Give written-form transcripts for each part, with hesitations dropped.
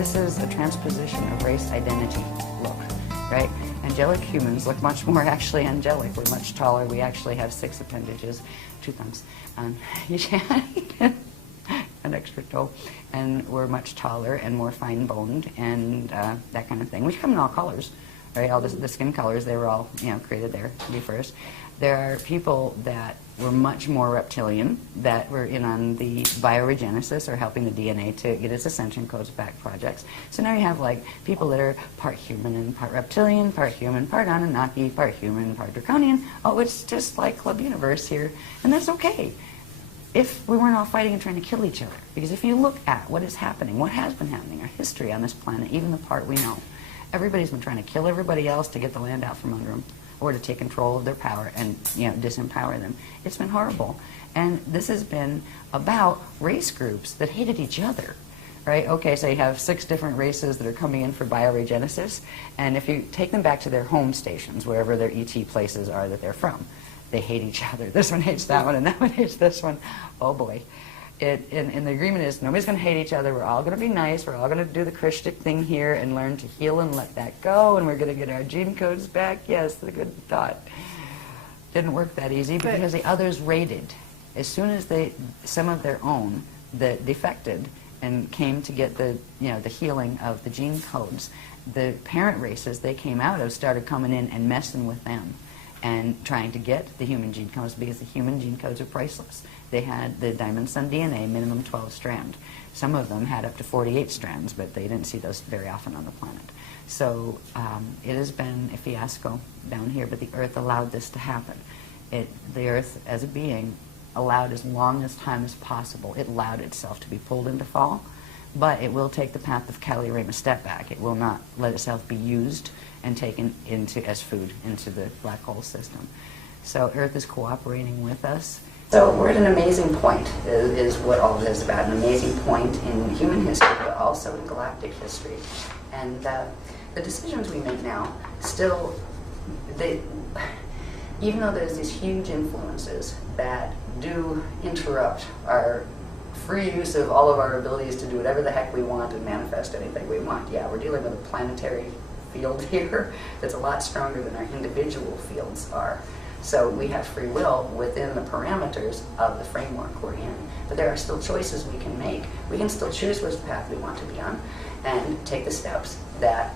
This is a transposition of race identity look, right? Angelic humans look much more actually angelic. We're much taller. We actually have 6 appendages, 2 thumbs, each hand, an extra toe, and we're much taller and more fine-boned and that kind of thing. We come in all colors, right? All the skin colors, they were all, created there to be first. There are people that were much more reptilian, that were in on the bioregenesis, or helping the DNA to get its ascension codes back projects. So now you have like people that are part human and part reptilian, part human, part Anunnaki, part human, part draconian. Oh, it's just like Club Universe here, and that's okay if we weren't all fighting and trying to kill each other. Because if you look at what is happening, what has been happening, our history on this planet, even the part we know, everybody's been trying to kill everybody else to get the land out from under them, or to take control of their power and disempower them. It's been horrible. And this has been about race groups that hated each other, right? Okay, so you have 6 different races that are coming in for bioregenesis, and if you take them back to their home stations, wherever their ET places are that they're from, they hate each other. This one hates that one, and that one hates this one. Oh boy. And the agreement is nobody's going to hate each other. We're all going to be nice. We're all going to do the Christic thing here and learn to heal and let that go. And we're going to get our gene codes back. Yes, the good thought. Didn't work that easy because the others raided. As soon as some of their own that defected and came to get the healing of the gene codes, the parent races they came out of started coming in and messing with them and trying to get the human gene codes, because the human gene codes are priceless. They had the Diamond Sun DNA, minimum 12 strand. Some of them had up to 48 strands, but they didn't see those very often on the planet. So it has been a fiasco down here, but the Earth allowed this to happen. The Earth, as a being, allowed as long as time as possible. It allowed itself to be pulled into fall, but it will take the path of Kali Rama step back. It will not let itself be used and taken as food into the black hole system. So Earth is cooperating with us. So we're at an amazing point, is what all this is about, an amazing point in human history, but also in galactic history. And the decisions we make now, still, even though there's these huge influences that do interrupt our free use of all of our abilities to do whatever the heck we want and manifest anything we want. Yeah, we're dealing with a planetary field here that's a lot stronger than our individual fields are. So we have free will within the parameters of the framework we're in. But there are still choices we can make. We can still choose which path we want to be on and take the steps that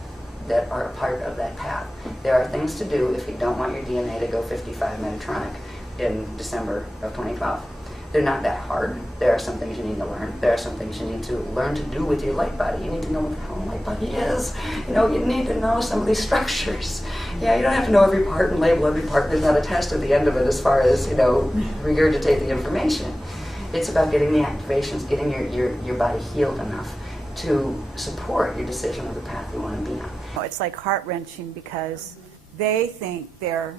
are a part of that path. There are things to do if you don't want your DNA to go 55 Metatronic in December of 2012. They're not that hard. There are some things you need to learn. There are some things you need to learn to do with your light body. You need to know what the hell a light body is. You need to know some of these structures. Yeah, you don't have to know every part and label every part. There's not a test at the end of it as far as, regurgitate the information. It's about getting the activations, getting your body healed enough to support your decision of the path you want to be on. It's like heart-wrenching because they think they're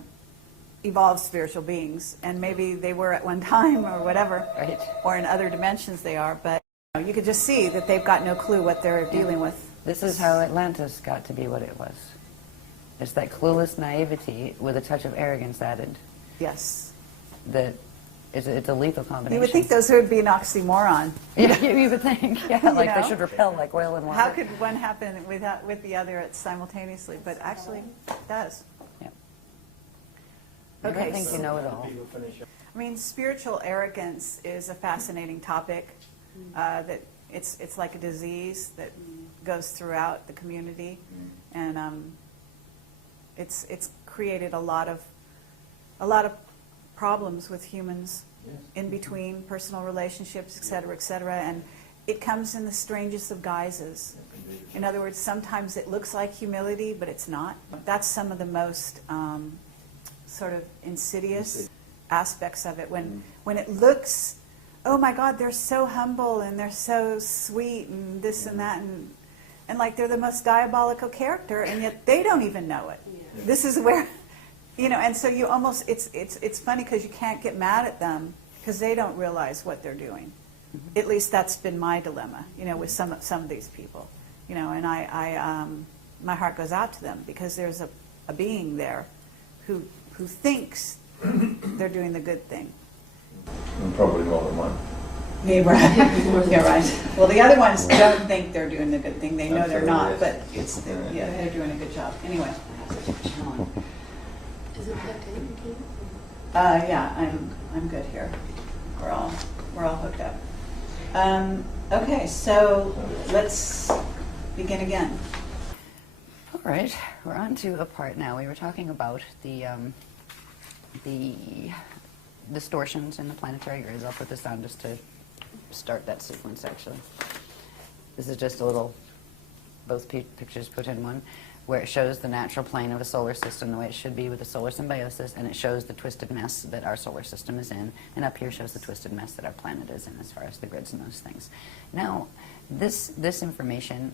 evolved spiritual beings, and maybe they were at one time or whatever, right, or in other dimensions they are, but you could just see that they've got no clue what they're dealing with. This is how Atlantis got to be what it was. It's that clueless naivety with a touch of arrogance added. Yes. That it's a lethal combination. You would think those would be an oxymoron. Yeah, you would think. Yeah, like they should repel like oil and water. How could one happen with the other simultaneously? But actually, it does. Yeah. Okay. I think you know it all. I mean, spiritual arrogance is a fascinating topic. That it's like a disease that goes throughout the community, and it's created a lot of problems with humans in between personal relationships, et cetera, and it comes in the strangest of guises. In other words, sometimes it looks like humility, but it's not. That's some of the most sort of insidious aspects of it. When it looks, oh my God, they're so humble and they're so sweet and this and that, and like they're the most diabolical character, and yet they don't even know it. Yeah. This is where, you know, and so you almost, it's funny because you can't get mad at them because they don't realize what they're doing. Mm-hmm. At least that's been my dilemma, you know, with some of these people. You know, and my heart goes out to them because there's a being there who thinks they're doing the good thing. And probably more than one. Yeah, right. Yeah, right. Well, the other ones don't think they're doing the good thing. They know they're not, but they're doing a good job. Anyway. Is it plugged in? Yeah, I'm good here. We're all hooked up. Okay, so let's begin again. All right, we're on to a part now. We were talking about the distortions in the planetary grids. I'll put this on just to start that sequence, actually. This is just a little, both pictures put in one, where it shows the natural plane of a solar system the way it should be with the solar symbiosis, and it shows the twisted mess that our solar system is in, and up here shows the twisted mess that our planet is in as far as the grids and those things. Now, this information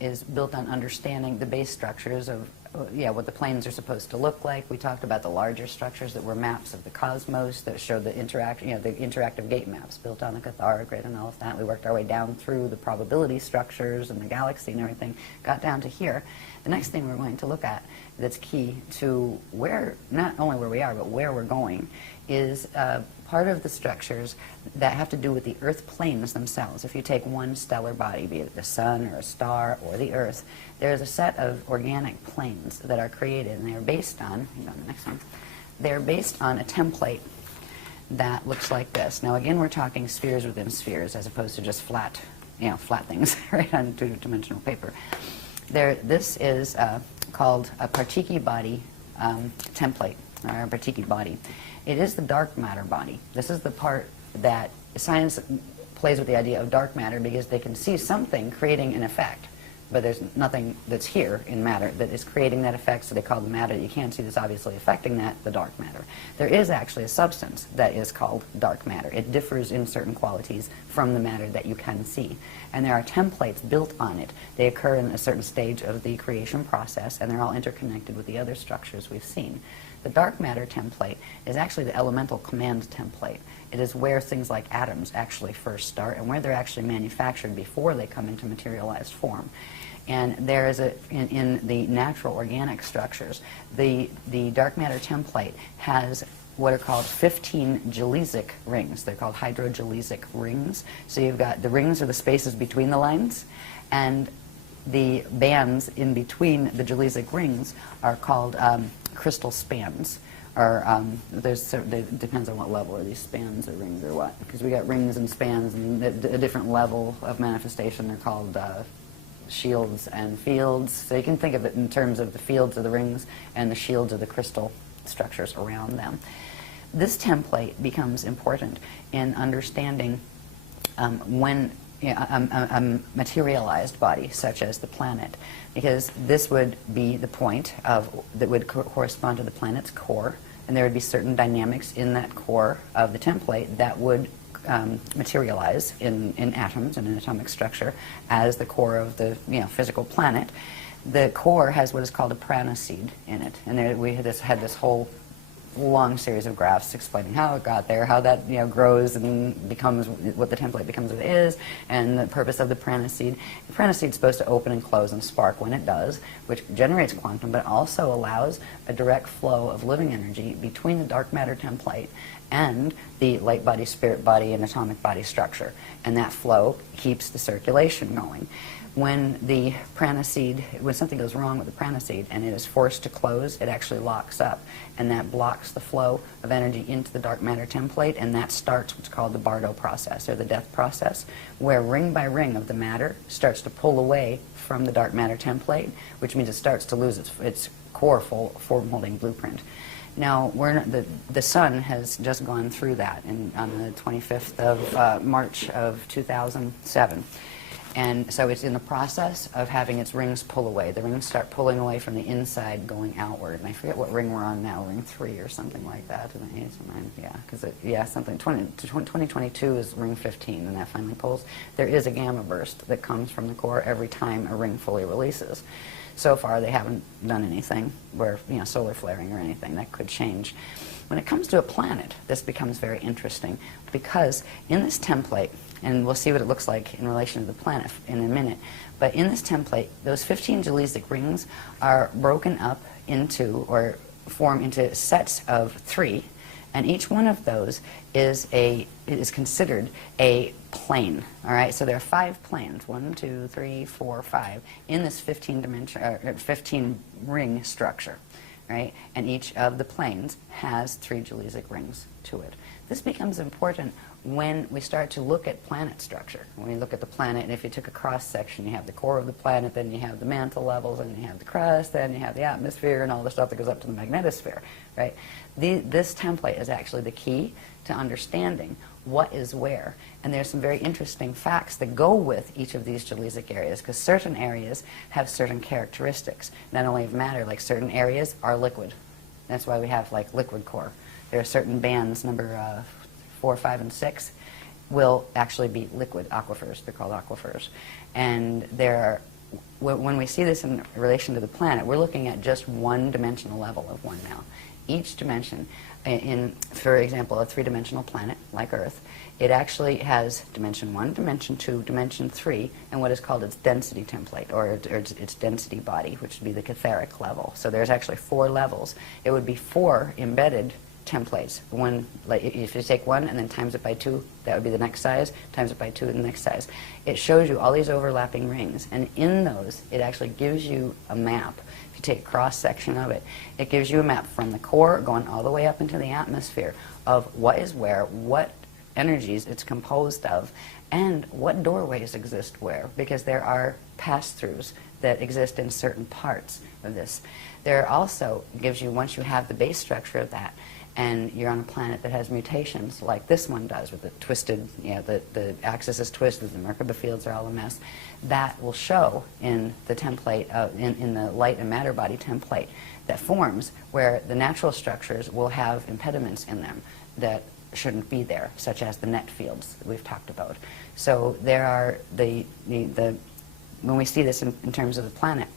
is built on understanding the base structures of what the planes are supposed to look like. We talked about the larger structures that were maps of the cosmos that showed the interactive gate maps built on the Cathara grid and all of that. We worked our way down through the probability structures and the galaxy and everything, got down to here. The next thing we're going to look at that's key to where, not only where we are, but where we're going, is part of the structures that have to do with the Earth planes themselves. If you take one stellar body, be it the sun or a star or the Earth, there's a set of organic planes that are created, and they are based on, hang on the next one, they're based on a template that looks like this. Now again, we're talking spheres within spheres as opposed to just flat things right on two-dimensional paper. This is called a Partiki body template, or a Partiki body. It is the dark matter body. This is the part that science plays with the idea of dark matter because they can see something creating an effect, but there's nothing that's here in matter that is creating that effect, so they call the matter that you can't see that's obviously affecting that the dark matter. There is actually a substance that is called dark matter. It differs in certain qualities from the matter that you can see, and there are templates built on it. They occur in a certain stage of the creation process, and they're all interconnected with the other structures we've seen. The dark matter template is actually the elemental command template. It is where things like atoms actually first start and where they're actually manufactured before they come into materialized form. And there is in the natural organic structures, the dark matter template has what are called 15 gelesic rings. They're called hydrogelesic rings. So you've got the rings are the spaces between the lines, and the bands in between the gelesic rings are called crystal spans. Or it depends on what level are these spans or rings or what, because we got rings and spans and a different level of manifestation. They're called shields and fields. So you can think of it in terms of the fields of the rings and the shields of the crystal structures around them. This template becomes important in understanding when a materialized body, such as the planet, because this would be the point that would correspond to the planet's core, and there would be certain dynamics in that core of the template that would materialize in atoms and in atomic structure as the core of the physical planet. The core has what is called a prana seed in it, and we had this whole long series of graphs explaining how it got there, how that grows and becomes what the template becomes what it is, and the purpose of the prana seed. The prana seed is supposed to open and close and spark when it does, which generates quantum, but also allows a direct flow of living energy between the dark matter template and the light body, spirit body, and atomic body structure, and that flow keeps the circulation going. When the prana seed, when something goes wrong with the prana seed and it is forced to close, it actually locks up, and that blocks the flow of energy into the dark matter template, and that starts what's called the Bardo process, or the death process, where ring by ring of the matter starts to pull away from the dark matter template, which means it starts to lose its core form-holding blueprint. Now, the sun has just gone through that on the 25th of March of 2007. And so it's in the process of having its rings pull away. The rings start pulling away from the inside, going outward. And I forget what ring we're on now, ring 3 or something like that. Isn't it 8 or 9? Yeah, because something. 2022 is ring 15, and that finally pulls. There is a gamma burst that comes from the core every time a ring fully releases. So far, they haven't done anything where, solar flaring or anything. That could change. When it comes to a planet, this becomes very interesting because in this template, and we'll see what it looks like in relation to the planet in a minute, but in this template, those 15 geodesic rings are broken up into, or form into sets of 3, and each one of those is considered a plane. All right, so there are 5 planes, 1, 2, 3, 4, 5, in this 15 ring structure. Right? And each of the planes has 3 geodesic rings to it. This becomes important when we start to look at planet structure. When we look at the planet, and if you took a cross-section, you have the core of the planet, then you have the mantle levels, and you have the crust, then you have the atmosphere, and all the stuff that goes up to the magnetosphere. Right? This template is actually the key to understanding what is where. And there's some very interesting facts that go with each of these geodesic areas, because certain areas have certain characteristics, not only of matter, like certain areas are liquid. That's why we have like liquid core. There are certain bands, number 4, 5, and 6, will actually be liquid aquifers. They're called aquifers. And when we see this in relation to the planet, we're looking at just one dimensional level of one now. Each dimension, for example, a 3-dimensional planet like Earth, it actually has dimension 1, dimension 2, dimension 3, and what is called its density template, or its density body, which would be the catheric level. So there's actually 4 levels. It would be 4 embedded templates. If you take 1 and then times it by 2, that would be the next size, times it by 2 and the next size. It shows you all these overlapping rings, and in those, it actually gives you a map. If you take a cross-section of it, it gives you a map from the core going all the way up into the atmosphere of what is where, what energies it's composed of, and what doorways exist where, because there are pass-throughs that exist in certain parts of this. There also gives you, once you have the base structure of that, and you're on a planet that has mutations like this one does, with the twisted, the axis is twisted, the Merkaba fields are all a mess, that will show in the template, in the light and matter body template that forms, where the natural structures will have impediments in them that shouldn't be there, such as the net fields that we've talked about. So there are when we see this in terms of the planet,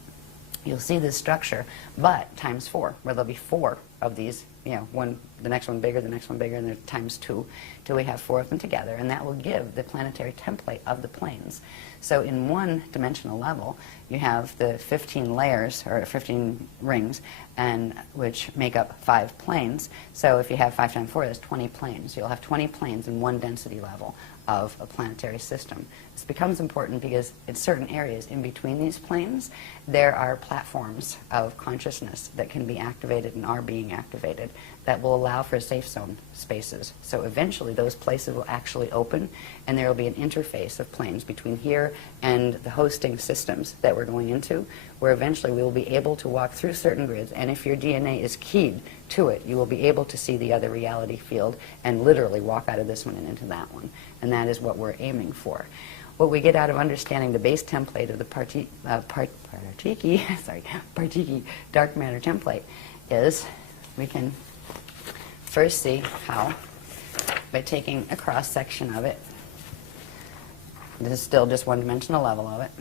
you'll see this structure, but times 4, where there'll be 4 of these, the next one bigger, the next one bigger, and then times 2, till we have 4 of them together, and that will give the planetary template of the planes. So in one dimensional level, you have the 15 layers, or 15 rings, and which make up 5 planes. So if you have 5 times 4, that's 20 planes. You'll have 20 planes in one density level of a planetary system. This becomes important because in certain areas in between these planes, there are platforms of consciousness that can be activated and are being activated that will allow for safe zone spaces. So eventually those places will actually open, and there will be an interface of planes between here and the hosting systems that we're going into, where eventually we will be able to walk through certain grids, and if your DNA is keyed to it, you will be able to see the other reality field and literally walk out of this one and into that one. And that is what we're aiming for. What we get out of understanding the base template of the Partiki dark matter template is we can first see how, by taking a cross-section of it, this is still just one-dimensional level of it,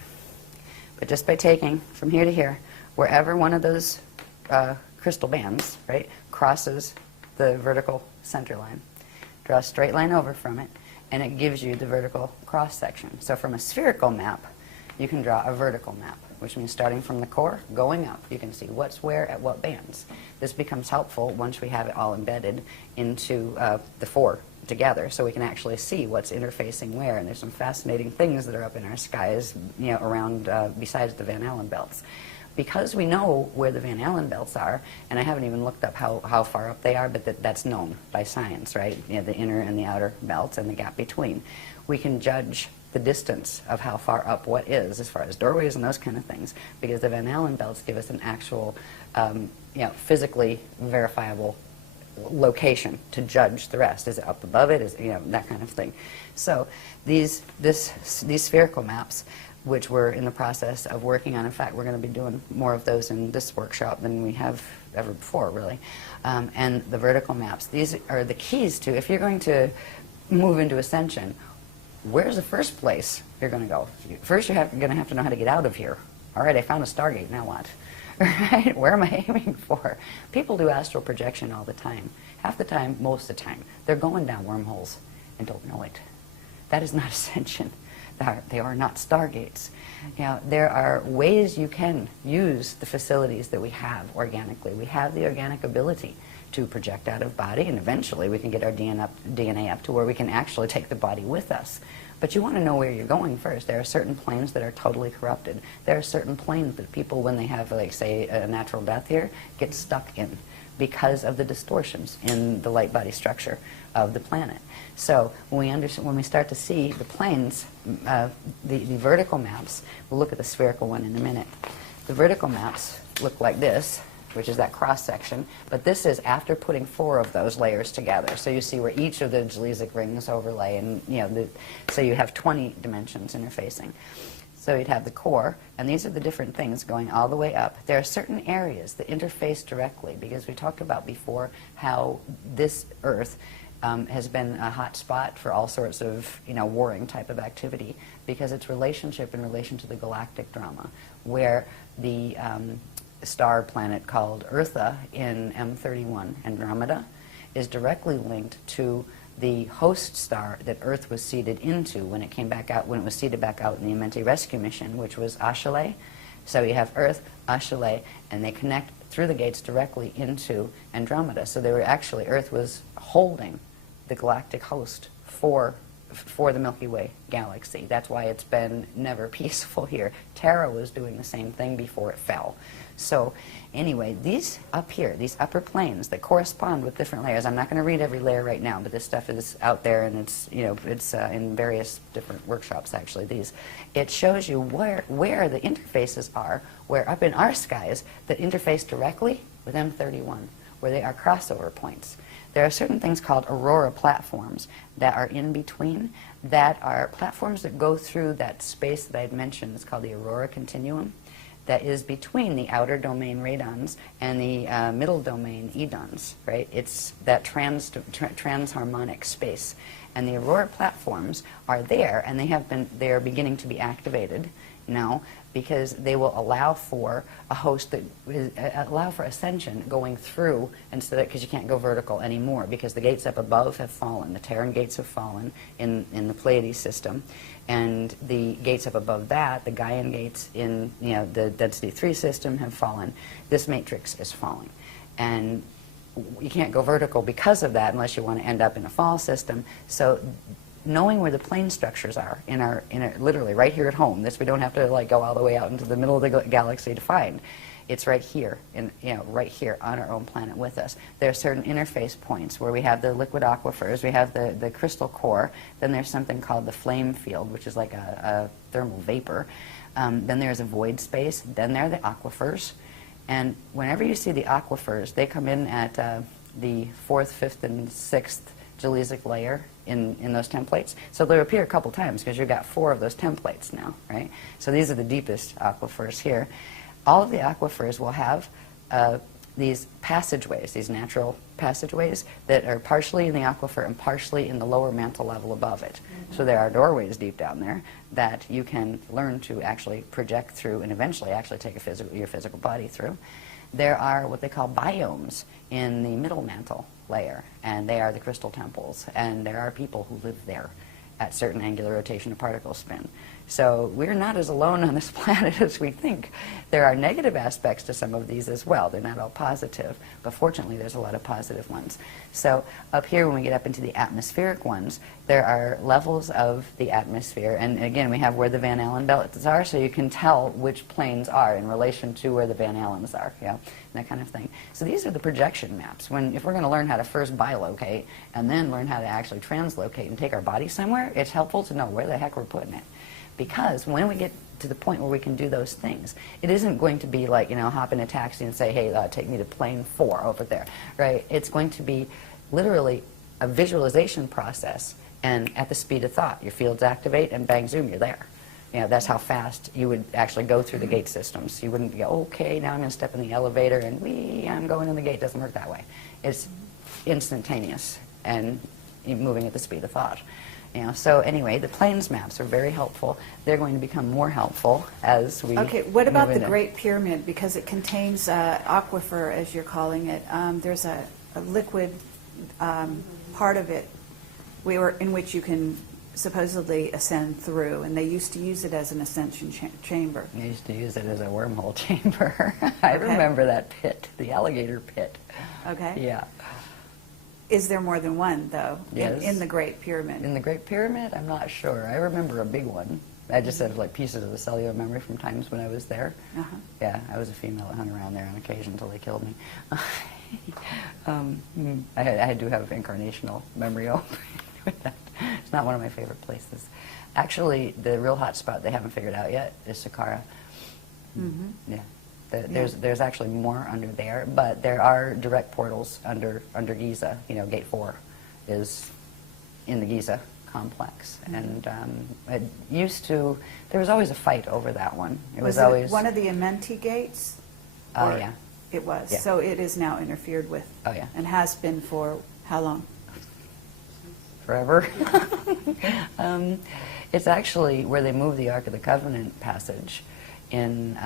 but just by taking from here to here, wherever one of those crystal bands, right, crosses the vertical center line, draw a straight line over from it, and it gives you the vertical cross-section. So from a spherical map, you can draw a vertical map, which means starting from the core, going up, you can see what's where at what bands. This becomes helpful once we have it all embedded into the 4 together, so we can actually see what's interfacing where. And there's some fascinating things that are up in our skies, around, besides the Van Allen belts. Because we know where the Van Allen belts are, and I haven't even looked up how far up they are, but that's known by science, right? The inner and the outer belts and the gap between. We can judge the distance of how far up what is, as far as doorways and those kind of things, because the Van Allen belts give us an actual, physically verifiable location to judge the rest. Is it up above it? Is that kind of thing. So these spherical maps which we're in the process of working on. In fact, we're going to be doing more of those in this workshop than we have ever before, really. And the vertical maps. These are the keys to, if you're going to move into ascension, where's the first place you're going to go? First, you're going to have to know how to get out of here. All right, I found a Stargate, now what? Right? Where am I aiming for? People do astral projection all the time. Half the time, most of the time, they're going down wormholes and don't know it. That is not ascension. They are not Stargates. You know, there are ways you can use the facilities that we have organically. We have the organic ability to project out of body, and eventually we can get our DNA up to where we can actually take the body with us. But you want to know where you're going first. There are certain planes that are totally corrupted. There are certain planes that people, when they have, like, say, a natural death here, get stuck in because of the distortions in the light body structure of the planet. So when we start to see the planes, the vertical maps, we'll look at the spherical one in a minute. The vertical maps look like this, which is that cross section, but this is after putting 4 of those layers together. So you see where each of the Jaleesic rings overlay, and so you have 20 dimensions interfacing. So you'd have the core, and these are the different things going all the way up. There are certain areas that interface directly, because we talked about before how this Earth has been a hot spot for all sorts of warring type of activity, because its relationship in relation to the galactic drama, where the star planet called Eartha in M31 Andromeda is directly linked to the host star that Earth was seeded into when it came back out, when it was seeded back out in the Amenti rescue mission, which was A'shayana. So you have Earth, A'shayana, and they connect through the gates directly into Andromeda. So they were actually, Earth was holding the galactic host for the Milky Way galaxy. That's why it's been never peaceful here. Terra was doing the same thing before it fell. So anyway, these up here, these upper planes that correspond with different layers, I'm not going to read every layer right now, but this stuff is out there, and it's it's in various different workshops actually. It shows you where the interfaces are, where up in our skies that interface directly with M31, where they are crossover points. There are certain things called aurora platforms that are in between, that are platforms that go through that space that I had mentioned. It's called the aurora continuum, that is between the outer domain radons and the middle domain edons, right? It's that transharmonic space. And the aurora platforms are there, and they are beginning to be activated now, because they will allow for a host that allow for ascension going through, instead of, because you can't go vertical anymore, because the gates up above have fallen. The Terran gates have fallen in the Pleiades system, and the gates up above that, the Gaian gates in the density 3 system, have fallen. This matrix is falling, and you can't go vertical because of that unless you want to end up in a fall system. So knowing where the plane structures are in our literally right here at home, this we don't have to go all the way out into the middle of the galaxy to find. It's right here, right here on our own planet with us. There are certain interface points where we have the liquid aquifers, we have the crystal core, then there's something called the flame field, which is like a thermal vapor. Then there's a void space, then there are the aquifers. And whenever you see the aquifers, they come in at the 4th, 5th, and 6th Jaleesic layer in those templates. So they'll appear a couple times because you've got 4 of those templates now, right? So these are the deepest aquifers here. All of the aquifers will have these passageways, these natural passageways that are partially in the aquifer and partially in the lower mantle level above it. So there are doorways deep down there that you can learn to actually project through and eventually actually take your physical body through. There are what they call biomes in the middle mantle layer, and they are the crystal temples, and there are people who live there at certain angular rotation of particle spin. So we're not as alone on this planet as we think. There are negative aspects to some of these as well. They're not all positive, but fortunately there's a lot of positive ones. So up here, when we get up into the atmospheric ones, there are levels of the atmosphere, and again we have where the Van Allen belts are, so you can tell which planes are in relation to where the Van Allens are, and that kind of thing. So these are the projection maps. If we're going to learn how to first bilocate and then learn how to actually translocate and take our body somewhere, it's helpful to know where the heck we're putting it. Because when we get to the point where we can do those things, it isn't going to be like, hop in a taxi and say, hey, take me to plane 4 over there, right? It's going to be literally a visualization process, and at the speed of thought, your fields activate and bang, zoom, you're there, You know, that's how fast you would actually go through the gate systems. You wouldn't go, okay, now I'm going to step in the elevator and I'm going in the gate. It doesn't work that way. It's instantaneous and moving at the speed of thought. You know, so anyway, the planes maps are very helpful. They're going to become more helpful as we Okay, what about move the into- Great Pyramid? Because it contains aquifer, as you're calling it. There's a liquid part of it in which you can supposedly ascend through, and they used to use it as an ascension chamber. They used to use it as a wormhole chamber. I remember that pit, the alligator pit. Okay. Yeah. Is there more than one, though, Yes. in the Great Pyramid? In the Great Pyramid, I'm not sure. I remember a big one. I just have like pieces of the cellular memory from times when I was there. Uh-huh. Yeah, I was a female that hung around there on occasion until they killed me. I do have incarnational memory with that. It's not one of my favorite places. Actually, the real hot spot they haven't figured out yet is Saqqara. Mm-hmm. Yeah. There's actually more under there, but there are direct portals under Giza. You know, Gate 4 is in the Giza complex, and it used to. There was always a fight over that one. It was always one of the Amenti gates? Oh Or- yeah. It was. Yeah. So it is now interfered with. Oh yeah. And has been for how long? Forever. It's actually where they moved the Ark of the Covenant passage in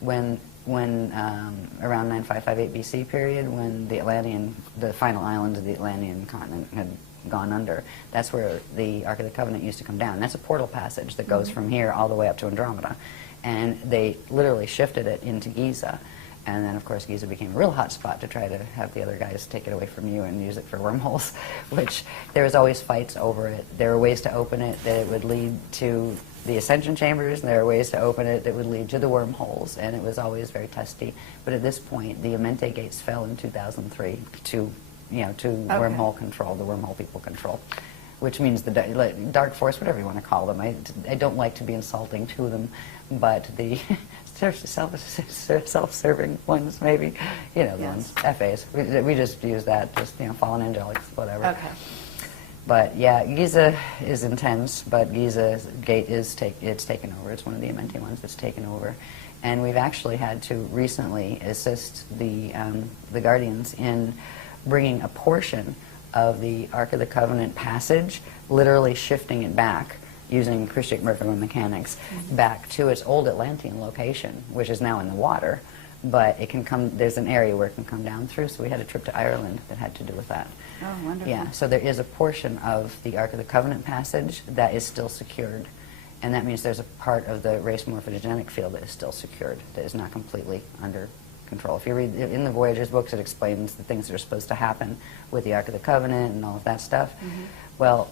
when around 9558 BC period, when the final islands of the Atlantean continent had gone under. That's where the Ark of the Covenant used to come down. That's a portal passage that goes from here all the way up to Andromeda, and they literally shifted it into Giza. And then, of course, Giza became a real hot spot to try to have the other guys take it away from you and use it for wormholes, which there was always fights over it. There were ways to open it that would lead to the ascension chambers, and there were ways to open it that would lead to the wormholes, and it was always very testy. But at this point, the Amenti gates fell in 2003 to wormhole control, the wormhole people control, which means the dark force, whatever you want to call them. I don't like to be insulting to them, but the self-serving ones, maybe, the ones, FAs. We just use that, just, fallen angelics, whatever. Okay. But yeah, Giza is intense, but Giza's gate it's taken over. It's one of the Amenti ones that's taken over. And we've actually had to recently assist the Guardians in bringing a portion of the Ark of the Covenant passage, literally shifting it back using acoustic Merkaba mechanics back to its old Atlantean location, which is now in the water. But it can come, there's an area where it can come down through, so we had a trip to Ireland that had to do with that. Oh, wonderful. Yeah, so there is a portion of the Ark of the Covenant passage that is still secured. And that means there's a part of the race morphogenetic field that is still secured, that is not completely under control. If you read in the Voyagers books, it explains the things that are supposed to happen with the Ark of the Covenant and all of that stuff. Well,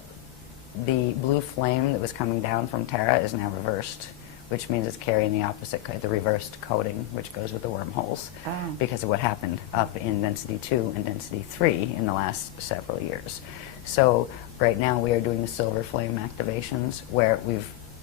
the blue flame that was coming down from Terra is now reversed, which means it's carrying the opposite, the reversed coding, which goes with the wormholes, because of what happened up in Density 2 and Density 3 in the last several years. So right now we are doing the silver flame activations, where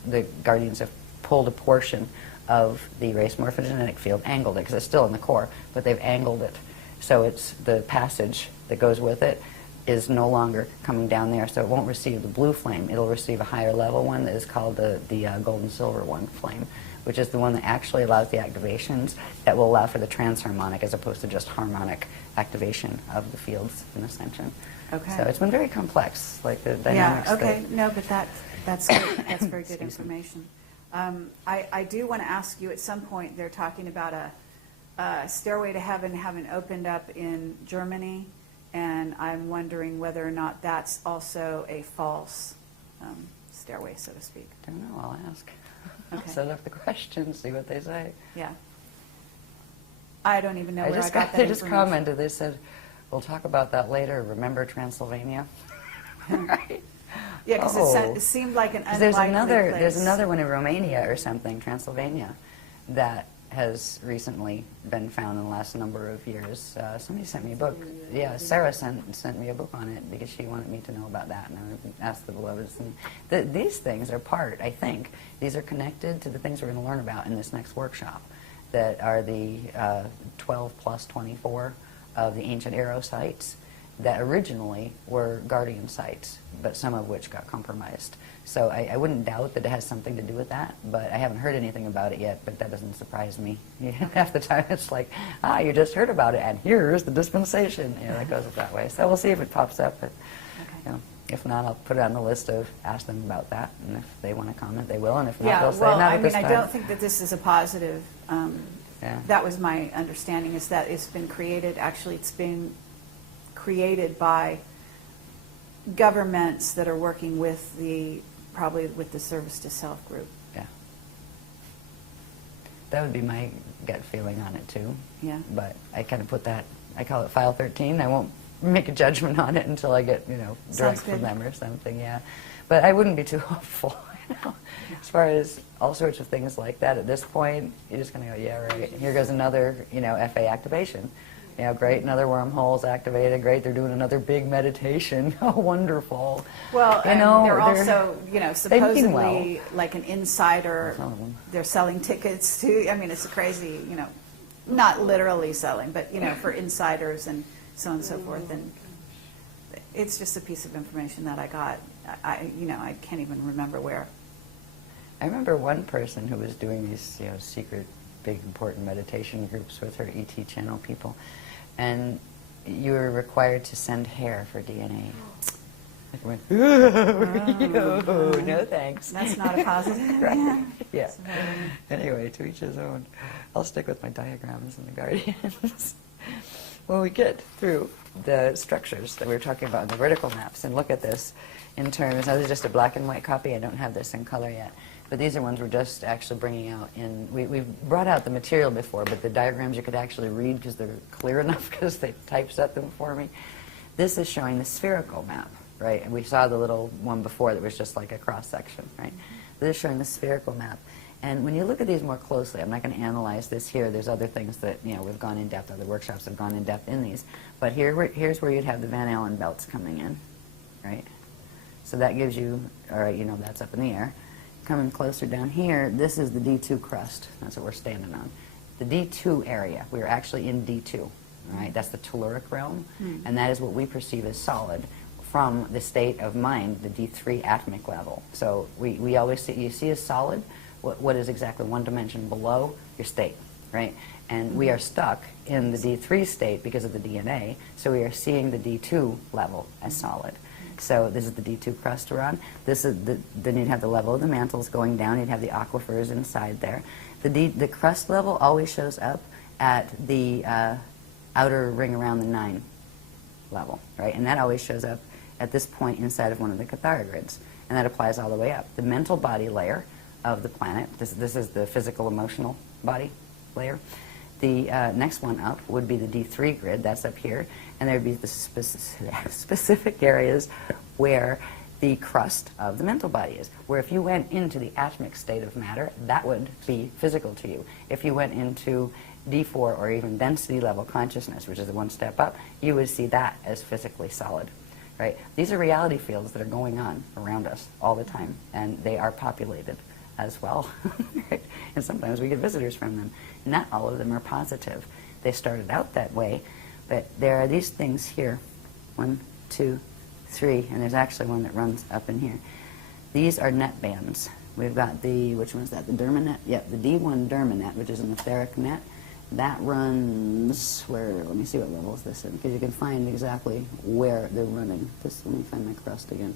the Guardians have pulled a portion of the race morphogenetic field, angled it, because it's still in the core, but they've angled it. So it's the passage that goes with it is no longer coming down there, so it won't receive the blue flame. It'll receive a higher level one that is called the gold and silver one flame, which is the one that actually allows the activations that will allow for the transharmonic as opposed to just harmonic activation of the fields in Ascension. Okay. So it's been very complex, like the dynamics. Yeah, okay. that- No, but that's good. That's very good information. I do want to ask you, at some point, they're talking about a Stairway to Heaven having opened up in Germany, and I'm wondering whether or not that's also a false stairway, so to speak. I don't know, I'll ask. Okay. I'll set up the question, see what they say. Yeah. I don't even know where I got that They just information. commented, they said, we'll talk about that later, remember Transylvania? Right? Yeah, because Oh. it seemed like an 'Cause unlikely there's place. another one in Romania or something, Transylvania, that has recently been found in the last number of years. Somebody sent me a book. Yeah, Sarah sent me a book on it because she wanted me to know about that, and I asked the beloveds. And these things are part, I think, these are connected to the things we're going to learn about in this next workshop, that are the 12 plus 24 of the ancient arrow sites. that originally were guardian sites, but some of which got compromised. So I wouldn't doubt that it has something to do with that, but I haven't heard anything about it yet, but that doesn't surprise me. Half the time it's like, you just heard about it, and here's the dispensation. That goes that way. So we'll see if it pops up. But, if not, I'll put it on the list of ask them about that, and if they want to comment, they will, and if not, they'll say not at this time. I don't think that this is a positive. That was my understanding, is that it's been created, actually it's been created by governments that are working with probably with the service to self group. Yeah. That would be my gut feeling on it too. Yeah. But I kind of put that, I call it File 13. I won't make a judgment on it until I get, direct from them or something, yeah. But I wouldn't be too hopeful, As far as all sorts of things like that, at this point, you're just going to go, yeah, right. Here goes another, FA activation. Great, another wormhole's activated. Great, they're doing another big meditation. Oh, wonderful. Well, they're also, supposedly well. like an insider. They're selling tickets to. I mean, it's a crazy, not literally selling, but for insiders and so on and so forth. And it's just a piece of information that I got. I can't even remember where. I remember one person who was doing these, secret, big, important meditation groups with her ET channel people, and you were required to send hair for DNA. Like, went, oh, no thanks. That's not a positive. Right. Yeah. Anyway, to each his own. I'll stick with my diagrams and the guardians. When we get through the structures that we were talking about in the vertical maps and look at this in terms, now this is just a black and white copy, I don't have this in color yet, but these are ones we're just actually bringing out in, we've brought out the material before, but the diagrams you could actually read because they're clear enough because they typeset them for me. This is showing the spherical map, right? And we saw the little one before that was just like a cross-section, right? This is showing the spherical map. And when you look at these more closely, I'm not going to analyze this here. There's other things that, we've gone in depth, other workshops have gone in depth in these. But here's where you'd have the Van Allen belts coming in, right? So that gives you, all right, that's up in the air. Coming closer down here, this is the D2 crust. That's what we're standing on. The D2 area, we're actually in D2, all right? That's the telluric realm, and that is what we perceive as solid from the state of mind, the D3 atomic level. So we always see, you see as solid, what is exactly one dimension below your state, right? And we are stuck in the D3 state because of the DNA, so we are seeing the D2 level as solid. So this is the D2 crust we're on. This is then you'd have the level of the mantles going down. You'd have the aquifers inside there. The crust level always shows up at the outer ring around the 9 level, right? And that always shows up at this point inside of one of the Cathara grids, and that applies all the way up. The mental body layer of the planet. This is the physical emotional body layer. The next one up would be the D3 grid. That's up here. And there would be the specific areas where the crust of the mental body is. Where if you went into the atomic state of matter, that would be physical to you. If you went into D4 or even density level consciousness, which is the one step up, you would see that as physically solid. Right? These are reality fields that are going on around us all the time, and they are populated as well. Right? And sometimes we get visitors from them. Not all of them are positive. They started out that way, but there are these things here. 1, 2, 3, and there's actually one that runs up in here. These are net bands. We've got the, which one's that? The dermanet? Yep, the D1 dermanet, which is an etheric net. That runs where, let me see what level is this in, because you can find exactly where they're running. Let me find my crust again.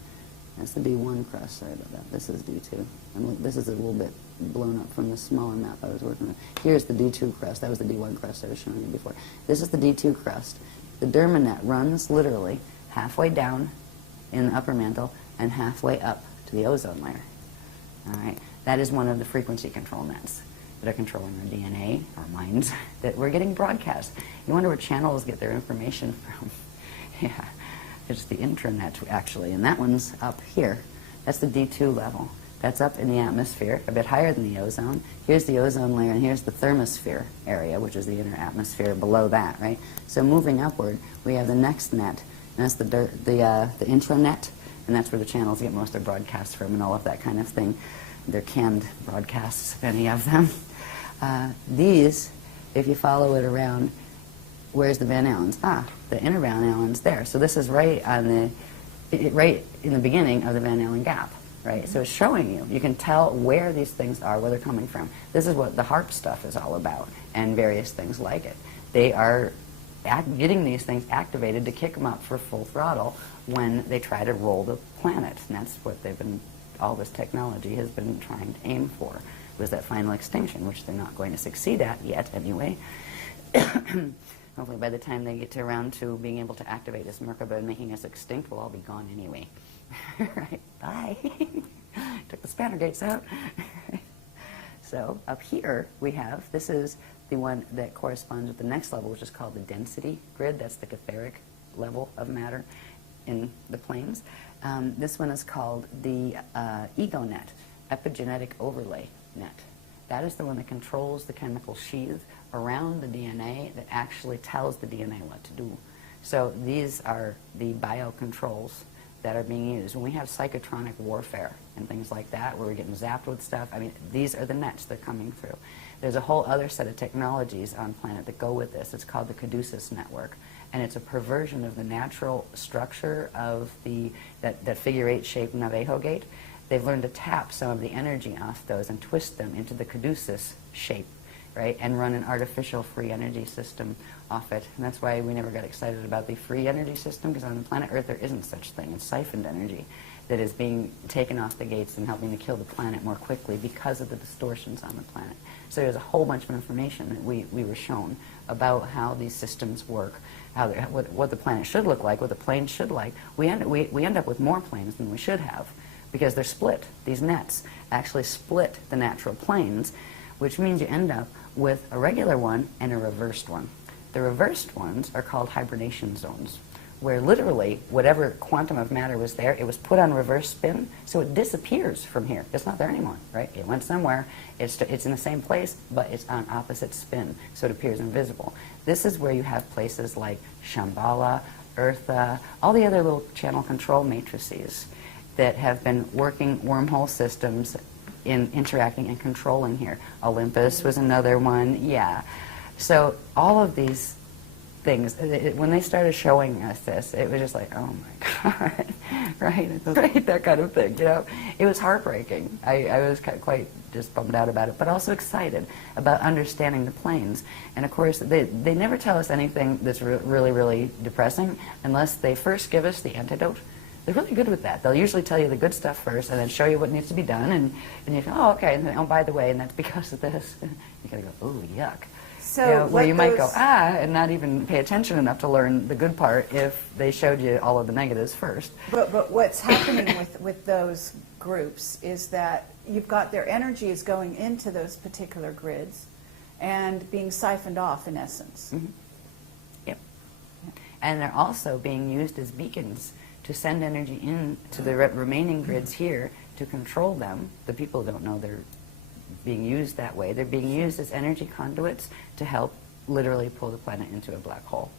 That's the D1 crust, sorry about that. This is D2. And look, this is a little bit blown up from the smaller map I was working with. Here's the D2 crust. That was the D1 crust I was showing you before. This is the D2 crust. The dermanet runs literally halfway down in the upper mantle and halfway up to the ozone layer. All right? That is one of the frequency control nets that are controlling our DNA, our minds, that we're getting broadcast. You wonder where channels get their information from. Yeah. It's the intranet, actually, and that one's up here. That's the D2 level. That's up in the atmosphere, a bit higher than the ozone. Here's the ozone layer, and here's the thermosphere area, which is the inner atmosphere below that, right? So moving upward, we have the next net, and that's the intranet, and that's where the channels get most of their broadcasts from and all of that kind of thing. They're canned broadcasts, if any of them. These, if you follow it around, where's the Van Allens? Ah, the inner Van Allen's there. So this is right on right in the beginning of the Van Allen gap, right? So it's showing you. You can tell where these things are, where they're coming from. This is what the HARP stuff is all about, and various things like it. They are getting these things activated to kick them up for full throttle when they try to roll the planet. And that's what they've been, all this technology has been trying to aim for, was that final extinction, which they're not going to succeed at yet anyway. Hopefully by the time they get to around to being able to activate this Merkaba and making us extinct, we'll all be gone anyway. Right, bye. Took the spanner gates out. So up here we have, this is the one that corresponds with the next level, which is called the density grid. That's the etheric level of matter in the planes. This one is called the ego net, epigenetic overlay net. That is the one that controls the chemical sheath around the DNA that actually tells the DNA what to do. So these are the biocontrols that are being used. When we have psychotronic warfare and things like that, where we're getting zapped with stuff, I mean, these are the nets that are coming through. There's a whole other set of technologies on planet that go with this. It's called the Caduceus network. And it's a perversion of the natural structure of that figure-8 shaped Navajo gate. They've learned to tap some of the energy off those and twist them into the Caduceus shape, right? And run an artificial free energy system off it. And that's why we never got excited about the free energy system, because on the planet Earth there isn't such thing. It's siphoned energy that is being taken off the gates and helping to kill the planet more quickly because of the distortions on the planet. So there's a whole bunch of information that we were shown about how these systems work, how what the planet should look like, what the planes should like. We end up with more planes than we should have, because they're split. These nets actually split the natural planes, which means you end up with a regular one and a reversed one. The reversed ones are called hibernation zones, where literally whatever quantum of matter was there, it was put on reverse spin, so it disappears from here. It's not there anymore, right? It went somewhere. It's in the same place, but it's on opposite spin, so it appears invisible. This is where you have places like Shambhala, Eartha, all the other little channel control matrices that have been working wormhole systems in interacting and controlling here. Olympus was another one, yeah. So all of these things, when they started showing us this, it was just like, oh my God, right, that kind of thing, you know. It was heartbreaking. I was quite just bummed out about it, but also excited about understanding the planes. And of course, they never tell us anything that's really, really depressing unless they first give us the antidote. They're really good with that. They'll usually tell you the good stuff first and then show you what needs to be done, and you go, oh, okay, and then, oh, by the way, and that's because of this. You gotta go, oh, yuck. So you know, where you might go, and not even pay attention enough to learn the good part if they showed you all of the negatives first. But what's happening with those groups is that you've got their energy is going into those particular grids and being siphoned off, in essence. Mm-hmm. Yep. And they're also being used as beacons to send energy in to the remaining grids here to control them. The people don't know they're being used that way. They're being used as energy conduits to help literally pull the planet into a black hole.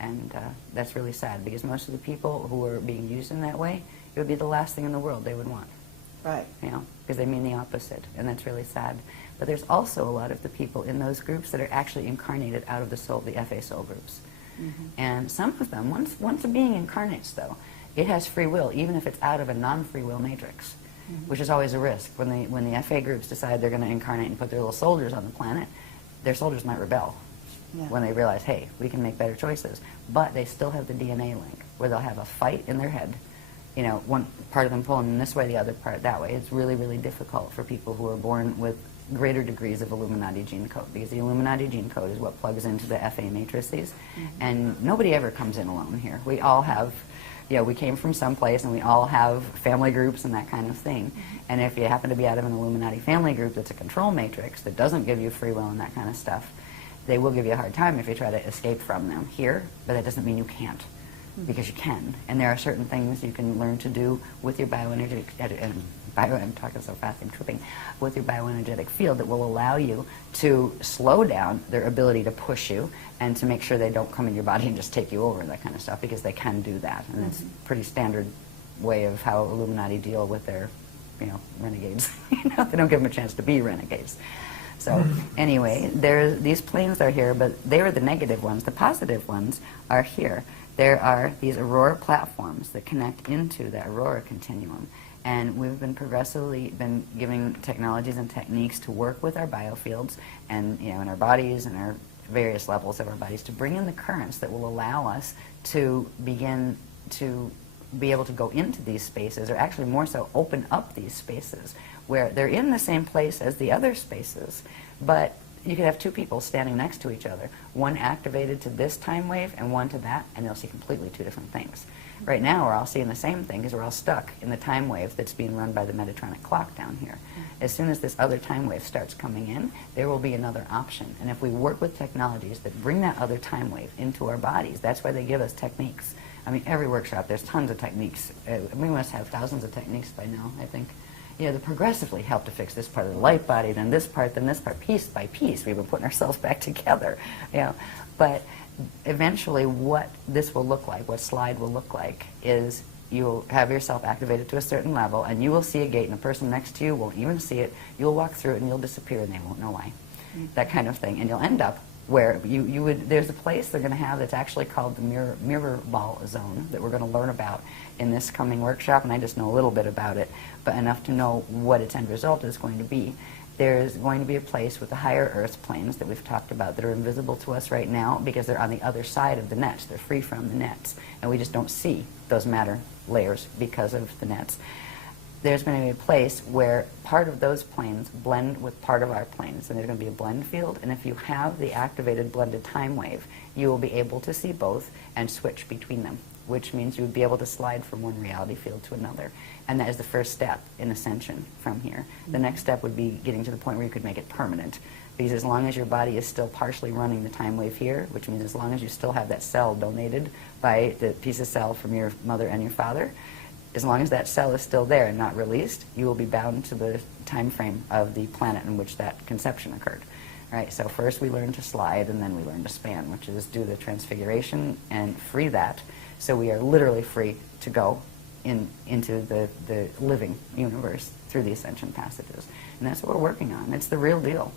And that's really sad, because most of the people who are being used in that way, it would be the last thing in the world they would want. Right. You know, because they mean the opposite, and that's really sad. But there's also a lot of the people in those groups that are actually incarnated out of the soul, the FA soul groups. Mm-hmm. And some of them, once a being incarnates, though, it has free will, even if it's out of a non-free will matrix, mm-hmm. which is always a risk. When the FA groups decide they're going to incarnate and put their little soldiers on the planet, their soldiers might rebel when they realize, hey, we can make better choices. But they still have the DNA link, where they'll have a fight in their head. You know, one part of them pulling in this way, the other part that way. It's really, really difficult for people who are born with greater degrees of Illuminati gene code, because the Illuminati gene code is what plugs into the FA matrices, mm-hmm. and nobody ever comes in alone here. We all have, you know, we came from someplace, and we all have family groups and that kind of thing. Mm-hmm. And if you happen to be out of an Illuminati family group that's a control matrix that doesn't give you free will and that kind of stuff, they will give you a hard time if you try to escape from them here, but that doesn't mean you can't. Because you can, and there are certain things you can learn to do with your bioenergetic, I'm talking so fast, I'm tripping, with your bioenergetic field that will allow you to slow down their ability to push you and to make sure they don't come in your body and just take you over and that kind of stuff, because they can do that, and it's a pretty standard way of how Illuminati deal with their, you know, renegades. You know, they don't give them a chance to be renegades. So anyway, these planes are here, but they are the negative ones. The positive ones are here. There are these aurora platforms that connect into the aurora continuum. And we've been progressively giving technologies and techniques to work with our biofields and, you know, in our bodies and our various levels of our bodies to bring in the currents that will allow us to begin to be able to go into these spaces, or actually more so open up these spaces where they're in the same place as the other spaces, but you could have two people standing next to each other, one activated to this time wave and one to that, and they'll see completely two different things. Right now we're all seeing the same thing because we're all stuck in the time wave that's being run by the Metatronic clock down here. As soon as this other time wave starts coming in, there will be another option. And if we work with technologies that bring that other time wave into our bodies, that's why they give us techniques. I mean, every workshop, there's tons of techniques. We must have thousands of techniques by now, I think. You know, they progressively help to fix this part of the light body, then this part, piece by piece. We've been putting ourselves back together, you know. But eventually what this will look like, what slide will look like, is you'll have yourself activated to a certain level, and you will see a gate, and the person next to you won't even see it. You'll walk through it, and you'll disappear, and they won't know why. That kind of thing. And you'll end up where you would, there's a place they're going to have that's actually called the mirror ball zone that we're going to learn about in this coming workshop, and I just know a little bit about it, but enough to know what its end result is going to be. There's going to be a place with the higher earth planes that we've talked about that are invisible to us right now because they're on the other side of the nets. They're free from the nets, and we just don't see those matter layers because of the nets. There's going to be a place where part of those planes blend with part of our planes, and there's going to be a blend field, and if you have the activated blended time wave, you will be able to see both and switch between them, which means you would be able to slide from one reality field to another. And that is the first step in ascension from here. The next step would be getting to the point where you could make it permanent. Because as long as your body is still partially running the time wave here, which means as long as you still have that cell donated by the piece of cell from your mother and your father, as long as that cell is still there and not released, you will be bound to the time frame of the planet in which that conception occurred. Right, so first we learn to slide, and then we learn to span, which is do the transfiguration and free that. So we are literally free to go into the living universe through the ascension passages. And that's what we're working on. It's the real deal.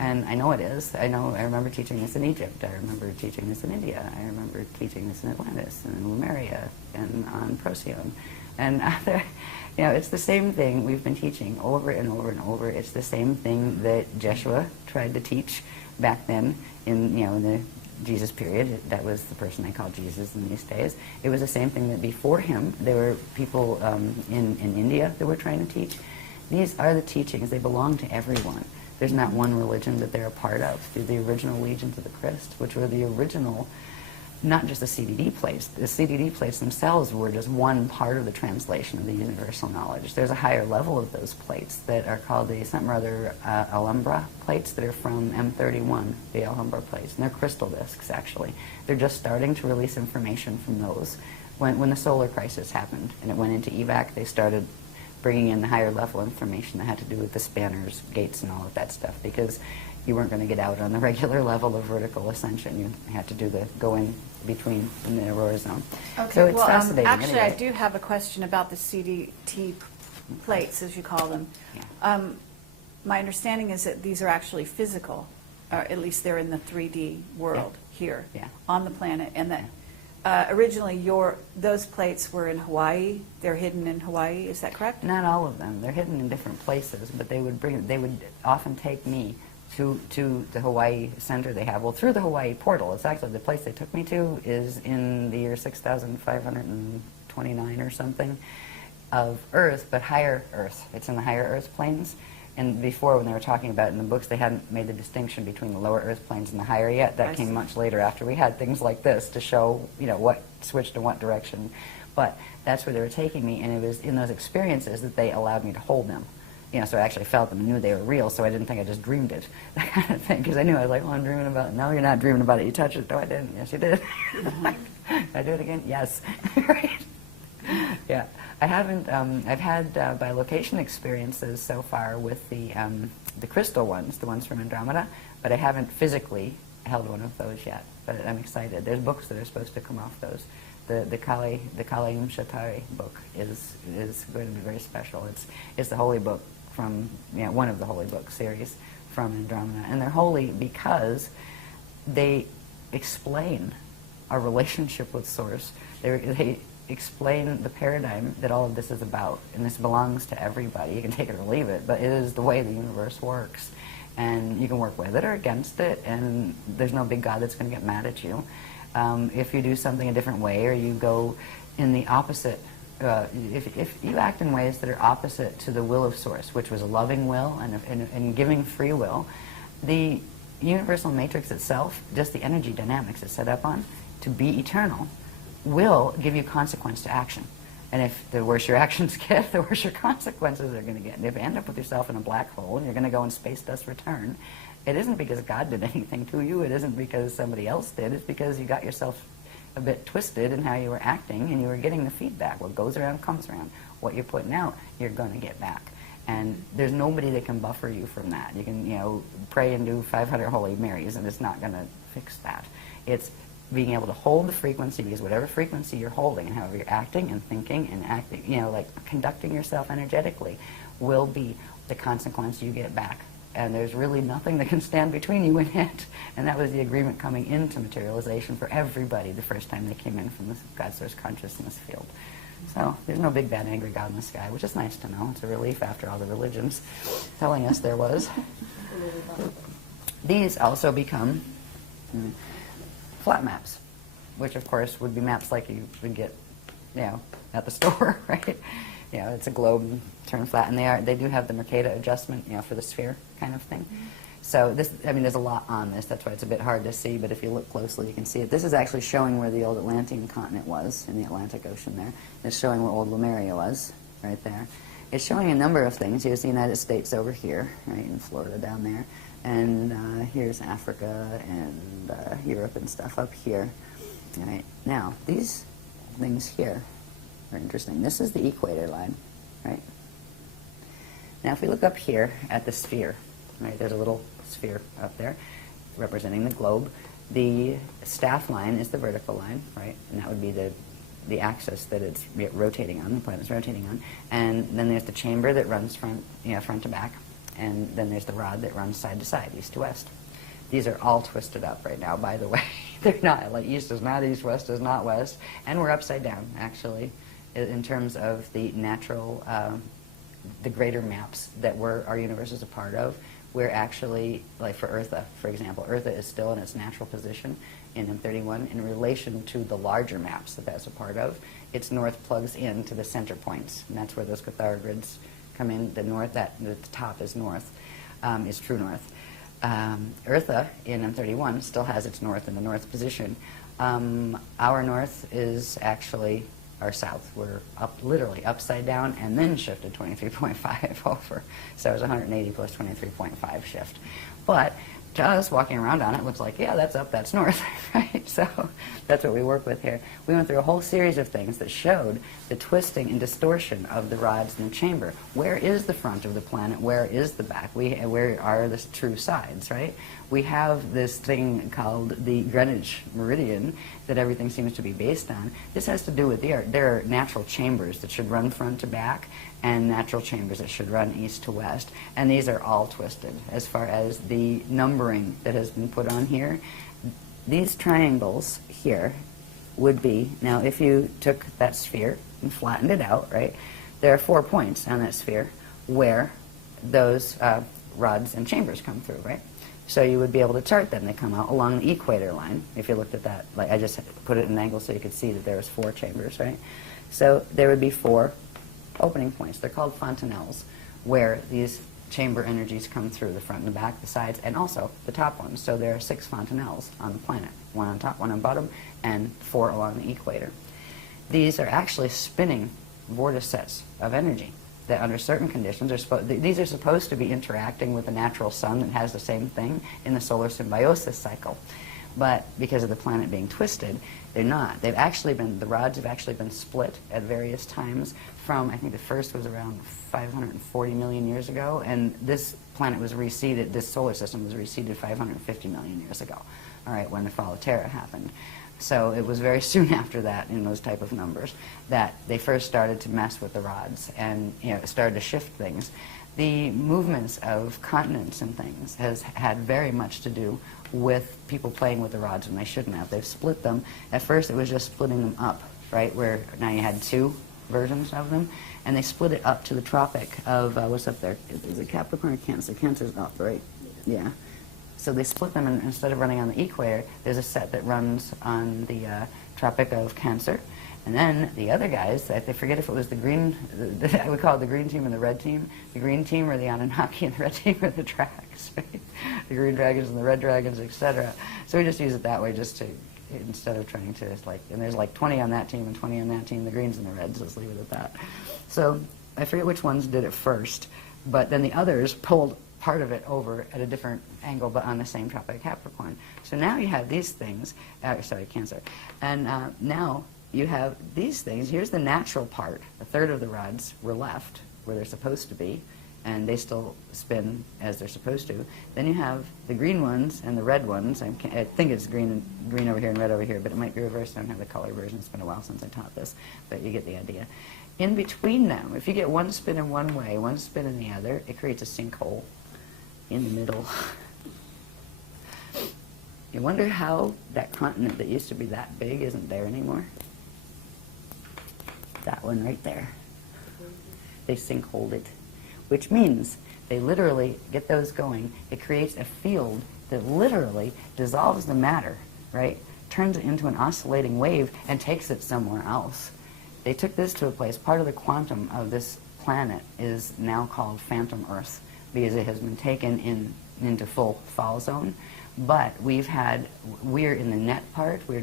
And I know it is. I remember teaching this in Egypt. I remember teaching this in India. I remember teaching this in Atlantis and in Lemuria and on Procyon. And other, you know, it's the same thing we've been teaching over and over and over. It's the same thing that Jeshua tried to teach back then in the Jesus period. That was the person I call Jesus in these days. It was the same thing that before him there were people in India that were trying to teach. These are the teachings. They belong to everyone. There's not one religion that they're a part of. They're the original legions of the Christ, which were the original, not just the CDD plates. The CDD plates themselves were just one part of the translation of the universal knowledge. There's a higher level of those plates that are called the something or other Alhambra plates that are from M31, the Alhambra plates. And they're crystal discs, actually. They're just starting to release information from those. When the solar crisis happened and it went into evac, they started bringing in the higher level information that had to do with the spanners, gates, and all of that stuff, because you weren't going to get out on the regular level of vertical ascension. You had to do the go in between in the aurora zone. Okay, so it's fascinating. Actually, anyway. I do have a question about the CDT plates, as you call them. Yeah. My understanding is that these are actually physical, or at least they're in the 3D world here on the planet, and that originally those plates were in Hawaii. They're hidden in Hawaii. Is that correct? Not all of them. They're hidden in different places, but they would often take me to the Hawaii center they have. Well, through the Hawaii portal. It's actually the place they took me to is in the year 6,529 or something of Earth, but higher Earth. It's in the higher Earth planes. And before, when they were talking about it in the books, they hadn't made the distinction between the lower Earth planes and the higher yet. That came much later after we had things like this to show, what switched in what direction. But that's where they were taking me, and it was in those experiences that they allowed me to hold them. So I actually felt them and knew they were real, so I didn't think I just dreamed it, that kind of thing, because I knew I was like, I'm dreaming about it. No, you're not dreaming about it. You touched it. No, I didn't. Yes, you did. Did I do it again? Yes. Right. Yeah. I haven't, I've had bilocation experiences so far with the crystal ones, the ones from Andromeda, but I haven't physically held one of those yet, but I'm excited. There's books that are supposed to come off those. The Kali Shatari book is going to be very special. It's the holy book from one of the holy book series from Andromeda. And they're holy because they explain our relationship with Source. They explain the paradigm that all of this is about. And this belongs to everybody. You can take it or leave it, but it is the way the universe works. And you can work with it or against it, and there's no big God that's going to get mad at you. If you do something a different way, or you go in the opposite, if you act in ways that are opposite to the will of Source, which was a loving will and giving free will, the universal matrix itself, just the energy dynamics it's set up on, to be eternal, will give you consequence to action. And if the worse your actions get, the worse your consequences are going to get. And if you end up with yourself in a black hole and you're going to go in space dust return, it isn't because God did anything to you. It isn't because somebody else did. It's because you got yourself a bit twisted in how you were acting, and you were getting the feedback. What goes around comes around. What you're putting out, you're going to get back. And there's nobody that can buffer you from that. You can, pray and do 500 Holy Marys, and it's not going to fix that. It's being able to hold the frequency, because whatever frequency you're holding and however you're acting and thinking and acting, like conducting yourself energetically, will be the consequence you get back. And there's really nothing that can stand between you and it. And that was the agreement coming into materialization for everybody the first time they came in from the God Source consciousness field. So there's no big, bad, angry God in the sky, which is nice to know. It's a relief after all the religions telling us there was. These also become flat maps, which of course would be maps like you would get, at the store, right? It's a globe turned flat, and they do have the Mercator adjustment, for the sphere kind of thing. So there's a lot on this. That's why it's a bit hard to see, but if you look closely, you can see it. This is actually showing where the old Atlantean continent was in the Atlantic Ocean there. It's showing where old Lemuria was, right there. It's showing a number of things. Here's the United States over here, right, in Florida down there. And here's Africa and Europe and stuff up here. All right. Now, these things here are interesting. This is the equator line, right? Now, if we look up here at the sphere, right, there's a little sphere up there representing the globe. The staff line is the vertical line, right? And that would be the axis that it's rotating on, the planet's rotating on. And then there's the chamber that runs front to back. And then there's the rod that runs side to side, east to west. These are all twisted up right now, by the way. They're not, like east is not east, west is not west. And we're upside down, actually, in terms of the natural, the greater maps that our universe is a part of. We're actually, like for Eartha, for example, Eartha is still in its natural position in M31 in relation to the larger maps that that's a part of. Its north plugs into the center points, and that's where those Cathara grids come in. The north, the top is north, is true north. Eartha in M31 still has its north in the north position. Our north is actually our south. We're literally upside down and then shifted 23.5 over. So it was 180 plus 23.5 shift. But to us, walking around on it looks like, yeah, that's up, that's north, right? So that's what we work with here. We went through a whole series of things that showed the twisting and distortion of the rods in the chamber. Where is the front of the planet? Where is the back? Where are the true sides, right? We have this thing called the Greenwich Meridian that everything seems to be based on. This has to do with there are natural chambers that should run front to back and natural chambers that should run east to west. And these are all twisted as far as the numbering that has been put on here. These triangles here would be, now if you took that sphere and flattened it out, right, there are 4 points on that sphere where those rods and chambers come through, right? So you would be able to chart them. They come out along the equator line. If you looked at that, like I just put it in an angle so you could see that there was 4 chambers, right? So there would be 4 opening points. They're called fontanelles, where these chamber energies come through, the front and the back, the sides, and also the top ones. So there are 6 fontanelles on the planet, 1 on top, 1 on bottom, and 4 along the equator. These are actually spinning vortices of energy that under certain conditions these are supposed to be interacting with the natural sun that has the same thing in the solar symbiosis cycle. But because of the planet being twisted, they're not. The rods have actually been split at various times from, I think the first was around 540 million years ago, and this planet was reseeded, this solar system was reseeded 550 million years ago, all right, when the fall of Terra happened. So it was very soon after that, in those type of numbers, that they first started to mess with the rods and started to shift things. the movements of continents and things has had very much to do with people playing with the rods when they shouldn't have. They've split them. At first it was just splitting them up, right, where now you had two versions of them, and they split it up to the tropic of, what's up there? Is it Capricorn or Cancer? Cancer's up, right? Yeah. So they split them, and instead of running on the equator, there's a set that runs on the Tropic of Cancer. And then the other guys, I forget if it was the green, I would call it the green team and the red team. The green team are the Anunnaki and the red team are the Dracs, right? The green dragons and the red dragons, etc. So we just use it that way just to, instead of trying to, like, and there's like 20 on that team and 20 on that team, the greens and the reds, let's leave it at that. So I forget which ones did it first, but then the others pulled part of it over at a different angle, but on the same Tropic of Capricorn. So now you have these things, sorry, Cancer, and now you have these things. Here's the natural part. A third of the rods were left where they're supposed to be, and they still spin as they're supposed to. Then you have the green ones and the red ones. I think it's green over here and red over here, but it might be reversed. I don't have the color version. It's been a while since I taught this, but you get the idea. In between them, if you get one spin in one way, one spin in the other, it creates a sinkhole in the middle. You wonder how that continent that used to be that big isn't there anymore? That one right there. They sinkholed it, which means they literally get those going. It creates a field that literally dissolves the matter, right? Turns it into an oscillating wave and takes it somewhere else. They took this to a place. Part of the quantum of this planet is now called phantom Earth because it has been taken into full fall zone. But we're in the net part. We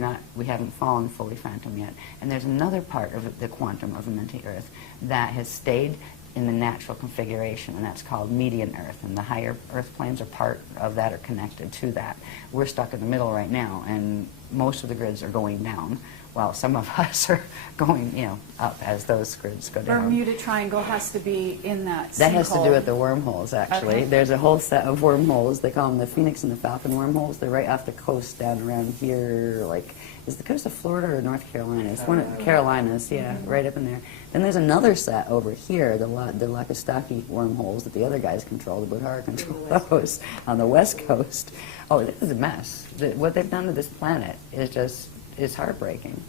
haven't fallen fully phantom yet. And there's another part of the quantum of Amenti Earth that has stayed in the natural configuration, and that's called median Earth. And the higher Earth planes are part of that, or connected to that. We're stuck in the middle right now, and most of the grids are going down, while some of us are going, up as those grids go down. Bermuda Triangle has to be in that sinkhole. That has to do with the wormholes, actually. Okay. There's a whole set of wormholes. They call them the Phoenix and the Falcon wormholes. They're right off the coast down around here, like, is the coast of Florida or North Carolina? It's one of the Carolinas, yeah, right up in there. Then there's another set over here, the Lakastaki wormholes that the other guys control, the Buddhara control those on the west coast. Oh, this is a mess. What they've done to this planet is heartbreaking.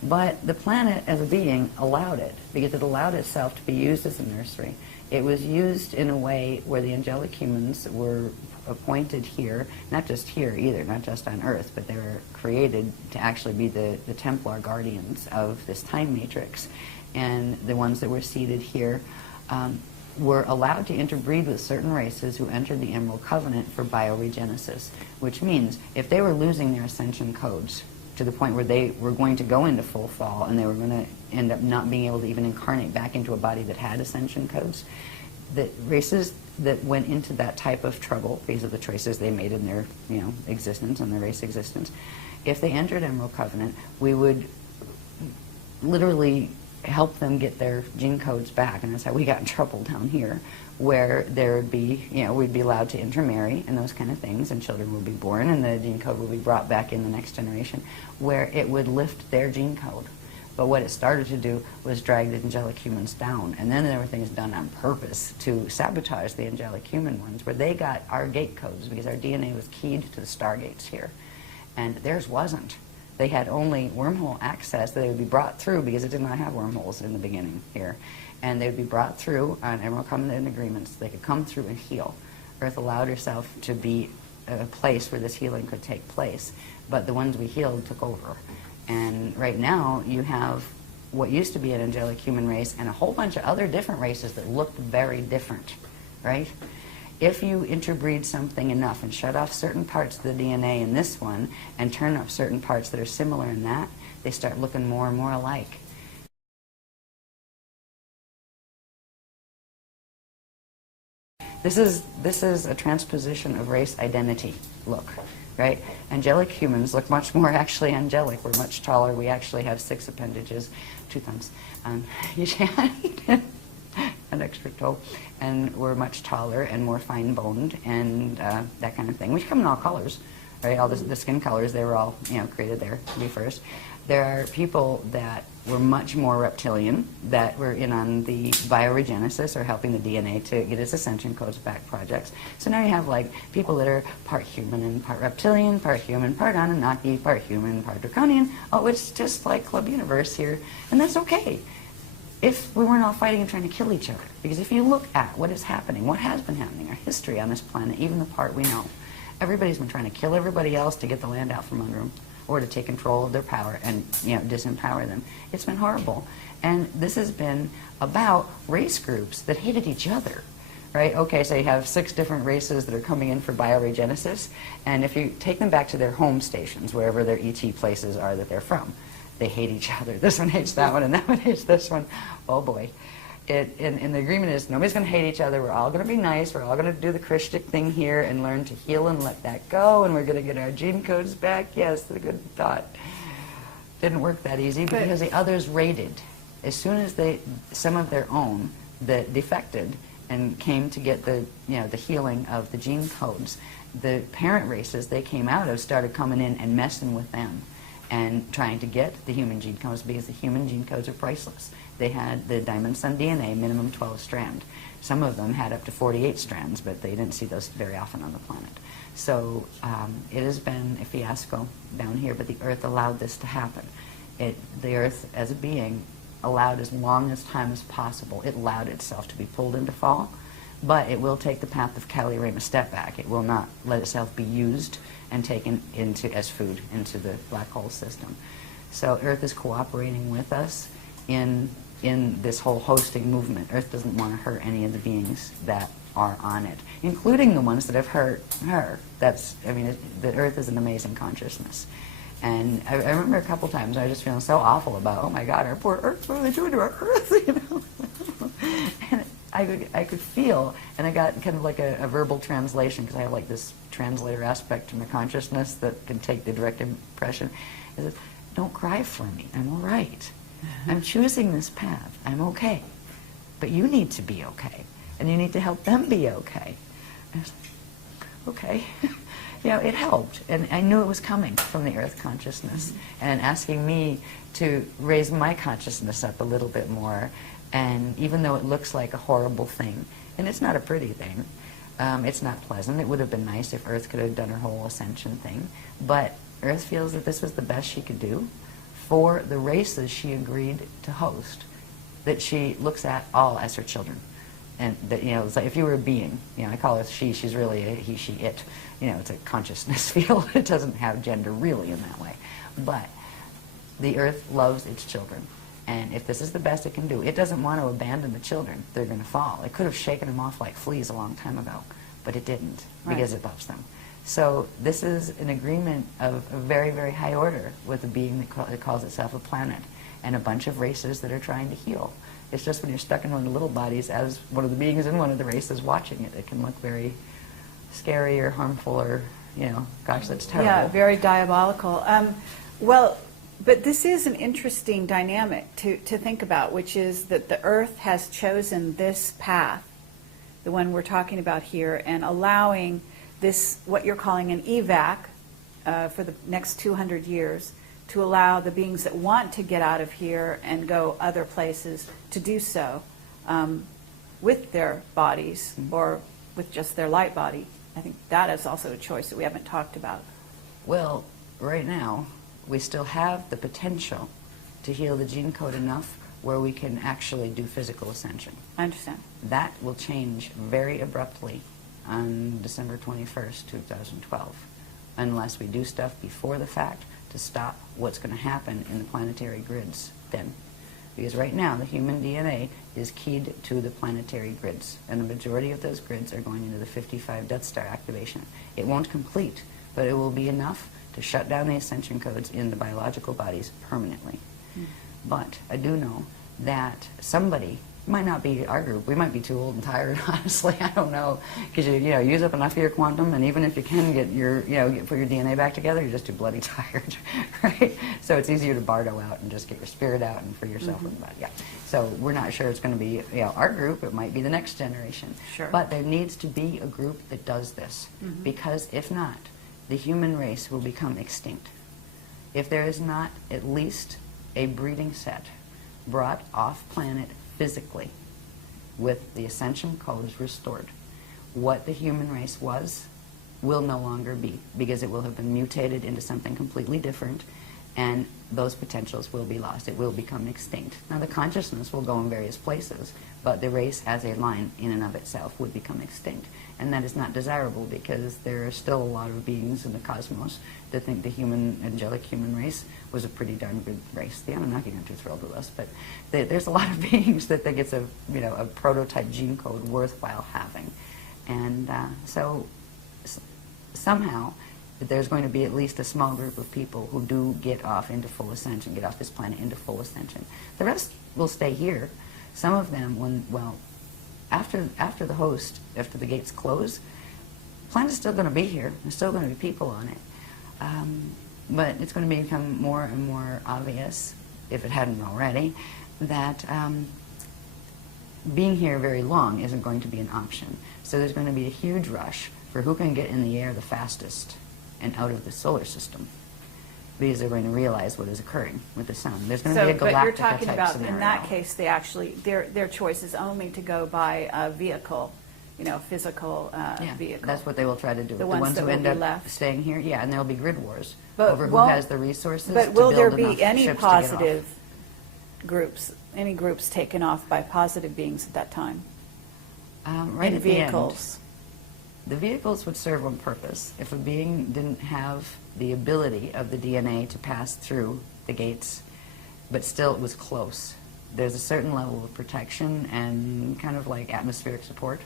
But the planet as a being allowed it, because it allowed itself to be used as a nursery. It was used in a way where the angelic humans were appointed here, not just here either, not just on Earth, but they were created to actually be the Templar guardians of this time matrix. And the ones that were seated here were allowed to interbreed with certain races who entered the Emerald Covenant for bioregenesis, which means if they were losing their ascension codes to the point where they were going to go into full fall and they were going to end up not being able to even incarnate back into a body that had ascension codes, the races that went into that type of trouble because of the choices they made in their existence and their race existence, if they entered Emerald Covenant, we would literally help them get their gene codes back, and that's how we got in trouble down here, where there would be, we'd be allowed to intermarry and those kind of things, and children would be born, and the gene code would be brought back in the next generation, where it would lift their gene code. But what it started to do was drag the angelic humans down, and then everything is done on purpose to sabotage the angelic human ones, where they got our gate codes because our DNA was keyed to the stargates here, and theirs wasn't. They had only wormhole access that they would be brought through because it did not have wormholes in the beginning here. And they would be brought through on Emerald Covenant agreements so they could come through and heal. Earth allowed herself to be a place where this healing could take place. But the ones we healed took over. And right now you have what used to be an angelic human race and a whole bunch of other different races that looked very different, right? If you interbreed something enough and shut off certain parts of the DNA in this one and turn up certain parts that are similar in that, they start looking more and more alike. This is a transposition of race identity look, right? Angelic humans look much more actually angelic. We're much taller. We actually have 6 appendages, 2 thumbs. An extra toe, and we're much taller and more fine-boned and that kind of thing. We come in all colors, right? All the skin colors, they were all created there to be first. There are people that were much more reptilian, that were in on the bioregenesis, or helping the DNA to get its ascension codes back projects. So now you have like people that are part human and part reptilian, part human, part Anunnaki, part human, part draconian. Oh, it's just like Club Universe here, and that's okay if we weren't all fighting and trying to kill each other. Because if you look at what is happening, what has been happening, our history on this planet, even the part we know, everybody's been trying to kill everybody else to get the land out from under them, or to take control of their power and, you know, disempower them. It's been horrible. And this has been about race groups that hated each other, right? Okay, so you have 6 different races that are coming in for bioregenesis, and if you take them back to their home stations, wherever their ET places are that they're from, they hate each other. This one hates that one, and that one hates this one. Oh boy. And the agreement is nobody's going to hate each other. We're all going to be nice. We're all going to do the Christic thing here and learn to heal and let that go, and we're going to get our gene codes back. Yes, the good thought. Didn't work that easy because the others raided. As soon as some of their own that defected and came to get the healing of the gene codes, the parent races they came out of started coming in and messing with them and trying to get the human gene codes, because the human gene codes are priceless. They had the Diamond Sun DNA, minimum 12 strand. Some of them had up to 48 strands, but they didn't see those very often on the planet. So it has been a fiasco down here, but the Earth allowed this to happen. The Earth, as a being, allowed as long as time as possible. It allowed itself to be pulled into fall, but it will take the path of Kali Rama step back. It will not let itself be used and taken as food into the black hole system. So Earth is cooperating with us in this whole hosting movement. Earth doesn't want to hurt any of the beings that are on it, including the ones that have hurt her. The Earth is an amazing consciousness. And I remember a couple times I was just feeling so awful about, oh my God, our poor Earth, what are they doing to our Earth, you know? And I could feel, and I got kind of like a verbal translation, because I have like this translator aspect to my consciousness that can take the direct impression. I said, don't cry for me, I'm all right. I'm choosing this path, I'm okay. But you need to be okay, and you need to help them be okay. And I was like, okay. You know, it helped, and I knew it was coming from the Earth consciousness, and asking me to raise my consciousness up a little bit more. And even though it looks like a horrible thing, and it's not a pretty thing, it's not pleasant. It would have been nice if Earth could have done her whole ascension thing, but Earth feels that this was the best she could do for the races she agreed to host, that she looks at all as her children. And that, you know, it's like if you were a being, you know, I call her she, she's really a he, she, it. You know, it's a consciousness field. It doesn't have gender really in that way. But the Earth loves its children. And if this is the best it can do, it doesn't want to abandon the children. They're going to fall. It could have shaken them off like fleas a long time ago, but it didn't, because it loves them. So this is an agreement of a very, very high order with a being that calls itself a planet, and a bunch of races that are trying to heal. It's just when you're stuck in one of the little bodies as one of the beings in one of the races watching it, it can look very scary or harmful, or, you know, gosh, that's terrible. Yeah, very diabolical. Well, but this is an interesting dynamic to think about, which is that the Earth has chosen this path, the one we're talking about here, and allowing this, what you're calling an evac, for the next 200 years, to allow the beings that want to get out of here and go other places to do so with their bodies, or with just their light body. I think that is also a choice that we haven't talked about. Well, right now, we still have the potential to heal the gene code enough where we can actually do physical ascension. I understand. That will change very abruptly on December 21st, 2012, unless we do stuff before the fact to stop what's going to happen in the planetary grids then. Because right now, the human DNA is keyed to the planetary grids, and the majority of those grids are going into the 55 Death Star activation. It won't complete, but it will be enough to shut down the ascension codes in the biological bodies permanently. But I do know that somebody, might not be our group, we might be too old and tired, honestly, I don't know, because you know, use up enough of your quantum, and even if you can get your, put your DNA back together, you're just too bloody tired, right? So it's easier to bardo out and just get your spirit out and free yourself from the body. Yeah. So we're not sure it's going to be, our group. It might be the next generation. Sure. But there needs to be a group that does this, because if not, the human race will become extinct. if there is not at least a breeding set brought off planet physically with the ascension codes restored, what the human race was will no longer be, because it will have been mutated into something completely different, and those potentials will be lost. It will become extinct. Now, the consciousness will go in various places, but the race as a line in and of itself would become extinct. And that is not desirable, because there are still a lot of beings in the cosmos that think the human, angelic human race was a pretty darn good race. The Anunnaki aren't too thrilled with us, but there's a lot of beings that think it's a, you know, a prototype gene code worthwhile having. And so somehow there's going to be at least a small group of people who do get off into full ascension, get off this planet into full ascension. The rest will stay here. Some of them, after the host, after the gates close, the planet's still going to be here. There's still going to be people on it. But it's going to become more and more obvious, if it hadn't already, that being here very long isn't going to be an option. So there's going to be a huge rush for who can get in the air the fastest and out of the solar system, because they're going to realize what is occurring with the sun. There's going to be a Galactica but you're talking type about, scenario. in that case, they actually, their choice is only to go by a vehicle, you know, physical vehicle. That's what they will try to do. The ones that who will end be up left. staying here, yeah, and there'll be grid wars But over who won't- has the resources But to will build there enough be any ships to get off. positive groups, any groups taken off by positive beings at that time? Right in at the end, vehicles? the vehicles would serve one purpose. If a being didn't have the ability of the DNA to pass through the gates, but still it was close, there's a certain level of protection and kind of like atmospheric support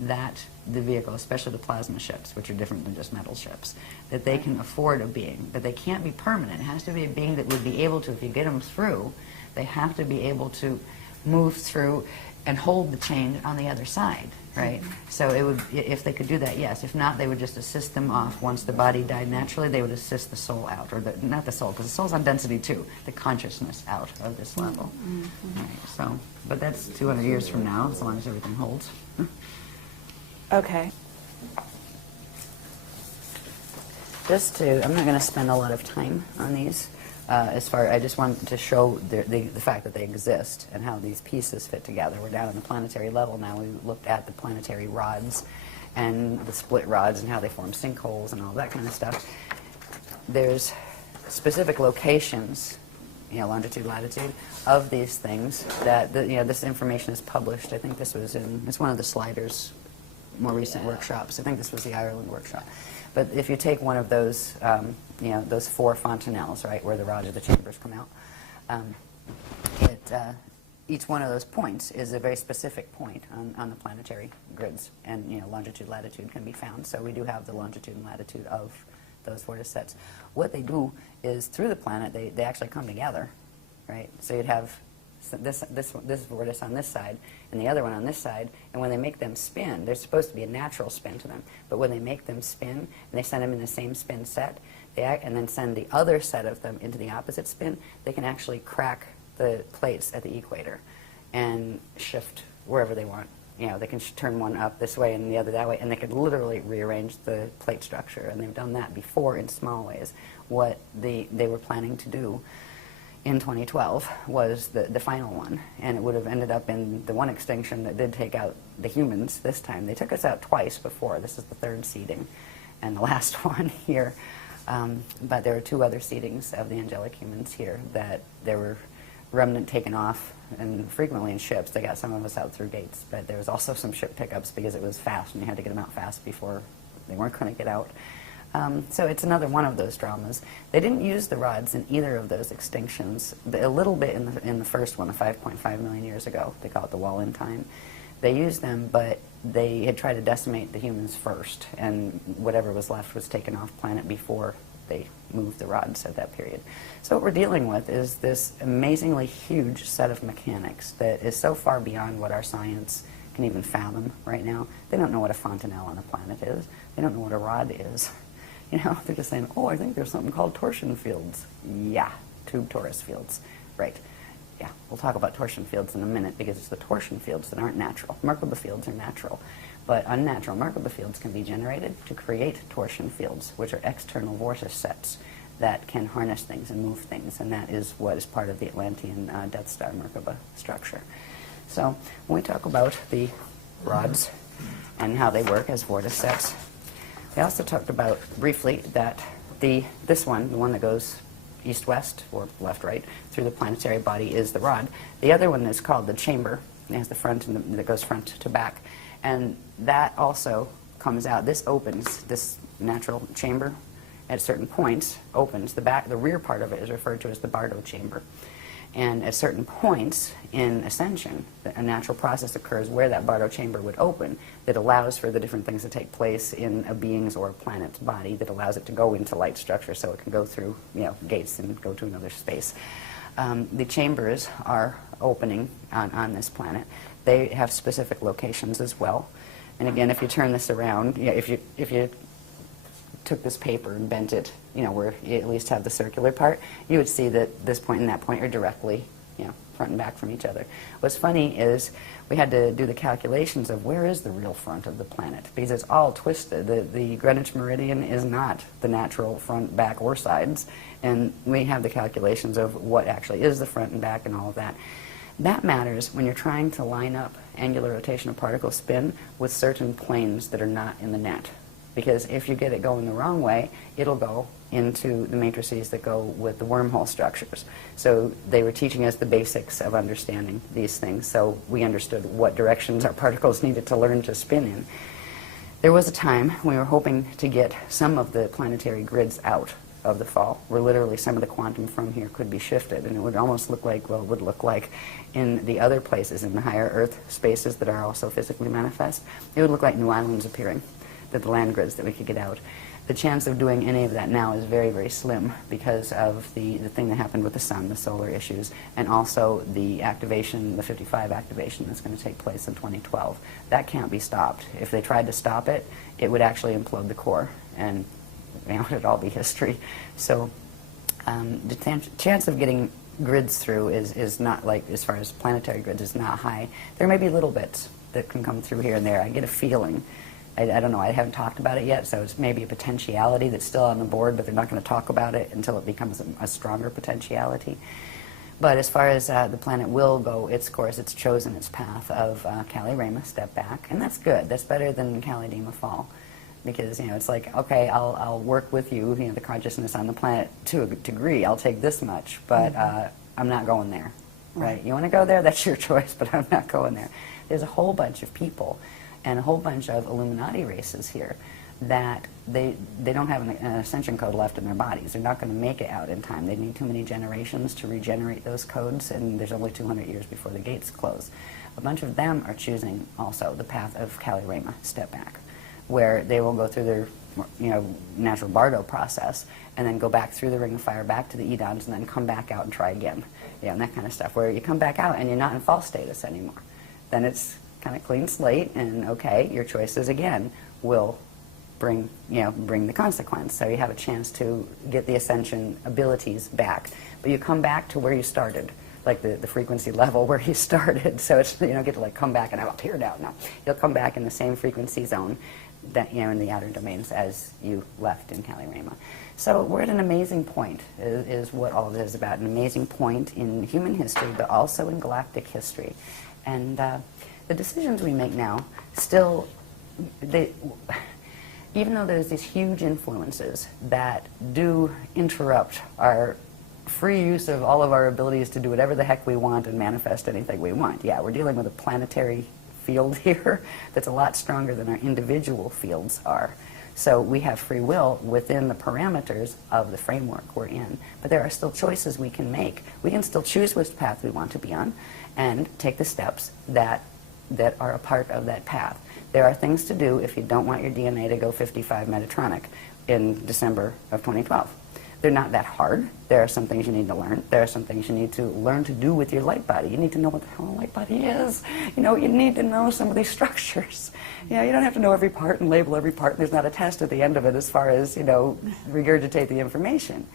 that the vehicle, especially the plasma ships, which are different than just metal ships, that they can afford a being. But they can't be permanent. It has to be a being that would be able to, if you get them through, they have to be able to move through and hold the chain on the other side, right? So it would, if they could do that, yes. If not, they would just assist them off. Once the body died naturally, they would assist the soul out, or not the soul, because the soul's on density too, the consciousness out of this level. Right, so, but that's 200 years from now, as long as everything holds. Okay. Just to, I'm not going to spend a lot of time on these. I just want to show the fact that they exist and how these pieces fit together. We're down on the planetary level now. We looked at the planetary rods and the split rods and how they form sinkholes and all that kind of stuff. There's specific locations, you know, longitude, latitude, of these things that, this information is published. I think this was it's one of the Sliders' more recent workshops. I think this was the Ireland workshop. But if you take one of those, those 4 fontanelles, right, where the rods of the chambers come out, each one of those points is a very specific point on the planetary grids, and longitude, latitude can be found. So we do have the longitude and latitude of those vortice sets. What they do is, through the planet, they actually come together, right? So you'd have this vortice on this side and the other one on this side, and when they make them spin, there's supposed to be a natural spin to them, but when they make them spin and they send them in the same spin set, and then send the other set of them into the opposite spin, they can actually crack the plates at the equator and shift wherever they want. They can turn one up this way and the other that way, and they can literally rearrange the plate structure, and they've done that before in small ways. What they were planning to do in 2012 was the final one, and it would have ended up in the one extinction that did take out the humans this time. They took us out twice before. This is the 3rd seeding and the last one here. But there were 2 other seedings of the angelic humans here that there were remnant taken off, and frequently in ships. They got some of us out through gates, but there was also some ship pickups because it was fast, and you had to get them out fast before they weren't going to get out. So it's another one of those dramas. They didn't use the rods in either of those extinctions. A little bit in the first one, 5.5 million years ago. They call it the wall-in time. They used them, but they had tried to decimate the humans first, and whatever was left was taken off planet before they moved the rods at that period. So what we're dealing with is this amazingly huge set of mechanics that is so far beyond what our science can even fathom right now. They don't know what a fontanelle on a planet is. They don't know what a rod is. They're just saying, oh, I think there's something called torsion fields. Yeah, tube torus fields. Right. Yeah, we'll talk about torsion fields in a minute, because it's the torsion fields that aren't natural. Merkaba fields are natural, but unnatural Merkaba fields can be generated to create torsion fields, which are external vortice sets that can harness things and move things, and that is what is part of the Atlantean Death Star Merkaba structure. So when we talk about the rods and how they work as vorticeps, we also talked about briefly that this one, the one that goes east-west or left-right through the planetary body, is the rod. The other one is called the chamber. It has the front and that goes front to back, and that also comes out. This opens, this natural chamber at certain points opens. The rear part of it is referred to as the Bardo chamber. And at certain points in ascension, a natural process occurs where that Bardo chamber would open that allows for the different things to take place in a being's or a planet's body, that allows it to go into light structure so it can go through, gates and go to another space. The chambers are opening on this planet. They have specific locations as well. And again, if you turn this around, if you took this paper and bent it, where you at least have the circular part, you would see that this point and that point are directly, front and back from each other. What's funny is we had to do the calculations of where is the real front of the planet, because it's all twisted. The Greenwich meridian is not the natural front, back, or sides, and we have the calculations of what actually is the front and back and all of that. That matters when you're trying to line up angular rotational particle spin with certain planes that are not in the net. Because if you get it going the wrong way, it'll go into the matrices that go with the wormhole structures. So they were teaching us the basics of understanding these things, so we understood what directions our particles needed to learn to spin in. There was a time when we were hoping to get some of the planetary grids out of the fall, where literally some of the quantum from here could be shifted, and it would almost look like, well, it would look like in the other places, in the higher Earth spaces that are also physically manifest, it would look like new islands appearing, the land grids that we could get out. The chance of doing any of that now is very, very slim because of the thing that happened with the sun, the solar issues, and also the activation, the 55 activation that's going to take place in 2012. That can't be stopped. If they tried to stop it, it would actually implode the core, and it'd all be history. So the chance of getting grids through is not, like, as far as planetary grids, is not high. There may be little bits that can come through here and there. I get a feeling. I don't know, I haven't talked about it yet, so it's maybe a potentiality that's still on the board, but they're not going to talk about it until it becomes a stronger potentiality. But as far as the planet will go its course, it's chosen its path of Kali Rama, step back, and that's good. That's better than Kali Dima fall, because it's like, okay, I'll work with you, the consciousness on the planet to a degree. I'll take this much, but I'm not going there. Right? You want to go there? That's your choice, but I'm not going there. There's a whole bunch of people and a whole bunch of Illuminati races here that they don't have an ascension code left in their bodies. They're not going to make it out in time. They need too many generations to regenerate those codes, and there's only 200 years before the gates close. A bunch of them are choosing also the path of Kali Rama, step back, where they will go through their natural Bardo process and then go back through the Ring of Fire, back to the Edons, and then come back out and try again. And that kind of stuff, where you come back out and you're not in false status anymore. Then it's kind of clean slate, and okay, your choices again will bring the consequence. So you have a chance to get the ascension abilities back, but you come back to where you started, like the frequency level where you started. So it's you don't get to like come back and I'm up here now. No, you'll come back in the same frequency zone that in the outer domains as you left in Kali Rama. So we're at an amazing point, is what all of this is about. An amazing point in human history, but also in galactic history, and the decisions we make now, still, even though there's these huge influences that do interrupt our free use of all of our abilities to do whatever the heck we want and manifest anything we want. Yeah, we're dealing with a planetary field here that's a lot stronger than our individual fields are. So we have free will within the parameters of the framework we're in, but there are still choices we can make. We can still choose which path we want to be on and take the steps that are a part of that path. There are things to do if you don't want your DNA to go 55 Metatronic in December of 2012. They're not that hard. There are some things you need to learn. There are some things you need to learn to do with your light body. You need to know what the hell a light body is. You need to know some of these structures. You don't have to know every part and label every part. There's not a test at the end of it as far as, regurgitate the information.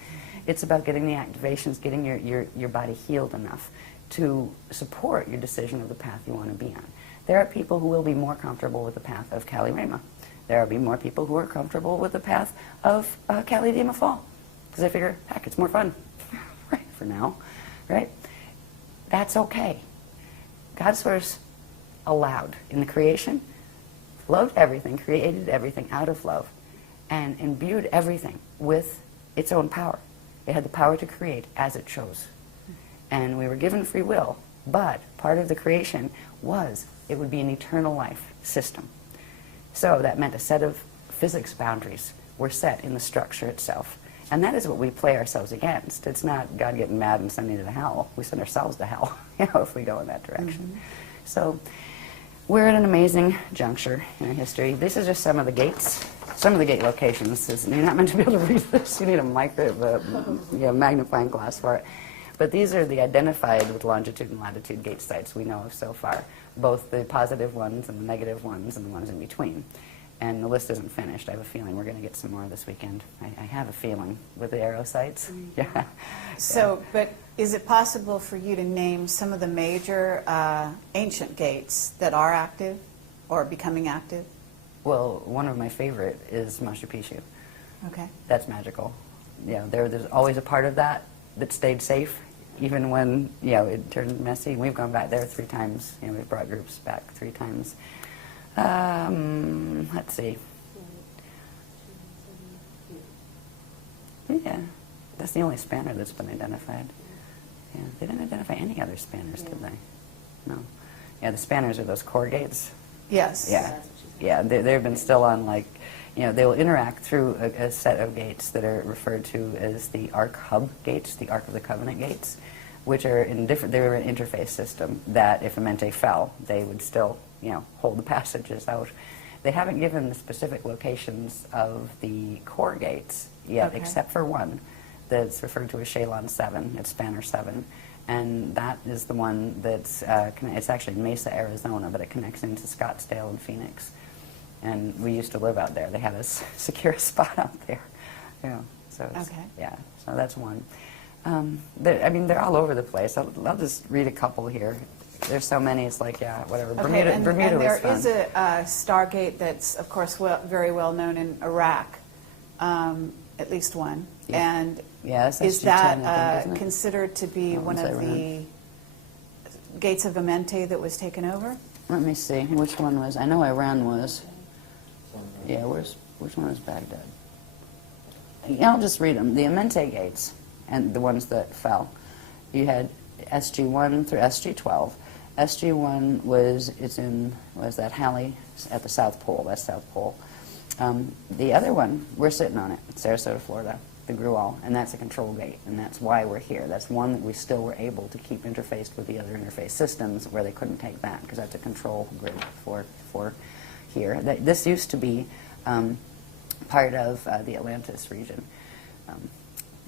It's about getting the activations, getting your body healed enough to support your decision of the path you want to be on. There are people who will be more comfortable with the path of Kali Rama. There will be more people who are comfortable with the path of Kali Dima Fall. because I figure, heck, it's more fun right, for now, right? That's okay. God source allowed in the creation, loved everything, created everything out of love, and imbued everything with its own power. It had the power to create as it chose. And we were given free will, but part of the creation was it would be an eternal life system. So that meant a set of physics boundaries were set in the structure itself. And that is what we play ourselves against. It's not God getting mad and sending you to hell. We send ourselves to hell, if we go in that direction. So we're at an amazing juncture in our history. This is just some of the gates, some of the gate locations. You're not meant to be able to read this. You need a magnifying glass for it. But these are the identified with longitude and latitude gate sites we know of so far, both the positive ones and the negative ones and the ones in between. And the list isn't finished. I have a feeling we're going to get some more this weekend. I have a feeling with the arrow sites. Yeah. So, but is it possible for you to name some of the major ancient gates that are active or becoming active? Well, one of my favorite is Machu Picchu. Okay. That's magical. Yeah, there's always a part of that stayed safe, even when it turned messy. We've gone back there 3 times. We've brought groups back 3 times. Let's see. Yeah, that's the only spanner that's been identified. Yeah, they didn't identify any other spanners, did they? No. Yeah, the spanners are those core gates. Yes. Yeah. Yeah, they've been still on, they will interact through a set of gates that are referred to as the Ark Hub gates, the Ark of the Covenant gates, which are they were an interface system that if a mente fell, they would still, hold the passages out. They haven't given the specific locations of the core gates yet, except for one that's referred to as Shalon 7. It's Spanner 7. And that is the one that's, it's actually in Mesa, Arizona, but it connects into Scottsdale and Phoenix. And we used to live out there. They had us secure a spot out there. So so that's one. They're all over the place. I'll just read a couple here. There's so many, it's like, whatever. Okay, Bermuda and there was fun. is a Stargate that's, of course, very well known in Iraq, at least one. Yeah. And that's is SG-10, that I think, isn't it? considered to be That one one's of the gates of Amente that was taken over? Let me see. Which one was? I know Iran was. Yeah, which one was Baghdad? I'll just read them. The Amente gates, and the ones that fell. You had SG-1 through SG-12. SG-1 was that Halley at the South Pole. That's South Pole. The other one, we're sitting on it. It's Sarasota, Florida, the Gruol, and that's a control gate, and that's why we're here. That's one that we still were able to keep interfaced with the other interface systems where they couldn't take that, because that's a control grid for here. This used to be part of the Atlantis region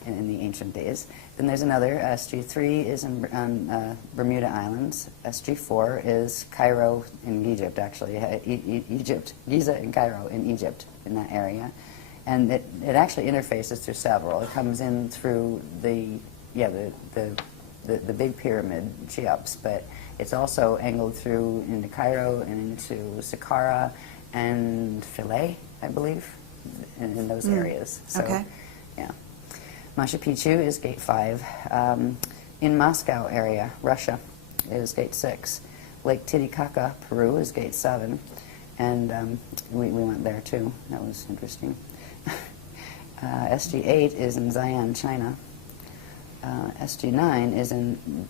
in the ancient days. Then there's another, SG-3 is on Bermuda Islands. SG-4 is Cairo in Egypt, actually. Egypt, Giza and Cairo in Egypt, in that area. And it actually interfaces through several. It comes in through the big pyramid, Cheops, but it's also angled through into Cairo and into Saqqara and Philae, I believe, in those areas. So, okay. Yeah. Machu Picchu is Gate 5. In Moscow area, Russia, is Gate 6. Lake Titicaca, Peru, is Gate 7. And we went there too. That was interesting. SG-8 is in Xi'an, China. SG-9 is in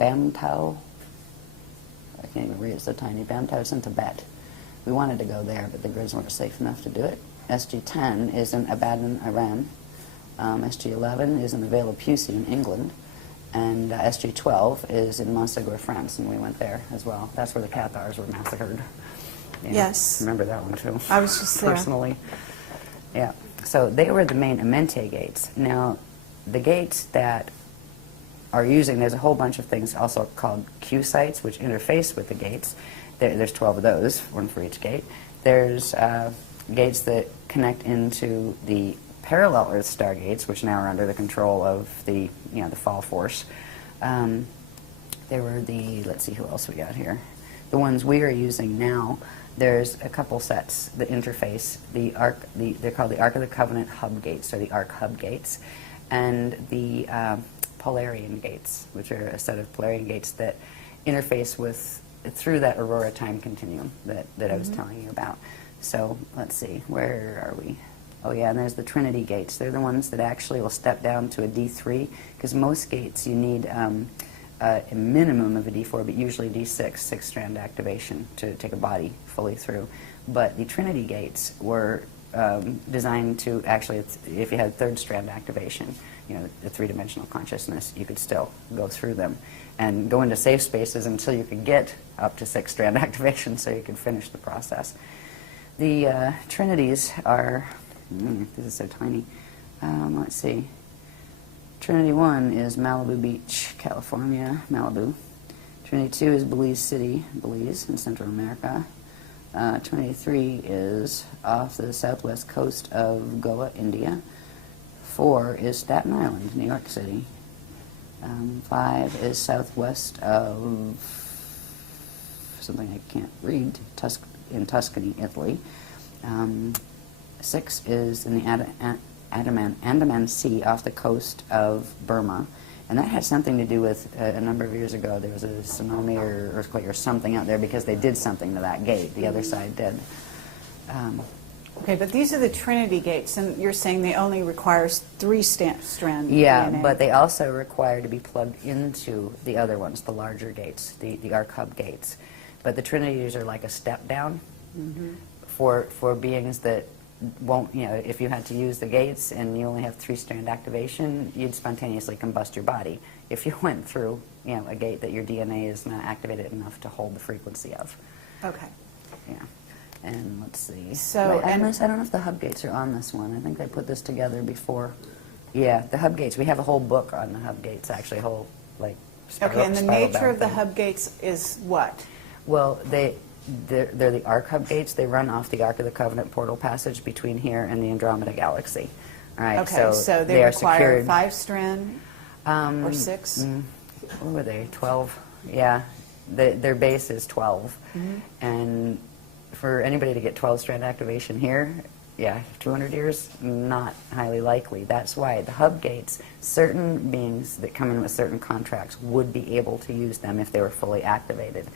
Bamtao. I can't even read, it's so tiny. Bamtao is in Tibet. We wanted to go there, but the grids weren't safe enough to do it. SG-10 is in Abadan, Iran. SG-11 is in the Vale of Pusey in England. And SG-12 is in Montségur, France, and we went there as well. That's where the Cathars were massacred. Yeah, yes. Remember that one, too. I was just there. Personally. Yeah. So they were the main Amente gates. Now, the gates that are using, there's a whole bunch of things also called Q sites, which interface with the gates. There's 12 of those, one for each gate. There's gates that connect into the parallel Earth stargates, which now are under the control of the fall force. There were let's see who else we got here. The ones we are using now there's a couple sets. The interface, they're called the Ark of the Covenant hub gates, or the Ark hub gates, and the Polarian gates, which are a set of Polarian gates that interface with through that Aurora time continuum that I was telling you about. So let's see, where are we? Oh yeah, and there's the Trinity gates. They're the ones that actually will step down to a D3, because most gates you need a minimum of a D4, but usually D6, six-strand activation to take a body fully through. But the Trinity gates were designed to actually, if you had third-strand activation, you know, the three-dimensional consciousness, you could still go through them and go into safe spaces until you could get up to six-strand activation so you could finish the process. The Trinities are, this is so tiny, let's see. Trinity 1 is Malibu Beach, California, Malibu. Trinity 2 is Belize City, Belize, in Central America. Trinity 3 is off the southwest coast of Goa, India. 4 is Staten Island, New York City. 5 is southwest of something I can't read, in Tuscany, Italy. 6 is in the Andaman Sea off the coast of Burma. And that had something to do with, a number of years ago, there was a tsunami or earthquake or something out there because they did something to that gate. The other side did. Okay, but these are the Trinity gates, and you're saying they only require strand Yeah, DNA. but they also require to be plugged into the other ones, the larger gates, the Ark hub gates. But the Trinities are like a step down for beings that won't, you know, if you had to use the gates and you only have three-strand activation, you'd spontaneously combust your body if you went through, you know, a gate that your DNA is not activated enough to hold the frequency of. Okay. Yeah. And let's see. So, I don't know if the hub gates are on this one. I think they put this together before. Yeah, the hub gates. We have a whole book on the hub gates, actually, a whole, like, Okay, and the nature of the thing. hub gates is what? Well, they're the Ark hub gates. They run off the Ark of the Covenant portal passage between here and the Andromeda Galaxy. All right, Okay, so they are require secured. 5-strand or 6? What were they? 12? Yeah, their base is 12, and for anybody to get 12-strand activation here, yeah, 200 years, not highly likely. That's why the hub gates, certain beings that come in with certain contracts would be able to use them if they were fully activated.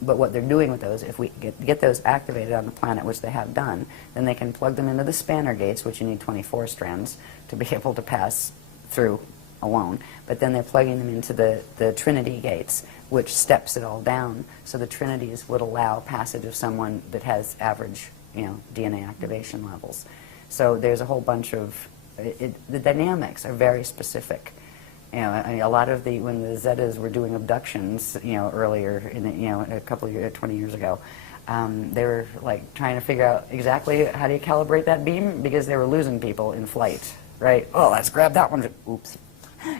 But what they're doing with those, if we get those activated on the planet, which they have done, then they can plug them into the spanner gates, which you need 24 strands to be able to pass through alone. But then they're plugging them into the Trinity gates, which steps it all down. So the Trinities would allow passage of someone that has average, you know, DNA activation levels. So there's a whole bunch of, the dynamics are very specific. You know, I mean, a lot of when the Zetas were doing abductions, you know, earlier in the, you know, a couple of years, 20 years ago, they were like trying to figure out exactly how do you calibrate that beam, because they were losing people in flight, right? Oh, let's grab that one. Oops.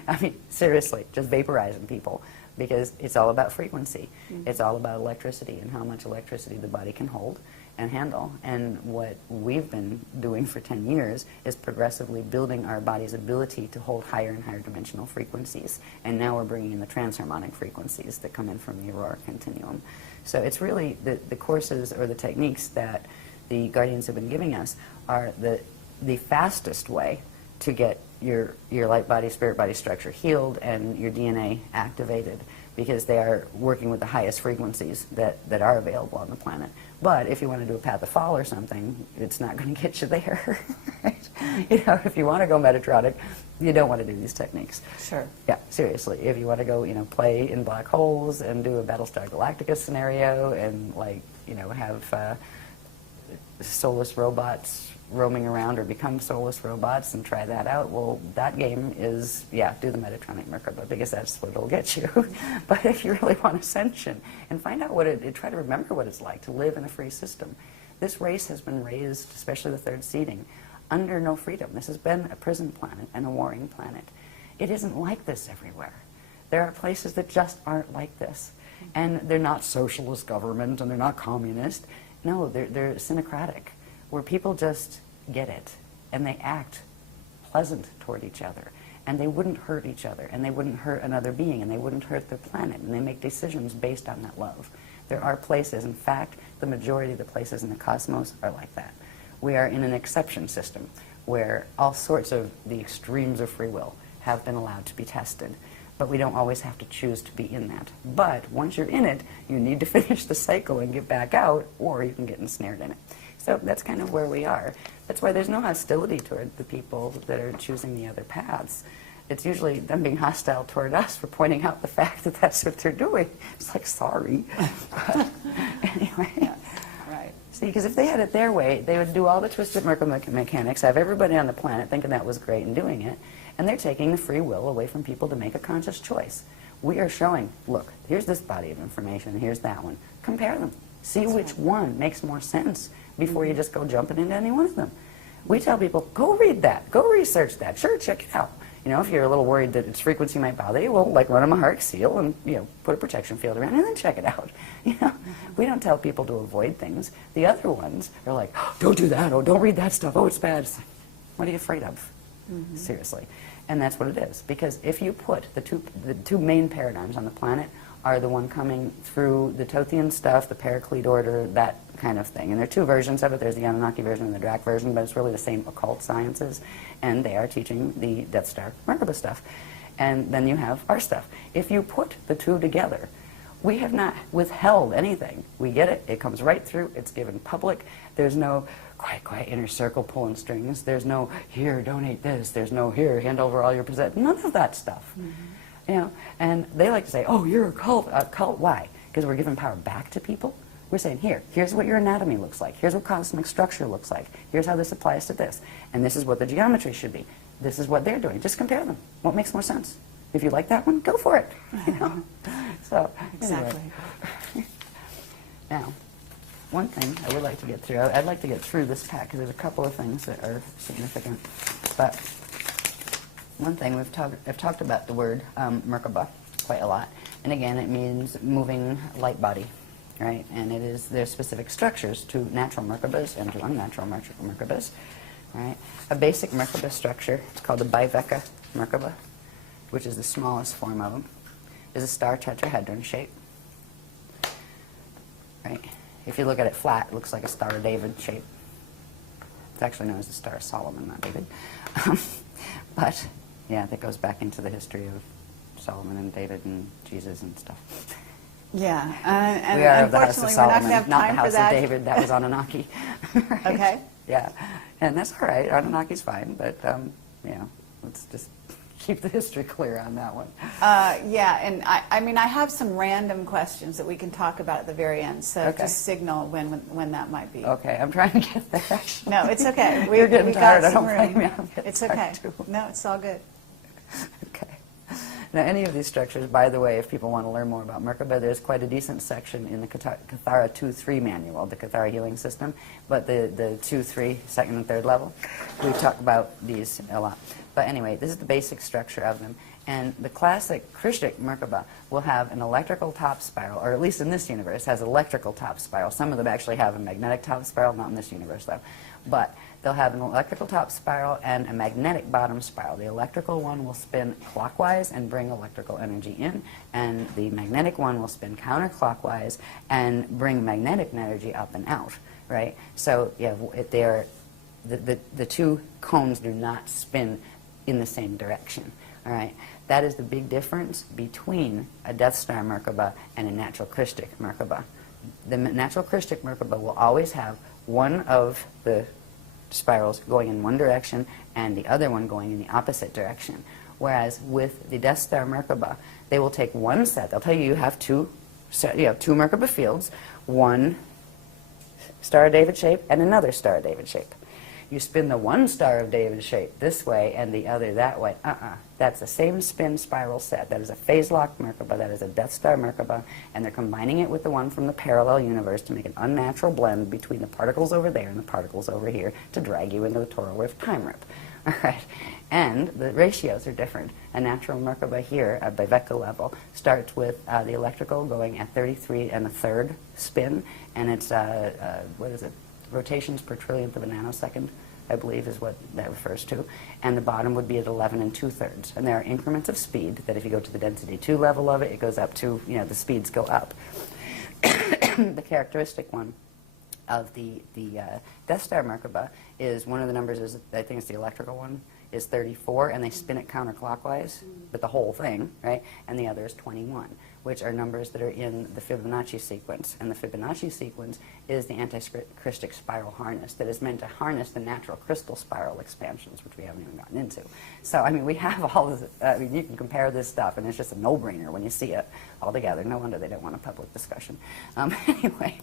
I mean, seriously, just vaporizing people, because it's all about frequency. It's all about electricity and how much electricity the body can hold and handle. And what we've been doing for 10 years is progressively building our body's ability to hold higher and higher dimensional frequencies. And now we're bringing in the transharmonic frequencies that come in from the Aurora continuum. So it's really the courses or the techniques that the Guardians have been giving us are the fastest way to get your light body, spirit body structure healed and your DNA activated, because they are working with the highest frequencies that are available on the planet. But if you want to do a path of fall or something, it's not going to get you there. Right? You know, if you want to go Metatronic, you don't want to do these techniques. Sure. Yeah, seriously. If you want to go, you know, play in black holes and do a Battlestar Galactica scenario and, like, you know, have soulless robots roaming around or become soulless robots and try that out, well, that game is, yeah, do the Metatronic Merkaba, because that's what it'll get you. But if you really want ascension and find out what try to remember what it's like to live in a free system. This race has been raised, especially the third seeding, under no freedom. This has been a prison planet and a warring planet. It isn't like this everywhere. There are places that just aren't like this. And they're not socialist government and they're not communist. No, they're synocratic, where people just get it and they act pleasant toward each other, and they wouldn't hurt each other, and they wouldn't hurt another being, and they wouldn't hurt their planet, and they make decisions based on that love. There are places, in fact, the majority of the places in the cosmos are like that. We are in an exception system where all sorts of the extremes of free will have been allowed to be tested. But we don't always have to choose to be in that. But once you're in it, you need to finish the cycle and get back out, or you can get ensnared in it. So that's kind of where we are. That's why there's no hostility toward the people that are choosing the other paths. It's usually them being hostile toward us for pointing out the fact that that's what they're doing. It's like, sorry. But anyway. Yes, right. See, because if they had it their way, they would do all the twisted mechanics, have everybody on the planet thinking that was great and doing it, and they're taking the free will away from people to make a conscious choice. We are showing, look, here's this body of information, here's that one. Compare them. See which one makes more sense before you just go jumping into any one of them. We tell people, go read that, go research that, sure, check it out. You know, if you're a little worried that its frequency might bother you, well, like run a Maharik seal and, you know, put a protection field around it and then check it out. You know, we don't tell people to avoid things. The other ones are like, oh, don't do that, oh, don't read that stuff, oh, it's bad. It's like, what are you afraid of? Seriously. And that's what it is. Because if you put the two main paradigms on the planet are the one coming through the Tothian stuff, the Paraclete order, that kind of thing. And there are two versions of it. There's the Anunnaki version and the Drac version, but it's really the same occult sciences. And they are teaching the Death Star Merkaba stuff. And then you have our stuff. If you put the two together, we have not withheld anything. We get it. It comes right through. It's given public. There's no quiet inner circle pulling strings. There's no, here, donate this. There's no, here, hand over all your possessions. None of that stuff. You know, and they like to say, oh, you're a cult. A cult, why? Because we're giving power back to people? We're saying, here's what your anatomy looks like. Here's what cosmic structure looks like. Here's how this applies to this. And this is what the geometry should be. This is what they're doing. Just compare them. What makes more sense? If you like that one, go for it. You know? So, Exactly. Anyway. Now, one thing I would like to get through, I'd like to get through this pack because there's a couple of things that are significant. But one thing, I've talked about the word Merkaba quite a lot. And again, it means moving light body, right? And there's specific structures to natural Merkabas and to unnatural Merkabas, right? A basic Merkaba structure, it's called a Biveka Merkaba, which is the smallest form of them, is a star tetrahedron shape, right? If you look at it flat, it looks like a Star of David shape. It's actually known as the Star of Solomon, not David. But, yeah, that goes back into the history of Solomon and David and Jesus and stuff. Yeah, and We are of the House of unfortunately, we're not going Solomon, to have not the time for House that. of David. That was Anunnaki. Right? Okay. Yeah, and that's all right. Anunnaki's fine, but, yeah, let's just keep the history clear on that one. Yeah, and I mean, I have some random questions that we can talk about at the very end, so Okay. just signal when that might be. Okay, I'm trying to get there, actually. No, it's okay. You're getting we tired. got I don't some blame room. you. I'm getting It's tired, okay. too. No, it's all good. Okay. Now, any of these structures, by the way, if people want to learn more about Merkaba, there's quite a decent section in the Cathara 2-3 manual, the Cathara healing system, but the 2-3, second and third level, we talk about these a lot. But anyway, this is the basic structure of them. And the classic Krishnik Merkaba will have an electrical top spiral, or at least in this universe, has electrical top spiral. Some of them actually have a magnetic top spiral, not in this universe, though. But they'll have an electrical top spiral and a magnetic bottom spiral. The electrical one will spin clockwise and bring electrical energy in, and the magnetic one will spin counterclockwise and bring magnetic energy up and out, right? So, yeah, the two cones do not spin in the same direction, all right? That is the big difference between a Death Star Merkaba and a natural Krishnik Merkaba. The natural Krishnik Merkaba will always have one of the spirals going in one direction and the other one going in the opposite direction. Whereas with the Death Star Merkaba, they will take one set. They'll tell you have two Merkaba fields, one Star of David shape and another Star of David shape. You spin the one Star of David shape this way and the other that way. That's the same spin spiral set. That is a phase-locked Merkaba. That is a Death Star Merkaba. And they're combining it with the one from the parallel universe to make an unnatural blend between the particles over there and the particles over here to drag you into the Torah wave time rip. All right. And the ratios are different. A natural Merkaba here at Biveka level starts with the electrical going at 33 1/3 spin. And it's, what is it? Rotations per trillionth of a nanosecond, I believe is what that refers to. And the bottom would be at 11 2/3. And there are increments of speed that if you go to the density 2 level of it, it goes up to, the speeds go up. the characteristic one of the Death Star Merkaba is one of the numbers is, I think it's the electrical one, is 34, and they spin it counterclockwise, but the whole thing, right? And the other is 21, which are numbers that are in the Fibonacci sequence. And the Fibonacci sequence is the anti-crystic spiral harness that is meant to harness the natural crystal spiral expansions, which we haven't even gotten into. So, I mean, we have all of I mean, you can compare this stuff, and it's just a no-brainer when you see it all together. No wonder they don't want a public discussion. Anyway.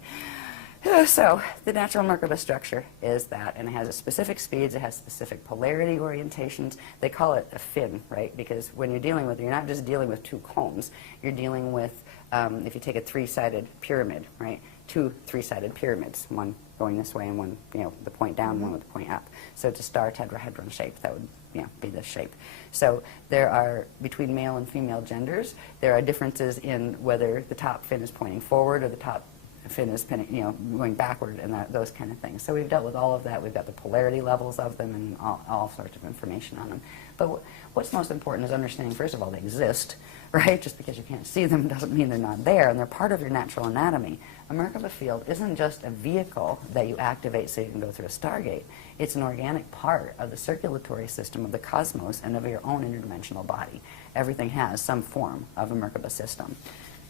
So, the natural Merkaba structure is that, and it has a specific speeds, it has specific polarity orientations. They call it a fin, right? Because when you're dealing with it, you're not just dealing with two combs, you're dealing with, if you take a three-sided pyramid, right? Two three-sided pyramids, one going this way and one, you know, the point down, one with the point up. So it's a star tetrahedron shape, that would, you know, be this shape. So there are, between male and female genders, there are differences in whether the top fin is pointing forward or the top fin is you know, going backward and those kind of things. So we've dealt with all of that. We've got the polarity levels of them and all sorts of information on them. But what's most important is understanding, first of all, they exist, right? Just because you can't see them doesn't mean they're not there, and they're part of your natural anatomy. A Merkaba field isn't just a vehicle that you activate so you can go through a Stargate. It's an organic part of the circulatory system of the cosmos and of your own interdimensional body. Everything has some form of a Merkaba system.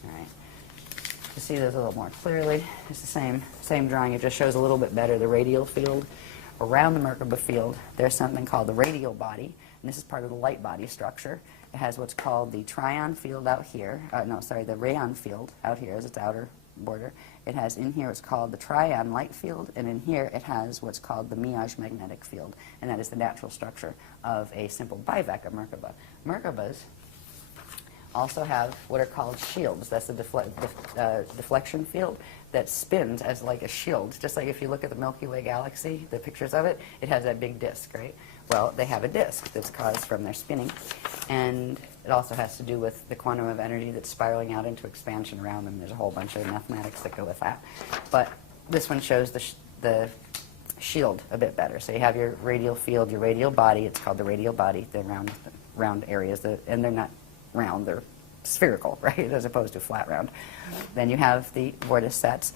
All right. To see this a little more clearly, it's the same drawing. It just shows a little bit better the radial field. Around the Merkaba field, there's something called the radial body, and this is part of the light body structure. It has what's called the trion field out here. The rayon field out here is its outer border. It has in here what's called the trion light field, and in here it has what's called the Miage magnetic field, and that is the natural structure of a simple biveka Merkaba. Merkabas also have what are called shields. That's the deflection field that spins as like a shield. Just like if you look at the Milky Way galaxy, the pictures of it, it has that big disk, right? Well, they have a disk that's caused from their spinning, and it also has to do with the quantum of energy that's spiraling out into expansion around them. There's a whole bunch of mathematics that go with that. But this one shows the shield a bit better. So you have your radial field, your radial body. It's called the radial body, the round areas, and they're not round, they're spherical, right, as opposed to flat round. Then you have the vorticets.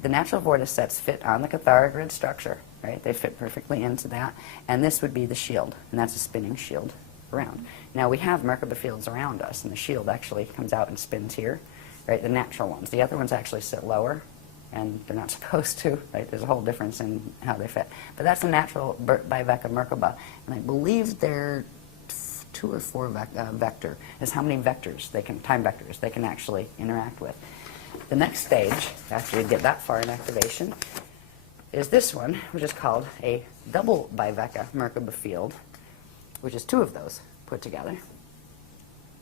The natural vorticets fit on the Cathara grid structure, right? They fit perfectly into that, and this would be the shield, and that's a spinning shield around. Now we have Merkaba fields around us, and the shield actually comes out and spins here, right, the natural ones. The other ones actually sit lower, and they're not supposed to, right? There's a whole difference in how they fit. But that's a natural biveka Merkaba, and I believe they're 2 or 4 vector is how many vectors time vectors they can actually interact with. The next stage, after you get that far in activation, is this one, which is called a double biveka Merkaba field, which is 2 of those put together,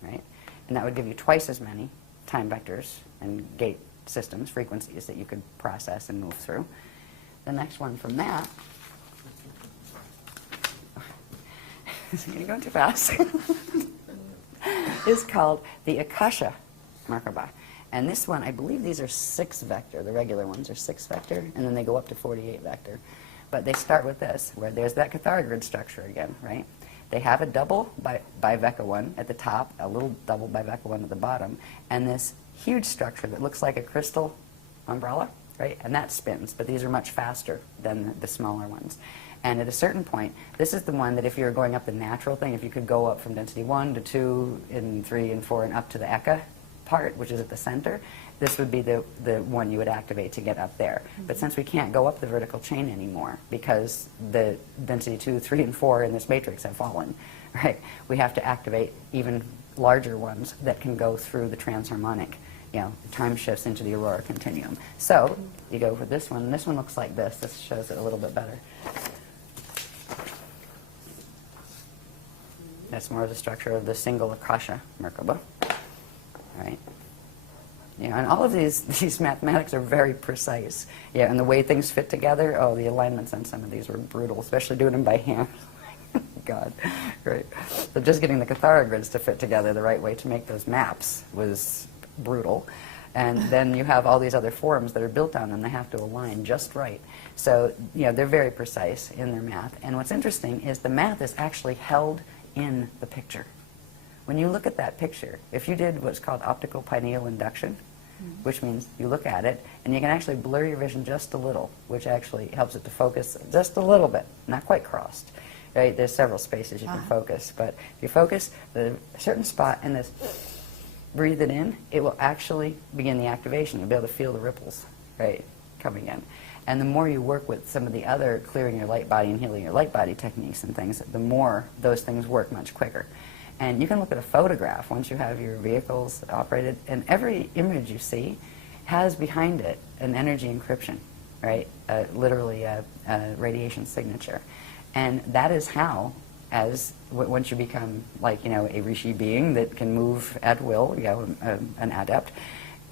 right? And that would give you twice as many time vectors and gate systems, frequencies that you could process and move through. The next one from that, you're going too fast, is called the Akasha Merkaba. And this one, I believe these are 6 vector. The regular ones are 6 vector, and then they go up to 48 vector. But they start with this, where there's that Cathara grid structure again, right? They have a double biveka one at the top, a little double biveka one at the bottom, and this huge structure that looks like a crystal umbrella, right? And that spins, but these are much faster than the smaller ones. And at a certain point, this is the one that if you were going up the natural thing, if you could go up from density 1 to 2 and 3 and 4 and up to the Eka part, which is at the center, this would be the one you would activate to get up there. But since we can't go up the vertical chain anymore because the density 2, 3, and 4 in this matrix have fallen, right? We have to activate even larger ones that can go through the transharmonic, you know, time shifts into the aurora continuum. So you go for this one, and this one looks like this. This shows it a little bit better. That's more of the structure of the single Akasha Merkaba, right? You know, and all of these mathematics are very precise. Yeah, and the way things fit together, oh, the alignments on some of these were brutal, especially doing them by hand. God, right? So just getting the Cathara grids to fit together the right way to make those maps was brutal. And then you have all these other forms that are built on them. They have to align just right. So, you know, they're very precise in their math. And what's interesting is the math is actually held in the picture. When you look at that picture, if you did what's called optical pineal induction, which means you look at it and you can actually blur your vision just a little, which actually helps it to focus just a little bit, not quite crossed. Right? There's several spaces you can focus, but if you focus a certain spot and this, breathe it in, it will actually begin the activation. You'll be able to feel the ripples, right, coming in. And the more you work with some of the other clearing your light body and healing your light body techniques and things, the more those things work much quicker. And you can look at a photograph once you have your vehicles operated, and every image you see has behind it an energy encryption, right? Literally a radiation signature. And that is how, once you become like, a rishi being that can move at will, an adept,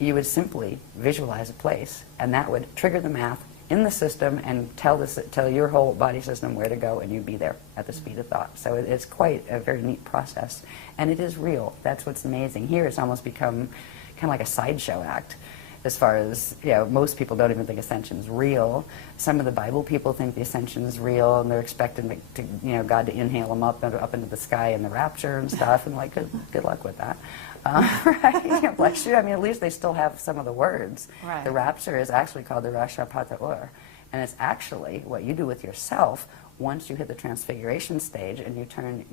you would simply visualize a place, and that would trigger the math in the system and tell your whole body system where to go, and you'd be there at the speed of thought. So it's quite a very neat process, and it is real. That's what's amazing. Here it's almost become kind of like a sideshow act. As far as, most people don't even think ascension is real. Some of the Bible people think the ascension is real, and they're expecting God to inhale them up into the sky in the rapture and stuff, and like, good luck with that. Right? Bless you. I mean, at least they still have some of the words. Right. The rapture is actually called the Rashapata-ur, and it's actually what you do with yourself once you hit the transfiguration stage and you turn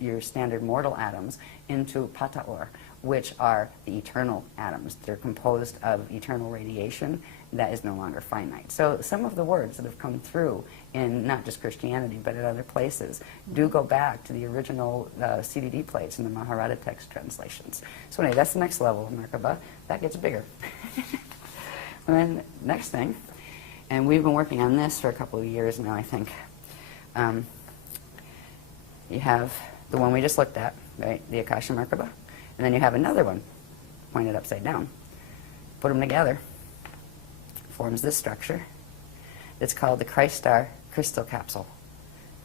your standard mortal atoms into Pata-ur, which are the eternal atoms. They're composed of eternal radiation that is no longer finite. So some of the words that have come through in not just Christianity but in other places do go back to the original CDD plates in the Mahabharata text translations. So anyway, that's the next level of Merkaba. That gets bigger. And then next thing, and we've been working on this for a couple of years now, I think. You have the one we just looked at, right? The Akasha Merkaba. And then you have another one pointed upside down. Put them together. Forms this structure. It's called the Christ Star Crystal Capsule,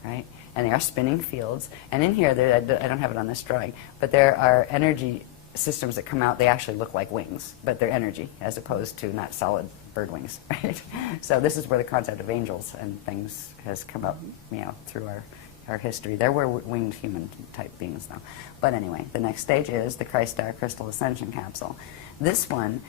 right? And they are spinning fields. And in here, I don't have it on this drawing, but there are energy systems that come out. They actually look like wings, but they're energy as opposed to not solid bird wings, right? So this is where the concept of angels and things has come up, through our history. There were winged human type beings though. But anyway, the next stage is the Christ Star Crystal Ascension Capsule. This one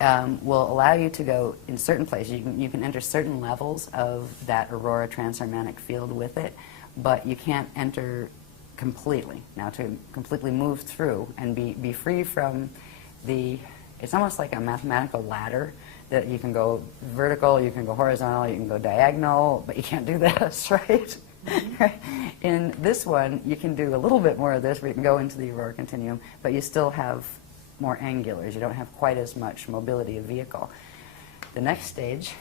will allow you to go in certain places. You can enter certain levels of that aurora transharmonic field with it, but you can't enter completely. Now to completely move through and be free from it's almost like a mathematical ladder that you can go vertical, you can go horizontal, you can go diagonal, but you can't do this, right? In this one, you can do a little bit more of this, where you can go into the aurora continuum, but you still have more angulars. You don't have quite as much mobility of vehicle. The next stage,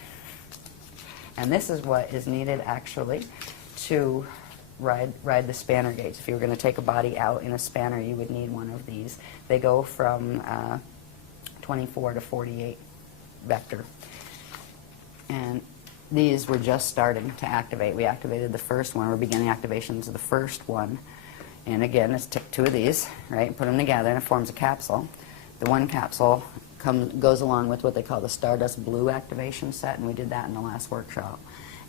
and this is what is needed actually to ride the spanner gates. If you were going to take a body out in a spanner, you would need one of these. They go from 24 to 48 vector. And these were just starting to activate. We activated the first one. We're beginning activations of the first one. And again, let's take two of these, right? Put them together and it forms a capsule. The one capsule goes along with what they call the Stardust Blue activation set, and we did that in the last workshop.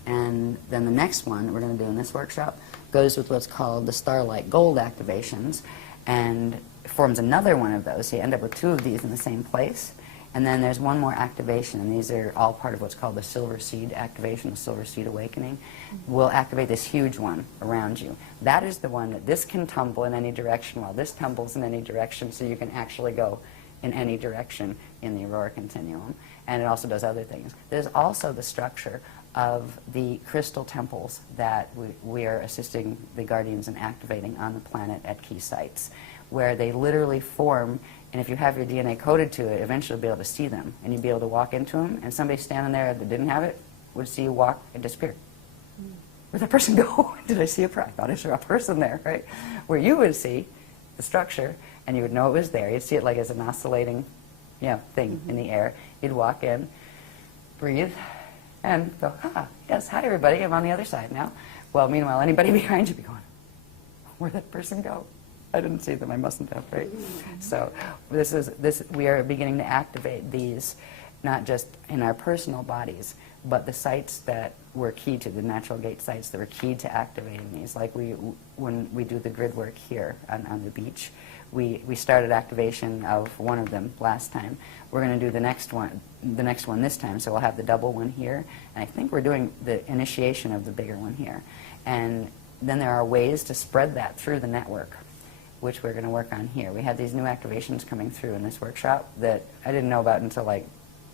And then the next one that we're going to do in this workshop goes with what's called the Starlight Gold activations, and forms another one of those. So you end up with two of these in the same place. And then there's one more activation, and these are all part of what's called the Silver Seed activation, the Silver Seed Awakening. We'll activate this huge one around you. That is the one that this can tumble in any direction, while this tumbles in any direction, so you can actually go in any direction in the aurora continuum. And it also does other things. There's also the structure of the crystal temples that we are assisting the guardians in activating on the planet at key sites, where they literally form. And if you have your DNA coded to it, eventually you'll be able to see them. And you'd be able to walk into them, and somebody standing there that didn't have it would see you walk and disappear. Where'd that person go? Did I see a person? I thought I saw a person there, right? Where you would see the structure, and you would know it was there. You'd see it like as an oscillating thing in the air. You'd walk in, breathe, and go, yes, hi everybody, I'm on the other side now. Well, meanwhile, anybody behind you be going, where'd that person go? I didn't see them, I mustn't have, right? So we are beginning to activate these, not just in our personal bodies, But the sites that we're key to, the natural gate sites that were key to activating these, like when we do the grid work here on the beach, we started activation of one of them last time. We're going to do the next one this time, so we'll have the double one here, and I think we're doing the initiation of the bigger one here. And then there are ways to spread that through the network, which we're going to work on here. We had these new activations coming through in this workshop that I didn't know about until like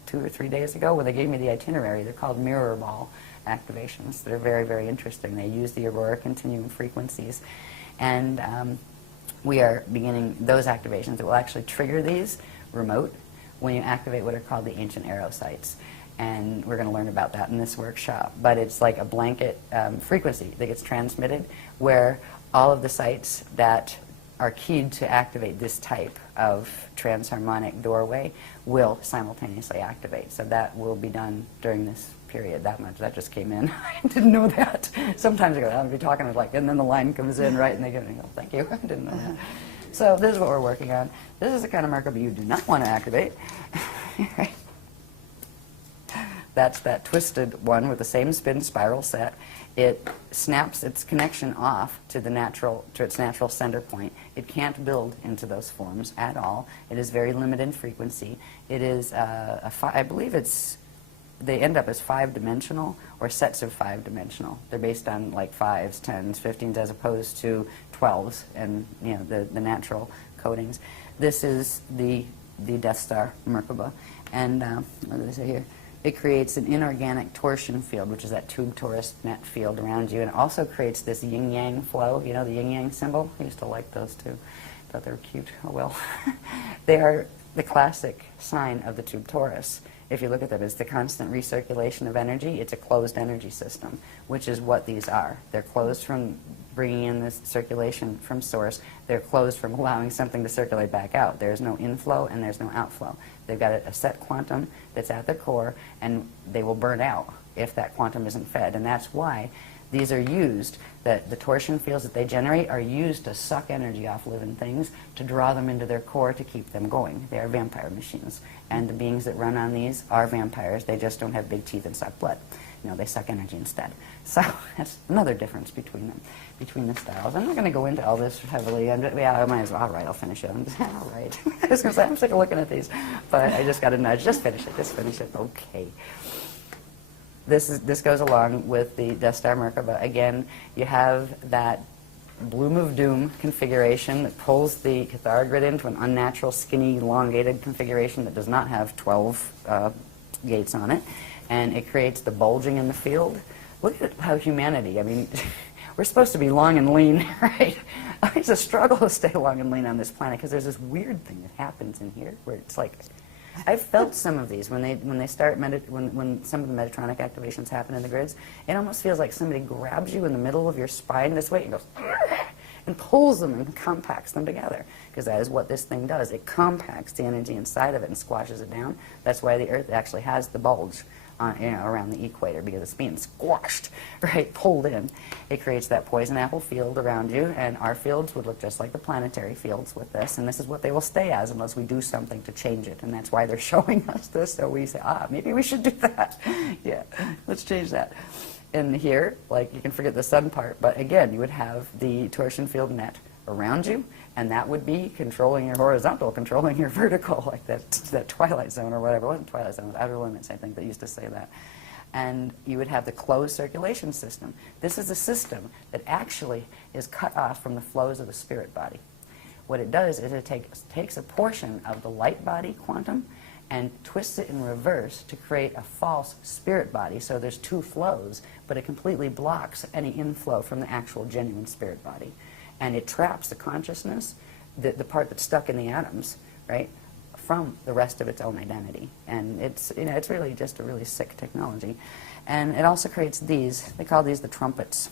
2 or 3 days ago when they gave me the itinerary. They're called mirror ball activations. They're very, very interesting. They use the aurora continuum frequencies. And we are beginning those activations that will actually trigger these remote when you activate what are called the ancient arrow sites. And we're going to learn about that in this workshop. But it's like a blanket frequency that gets transmitted where all of the sites that are keyed to activate this type of transharmonic doorway will simultaneously activate. So that will be done during this period. That just came in. I didn't know that. Sometimes I go, I'll be talking, like, and then the line comes in, right, and they go, thank you, I didn't know that. So this is what we're working on. This is the kind of Merkaba you do not want to activate. Right? That's that twisted one with the same spin spiral set. It snaps its connection off to its natural center point. It can't build into those forms at all. It is very limited in frequency. It is I believe they end up as 5-dimensional or sets of 5-dimensional. They're based on like 5s, 10s, 15s as opposed to 12s and the natural codings. This is the Death Star Merkaba, and what did I say here? It creates an inorganic torsion field, which is that tube torus net field around you, and it also creates this yin-yang flow. You know the yin-yang symbol? I used to like those too. Thought they were cute. Oh well. They are the classic sign of the tube torus. If you look at them, it's the constant recirculation of energy. It's a closed energy system, which is what these are. They're closed from bringing in this circulation from source. They're closed from allowing something to circulate back out. There's no inflow and there's no outflow. They've got a set quantum that's at their core, and they will burn out if that quantum isn't fed. And that's why these are used, the torsion fields that they generate are used to suck energy off living things, to draw them into their core to keep them going. They are vampire machines. And the beings that run on these are vampires. They just don't have big teeth and suck blood. They suck energy instead. So that's another difference between them, between the styles. I'm not going to go into all this heavily. I might as well. All right, I'll finish it. All right. I was going to say, I'm sick of looking at these. But I just got a nudge. Just finish it. Just finish it. Okay. This goes along with the Death Star Merkaba. Again, you have that Bloom of Doom configuration that pulls the Cathara grid into an unnatural, skinny, elongated configuration that does not have 12 gates on it. And it creates the bulging in the field. Look at how humanity, we're supposed to be long and lean, right? It's a struggle to stay long and lean on this planet because there's this weird thing that happens in here where it's like, I've felt some of these when some of the Metatronic activations happen in the grids. It almost feels like somebody grabs you in the middle of your spine this way and goes and pulls them and compacts them together, because that is what this thing does. It compacts the energy inside of it and squashes it down. That's why the Earth actually has the bulge around the equator, because it's being squashed, right, pulled in. It creates that poison apple field around you, and our fields would look just like the planetary fields with this, and this is what they will stay as unless we do something to change it, and that's why they're showing us this, so we say, maybe we should do that. Yeah, let's change that. And here, like, you can forget the sun part, but again, you would have the torsion field net around you, and that would be controlling your horizontal, controlling your vertical, like that Twilight Zone or whatever. It wasn't Twilight Zone, it was Outer Limits, I think, that used to say that. And you would have the closed circulation system. This is a system that actually is cut off from the flows of the spirit body. What it does is it takes a portion of the light body quantum and twists it in reverse to create a false spirit body. So there's two flows, but it completely blocks any inflow from the actual genuine spirit body. And it traps the consciousness, the part that's stuck in the atoms, right, from the rest of its own identity. And it's really just a really sick technology. And it also creates these. They call these the trumpets.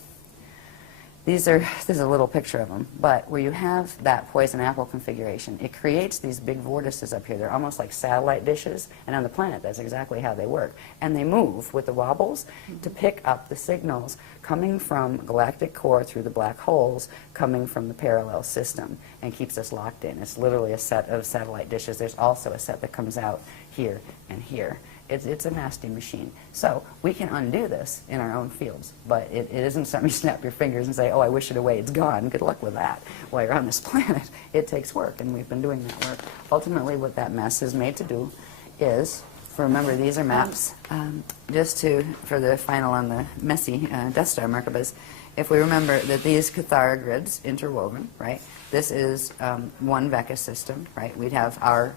This is a little picture of them, but where you have that poison apple configuration, it creates these big vortices up here. They're almost like satellite dishes, and on the planet, that's exactly how they work. And they move with the wobbles to pick up the signals coming from galactic core through the black holes, coming from the parallel system, and keeps us locked in. It's literally a set of satellite dishes. There's also a set that comes out here and here. It's a nasty machine. So we can undo this in our own fields, but it isn't something you snap your fingers and say, oh, I wish it away, it's gone. Good luck with that. While you're on this planet, it takes work, and we've been doing that work. Ultimately, what that mess is made to do is, remember, these are maps, for the final on the messy Death Star Merkabahs, if we remember that these Cathara grids, interwoven, right, this is one Vecca system, right? We'd have our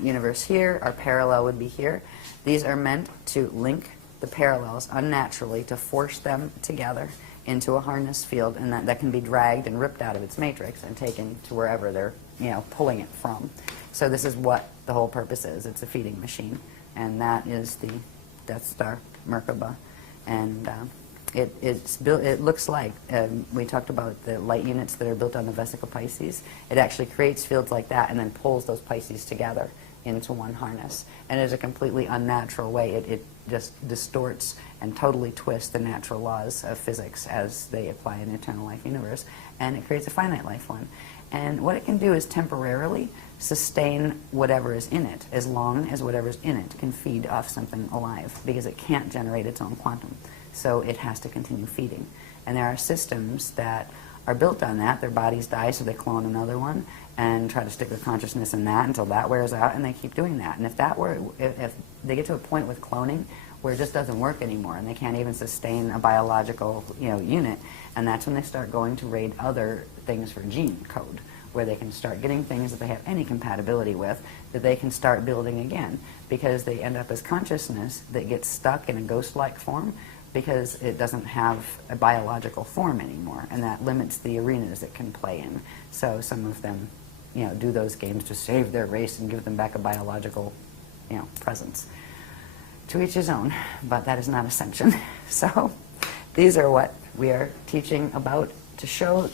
universe here, our parallel would be here. These are meant to link the parallels unnaturally, to force them together into a harness field, and that can be dragged and ripped out of its matrix and taken to wherever they're pulling it from. So this is what the whole purpose is. It's a feeding machine, and that is the Death Star Merkabah. And it's built. It looks like we talked about the light units that are built on the vesicle Pisces. It actually creates fields like that and then pulls those Pisces together into one harness. And it is a completely unnatural way. It just distorts and totally twists the natural laws of physics as they apply in the eternal life universe, and it creates a finite life one. And what it can do is temporarily sustain whatever is in it, as long as whatever's in it can feed off something alive, because it can't generate its own quantum. So it has to continue feeding. And there are systems that are built on that. Their bodies die, so they clone another one and try to stick their consciousness in that until that wears out, and they keep doing that. And if they get to a point with cloning where it just doesn't work anymore, and they can't even sustain a biological unit, and that's when they start going to raid other things for gene code, where they can start getting things that they have any compatibility with, that they can start building again, because they end up as consciousness that gets stuck in a ghost-like form because it doesn't have a biological form anymore, and that limits the arenas it can play in. So some of them do those games to save their race and give them back a biological presence. To each his own, but that is not ascension. So these are what we are teaching about to show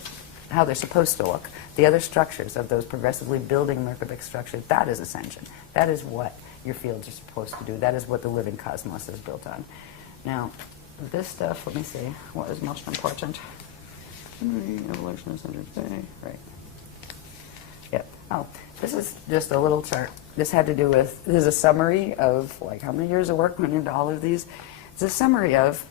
how they're supposed to look. The other structures of those progressively building Merkabah structures, that is ascension. That is what your fields are supposed to do. That is what the living cosmos is built on. Now, this stuff, let me see, what is most important? Evolution, ascension, right. Yep. Oh, this is just a little chart. This had to do with, this is a summary of how many years of work went into all of these. It's a summary of,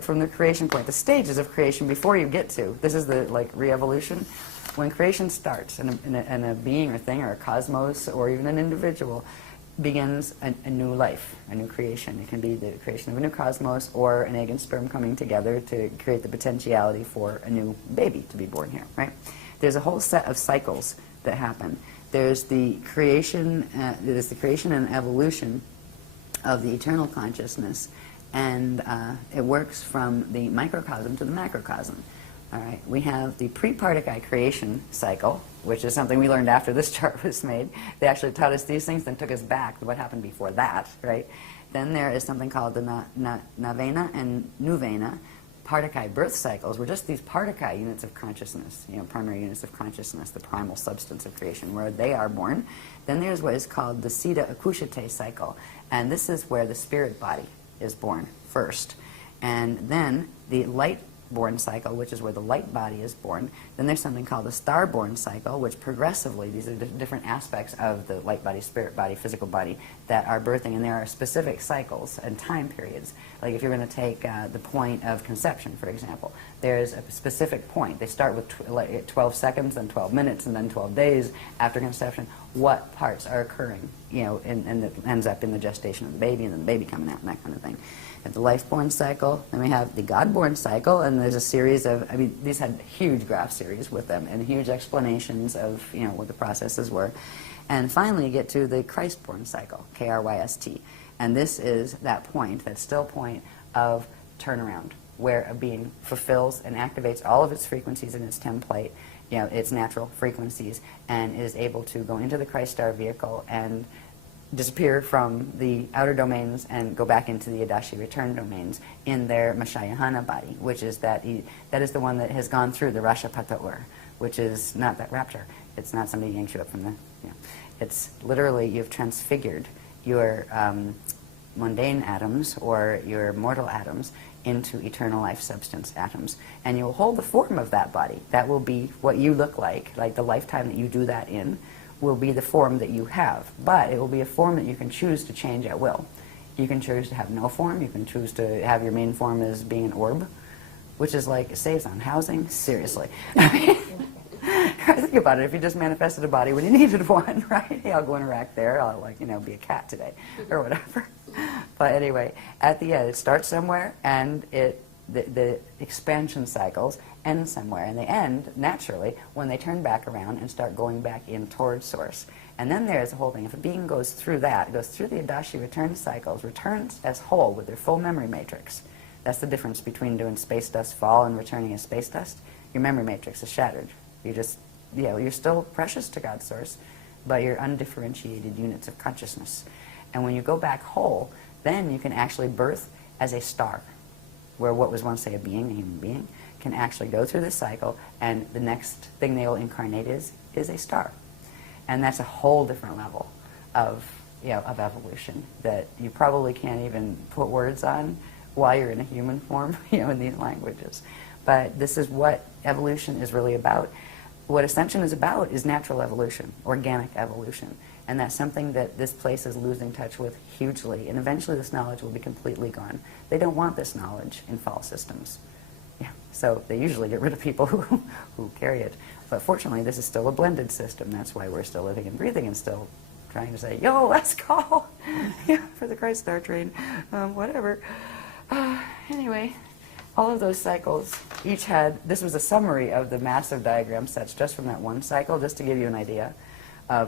from the creation point, the stages of creation before you get to, this is the re-evolution. When creation starts, and a being or thing or a cosmos or even an individual begins a new life, a new creation. It can be the creation of a new cosmos or an egg and sperm coming together to create the potentiality for a new baby to be born here, right? There's a whole set of cycles that happen. There's the creation and evolution of the eternal consciousness, and it works from the microcosm to the macrocosm. All right, we have the pre-Partakai creation cycle, which is something we learned after this chart was made. They actually taught us these things, then took us back to what happened before that, right? Then there is something called the Navena and Nuvena Partakai birth cycles, were just these Partakai units of consciousness, primary units of consciousness, the primal substance of creation, where they are born. Then there's what is called the Siddha Akushate cycle, and this is where the spirit body is born first. And then the light-born cycle, which is where the light body is born. Then there's something called the star-born cycle, which progressively, these are different aspects of the light body, spirit body, physical body that are birthing, and there are specific cycles and time periods. Like if you're going to take the point of conception, for example, there's a specific point. They start with 12 seconds, then 12 minutes, and then 12 days after conception. What parts are occurring, and it ends up in the gestation of the baby, and then the baby coming out, and that kind of thing. At the life-born cycle, then we have the God-born cycle, and there's a series of, these had huge graph series with them, and huge explanations of, what the processes were. And finally, you get to the Christ-born cycle, K-R-Y-S-T. And this is that point, that still point of turnaround, where a being fulfills and activates all of its frequencies in its template, its natural frequencies, and is able to go into the Christ star vehicle and disappear from the outer domains and go back into the Adashi return domains in their Mashayahana body, which is that is the one that has gone through the Rashapata Ur, which is not that rapture. It's not somebody yanks you up from the, it's literally you've transfigured your mundane atoms or your mortal atoms into eternal life substance atoms. And you will hold the form of that body. That will be what you look like the lifetime that you do that in will be the form that you have. But it will be a form that you can choose to change at will. You can choose to have no form. You can choose to have your main form as being an orb, which is like, it saves on housing. Seriously. Think about it. If you just manifested a body when you needed one, right? Hey, I'll go interact there. I'll, like, be a cat today or whatever. But anyway, at the end, it starts somewhere, and the expansion cycles end somewhere, and they end naturally when they turn back around and start going back in towards source. And then there's the whole thing. If a being goes through that, goes through the Adashi return cycles, returns as whole with their full memory matrix. That's the difference between doing space dust fall and returning as space dust. Your memory matrix is shattered. You just, you're still precious to God's source, but you're undifferentiated units of consciousness. And when you go back whole, then you can actually birth as a star, where what was once, say, a human being, can actually go through this cycle, and the next thing they will incarnate is a star. And that's a whole different level of evolution that you probably can't even put words on while you're in a human form, in these languages. But this is what evolution is really about. What Ascension is about is natural evolution, organic evolution. And that's something that this place is losing touch with hugely. And eventually this knowledge will be completely gone. They don't want this knowledge in false systems. So they usually get rid of people who carry it. But fortunately, this is still a blended system. That's why we're still living and breathing and still trying to say, yo, let's go for the Christ Star train, whatever. Anyway, all of those cycles each had, this was a summary of the massive diagram sets just from that one cycle, just to give you an idea.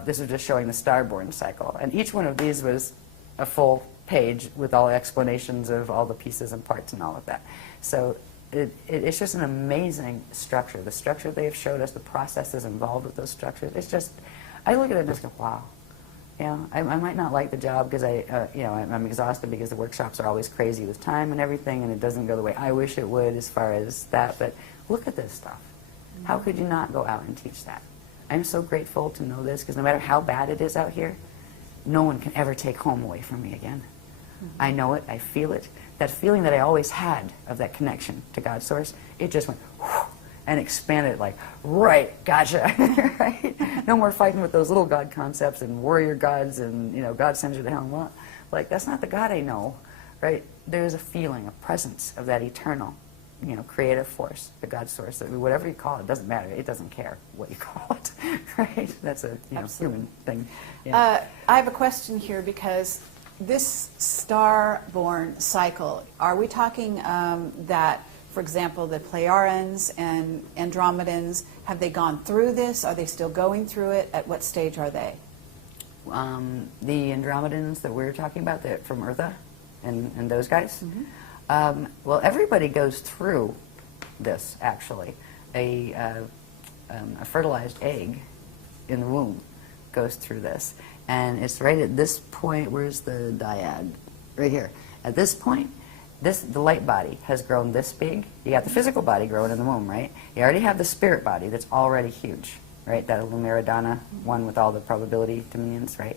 This was just showing the Starborn cycle. And each one of these was a full page with all explanations of all the pieces and parts and all of that. So it's just an amazing structure. The structure they have showed us, the processes involved with those structures, it's just, I look at it and just go, wow. I might not like the job because I'm exhausted because the workshops are always crazy with time and everything, and it doesn't go the way I wish it would as far as that, but look at this stuff. How could you not go out and teach that? I'm so grateful to know this, because no matter how bad it is out here, no one can ever take home away from me again. I know it, I feel it. That feeling that I always had of that connection to God's source, it just went whoosh, and expanded like, right, gotcha, right? No more fighting with those little God concepts and warrior gods and, God sends you to hell and what. Like, that's not the God I know, right? There's a feeling, a presence of that eternal, creative force, the God source, whatever you call it, doesn't matter. It doesn't care what you call it, right? That's a human thing. Yeah. I have a question here, because this star-born cycle, are we talking that, for example, the Pleiadians and Andromedans, have they gone through this? Are they still going through it? At what stage are they? The Andromedans that we're talking about, from Eartha and those guys, well, everybody goes through this, actually. A fertilized egg in the womb goes through this. And it's right at this point, where's the dyad? Right here. At this point, the light body has grown this big. You got the physical body growing in the womb, right? You already have the spirit body that's already huge, right? That Lumiridana one with all the probability dominions, right?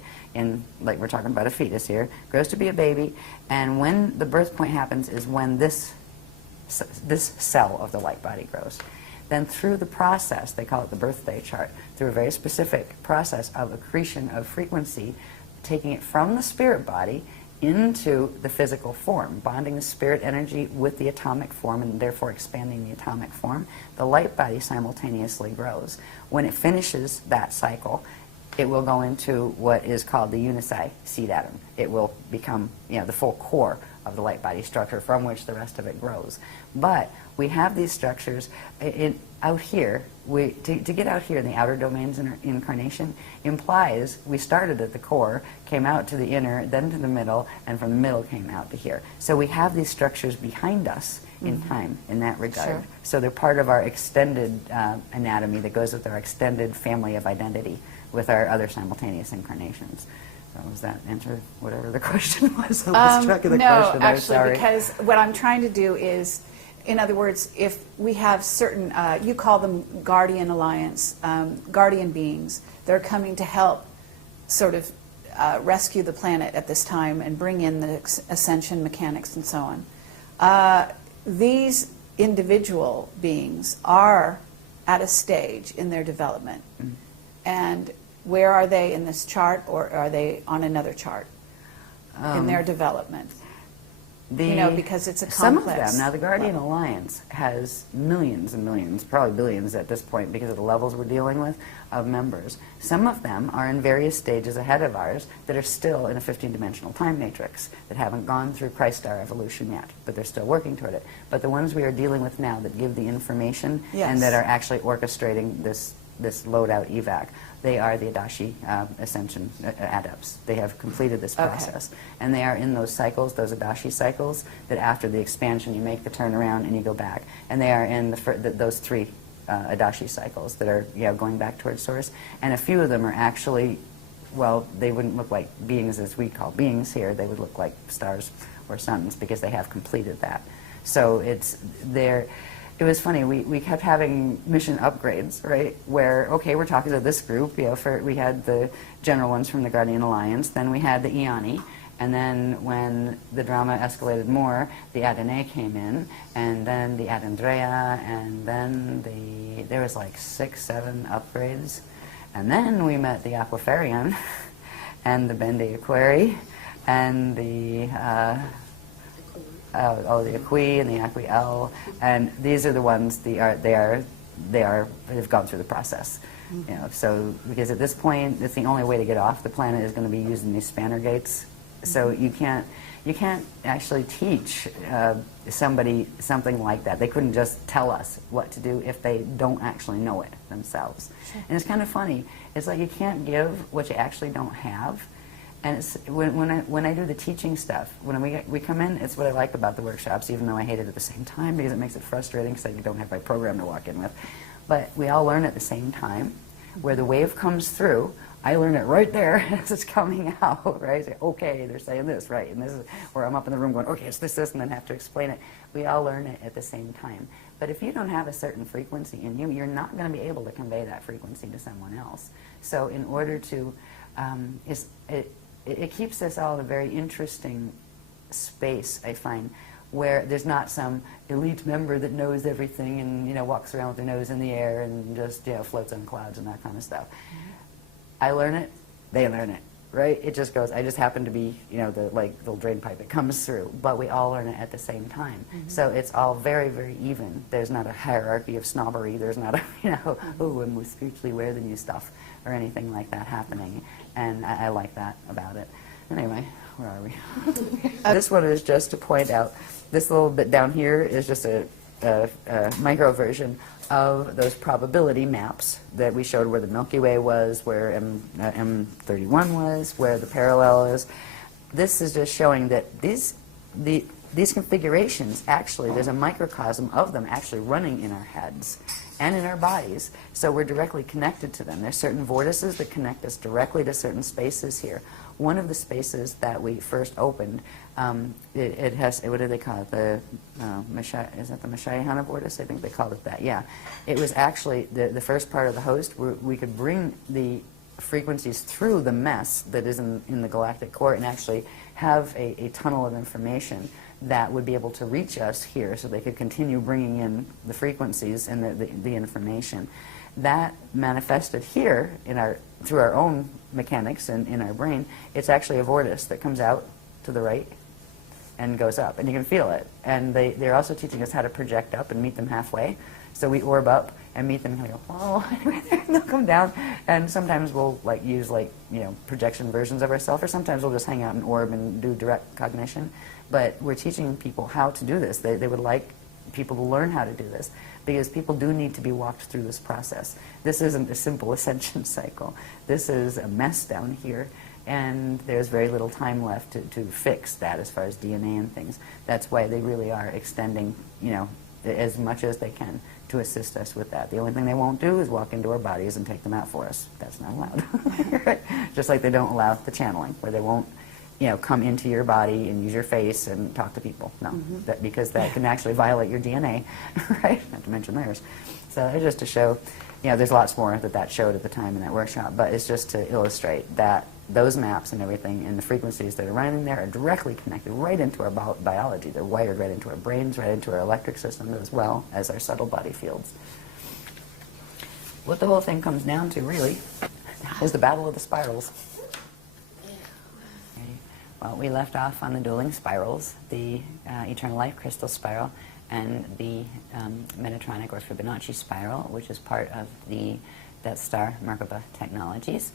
Like we're talking about a fetus here, grows to be a baby, and when the birth point happens is when this cell of the light body grows. Then through the process, they call it the birthday chart, through a very specific process of accretion of frequency, taking it from the spirit body into the physical form, bonding the spirit energy with the atomic form and therefore expanding the atomic form, the light body simultaneously grows. When it finishes that cycle, it will go into what is called the unici seed atom. It will become, the full core of the light body structure from which the rest of it grows. But we have these structures out here. To get out here in the outer domains in incarnation implies we started at the core, came out to the inner, then to the middle, and from the middle came out to here. So we have these structures behind us in time in that regard. Sure. So they're part of our extended anatomy that goes with our extended family of identity with our other simultaneous incarnations. So does that answer whatever the question was? I lost track of the question. No, I'm actually, sorry. because what I'm trying to do is, in other words, if we have certain, you call them guardian alliance, guardian beings, they're coming to help sort of rescue the planet at this time and bring in the ascension mechanics and so on. These individual beings are at a stage in their development. And where are they in this chart, or are they on another chart? in their development? Because it's a complex. Some of them, now the Guardian Alliance has millions and millions, probably billions at this point because of the levels we're dealing with, of members. Some of them are in various stages ahead of ours that are still in a 15-dimensional time matrix, that haven't gone through Christ Star evolution yet, but they're still working toward it. But the ones we are dealing with now that give the information and that are actually orchestrating this loadout evac, they are the Adashi Ascension adepts. They have completed this process. And they are in those cycles, those Adashi cycles, that after the expansion you make the turnaround and you go back. And they are in those 3 Adashi cycles that are going back towards Source. And a few of them are actually, well, they wouldn't look like beings as we call beings here. They would look like stars or suns because they have completed that. So it's there. It was funny, we kept having mission upgrades, right, where, okay, we're talking to this group, we had the general ones from the Guardian Alliance, then we had the Iani, and then when the drama escalated more, the Adene came in, and then the Adandrea, and then there was like 6, 7 upgrades, and then we met the Aquafarian, and the Bende Aquari, and the the Aqui and the Aqui L, and these are the ones they've gone through the process. So because at this point, it's the only way to get off the planet is going to be using these spanner gates. So you can't actually teach somebody something like that. They couldn't just tell us what to do if they don't actually know it themselves. Sure. And it's kind of funny. It's like you can't give what you actually don't have. And it's, when I do the teaching stuff, when we come in, it's what I like about the workshops, even though I hate it at the same time because it makes it frustrating because I don't have my program to walk in with. But we all learn at the same time. Where the wave comes through, I learn it right there as it's coming out, right? Say, okay, they're saying this, right? And this is where I'm up in the room going, okay, it's this, and then have to explain it. We all learn it at the same time. But if you don't have a certain frequency in you, you're not going to be able to convey that frequency to someone else. So in order to, it keeps us all in a very interesting space, I find, where there's not some elite member that knows everything and walks around with their nose in the air and just floats on clouds and that kind of stuff. Mm-hmm. I learn it, they learn it, right? It just goes. I just happen to be the little drain pipe that comes through, but we all learn it at the same time. Mm-hmm. So it's all very, very even. There's not a hierarchy of snobbery. There's not a oh, I'm more spiritually aware than you stuff or anything like that happening. And I like that about it. Anyway, where are we? This one is just to point out, this little bit down here is just a micro version of those probability maps that we showed where the Milky Way was, where M31 was, where the parallel is. This is just showing that these configurations, actually, there's a microcosm of them actually running in our heads and in our bodies, so we're directly connected to them. There's certain vortices that connect us directly to certain spaces here. One of the spaces that we first opened, it has, what do they call it? The is that the Ashayana vortice? I think they called it that. Yeah, it was actually the first part of the host where we could bring the frequencies through the mess that is in the galactic core and actually have a tunnel of information that would be able to reach us here, so they could continue bringing in the frequencies and the information. That manifested here through our own mechanics and in our brain. It's actually a vortice that comes out to the right and goes up, and you can feel it. And they're also teaching us how to project up and meet them halfway. So we orb up and meet them, and we go, oh, and they'll come down. And sometimes we'll use projection versions of ourselves, or sometimes we'll just hang out and orb and do direct cognition. But we're teaching people how to do this. They would like people to learn how to do this, because people do need to be walked through this process. This isn't a simple ascension cycle. This is a mess down here, and there's very little time left to fix that as far as DNA and things. That's why they really are extending, as much as they can to assist us with that. The only thing they won't do is walk into our bodies and take them out for us. That's not allowed. Right? Just like they don't allow the channeling, where they won't come into your body and use your face and talk to people. No, because that can actually violate your DNA, right? Not to mention theirs. So it's just to show, there's lots more that showed at the time in that workshop, but it's just to illustrate that those maps and everything and the frequencies that are running there are directly connected right into our biology. They're wired right into our brains, right into our electric system, as well as our subtle body fields. What the whole thing comes down to, really, is the battle of the spirals. Well, we left off on the dueling spirals, the eternal life crystal spiral, and the Metatronic or Fibonacci spiral, which is part of the Death Star Merkaba technologies.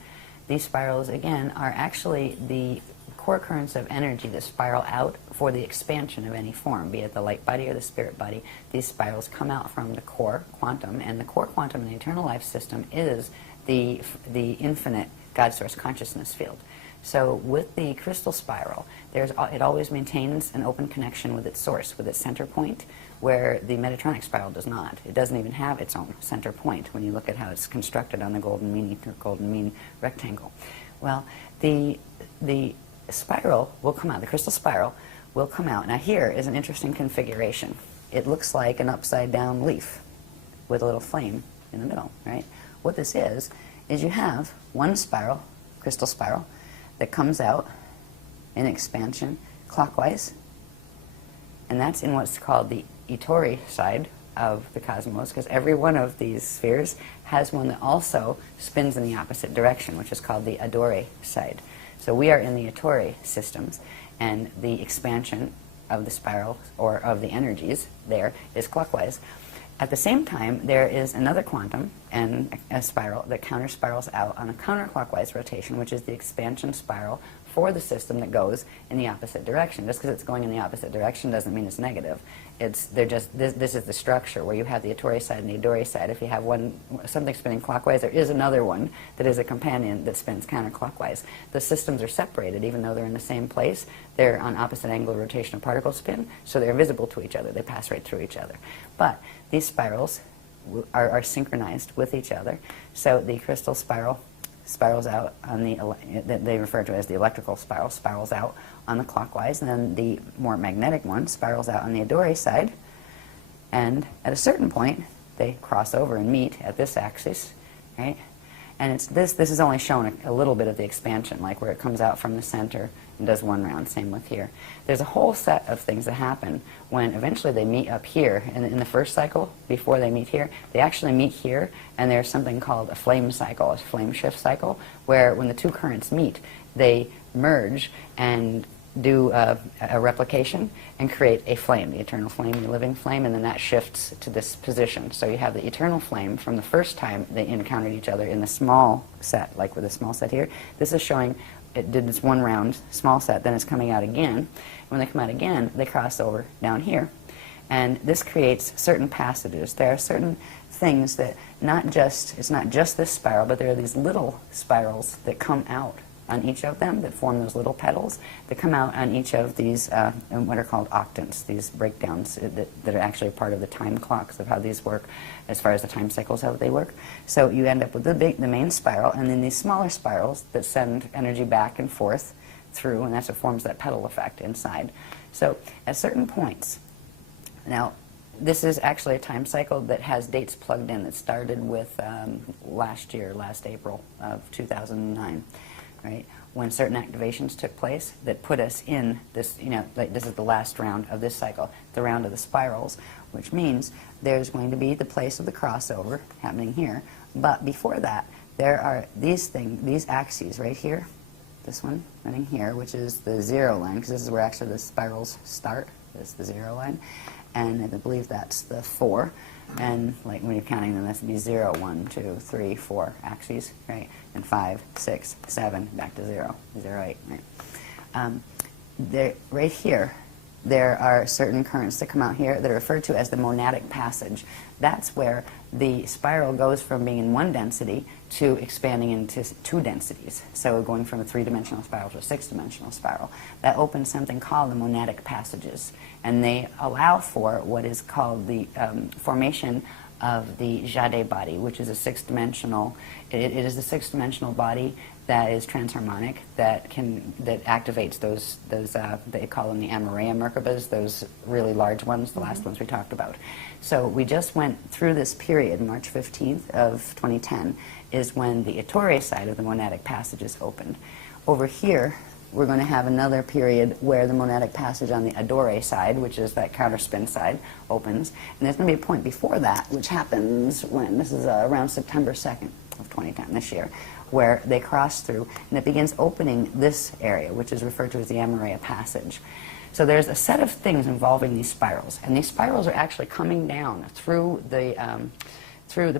These spirals, again, are actually the core currents of energy that spiral out for the expansion of any form, be it the light body or the spirit body. These spirals come out from the core quantum, and the core quantum in the eternal life system is the infinite God source consciousness field. So with the crystal spiral, it always maintains an open connection with its source, with its center point, where the Metatronic spiral does not. It doesn't even have its own center point when you look at how it's constructed on the golden mean rectangle. Well, the spiral will come out, the crystal spiral will come out. Now here is an interesting configuration. It looks like an upside down leaf with a little flame in the middle, right? What this is you have one spiral, crystal spiral, that comes out in expansion clockwise, and that's in what's called the Itori side of the cosmos, because every one of these spheres has one that also spins in the opposite direction, which is called the Adore side. So we are in the Itori systems, and the expansion of the spiral, or of the energies there, is clockwise. At the same time, there is another quantum and a spiral that counter-spirals out on a counterclockwise rotation, which is the expansion spiral for the system that goes in the opposite direction. Just because it's going in the opposite direction doesn't mean it's negative. This is the structure where you have the Itori side and the Adore side. If you have something spinning clockwise, there is another one that is a companion that spins counterclockwise. The systems are separated, even though they're in the same place. They're on opposite angle rotation of particle spin, so they're invisible to each other. They pass right through each other. But these spirals are synchronized with each other. So the crystal spiral spirals out on that they refer to as the electrical spiral, spirals out on the clockwise, and then the more magnetic one spirals out on the Adore side. And at a certain point, they cross over and meet at this axis, right? And this is only shown a little bit of the expansion, like where it comes out from the center and does one round, same with here. There's a whole set of things that happen when eventually they meet up here. In the first cycle, before they meet here, they actually meet here, and there's something called a flame cycle, a flame shift cycle, where when the two currents meet, they merge and do a replication and create a flame, the eternal flame, the living flame, and then that shifts to this position. So you have the eternal flame from the first time they encountered each other in the small set, like with the small set here. This is showing it did this one round small set, then it's coming out again. And when they come out again, they cross over down here. And this creates certain passages. There are certain things that it's not just this spiral, but there are these little spirals that come out on each of them that form those little petals that come out on each of these what are called octants, these breakdowns that are actually part of the time clocks of how these work as far as the time cycles, how they work. So you end up with the main spiral, and then these smaller spirals that send energy back and forth through, and that's what forms that petal effect inside. So at certain points, now this is actually a time cycle that has dates plugged in that started with last April of 2009. Right, when certain activations took place that put us in this, like this is the last round of this cycle, the round of the spirals, which means there's going to be the place of the crossover happening here. But before that, there are these axes right here, this one running here, which is the 0 line, because this is where actually the spirals start. This is the 0 line, and I believe that's the 4. And like when you're counting them, that's would be 0, 1, 2, 3, 4 axes, right? And 5, 6, 7, back to 0, 0, 8, right? Right here, there are certain currents that come out here that are referred to as the monadic passage. That's where the spiral goes from being in one density to expanding into 2 densities. So going from a 3-dimensional spiral to a 6-dimensional spiral. That opens something called the monadic passages. And they allow for what is called the formation of the Jade body, which is a 6-dimensional, it is a 6-dimensional body that is transharmonic, that activates those they call them the Amareya Merkabas, those really large ones, the last ones we talked about. So we just went through this period, March 15th of 2010, is when the Itori side of the monadic passages opened. Over here, we're going to have another period where the monadic passage on the Adore side, which is that counterspin side, opens. And there's going to be a point before that, which happens when, this is around September 2nd of 2010, this year, where they cross through, and it begins opening this area, which is referred to as the Amaraya Passage. So there's a set of things involving these spirals, and these spirals are actually coming down through the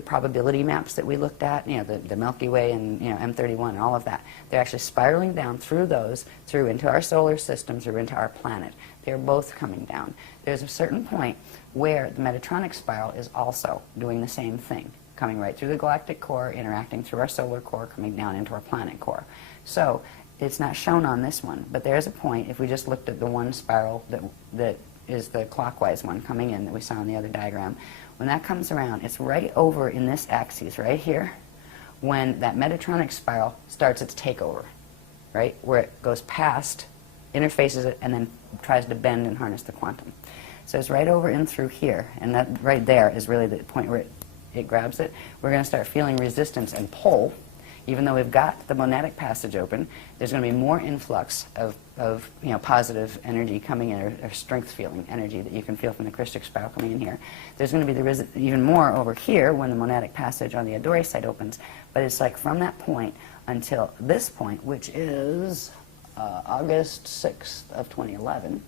probability maps that we looked at, the Milky Way and M31 and all of that. They're actually spiraling down through those, through into our solar system, through into our planet. They're both coming down. There's a certain point where the Metatronic spiral is also doing the same thing, coming right through the galactic core, interacting through our solar core, coming down into our planet core. So it's not shown on this one, but there's a point, if we just looked at the one spiral that is the clockwise one coming in that we saw in the other diagram, when that comes around, it's right over in this axis right here when that Metatronic spiral starts its takeover, right, where it goes past, interfaces it, and then tries to bend and harness the quantum. So it's right over in through here, and that right there is really the point where it grabs it. We're going to start feeling resistance and pull. Even though we've got the monadic passage open, there's going to be more influx of positive energy coming in, or strength feeling energy that you can feel from the Christic spiral coming in here. There's going to be even more over here when the monadic passage on the Adore side opens. But it's like from that point until this point, which is August 6th of 2011,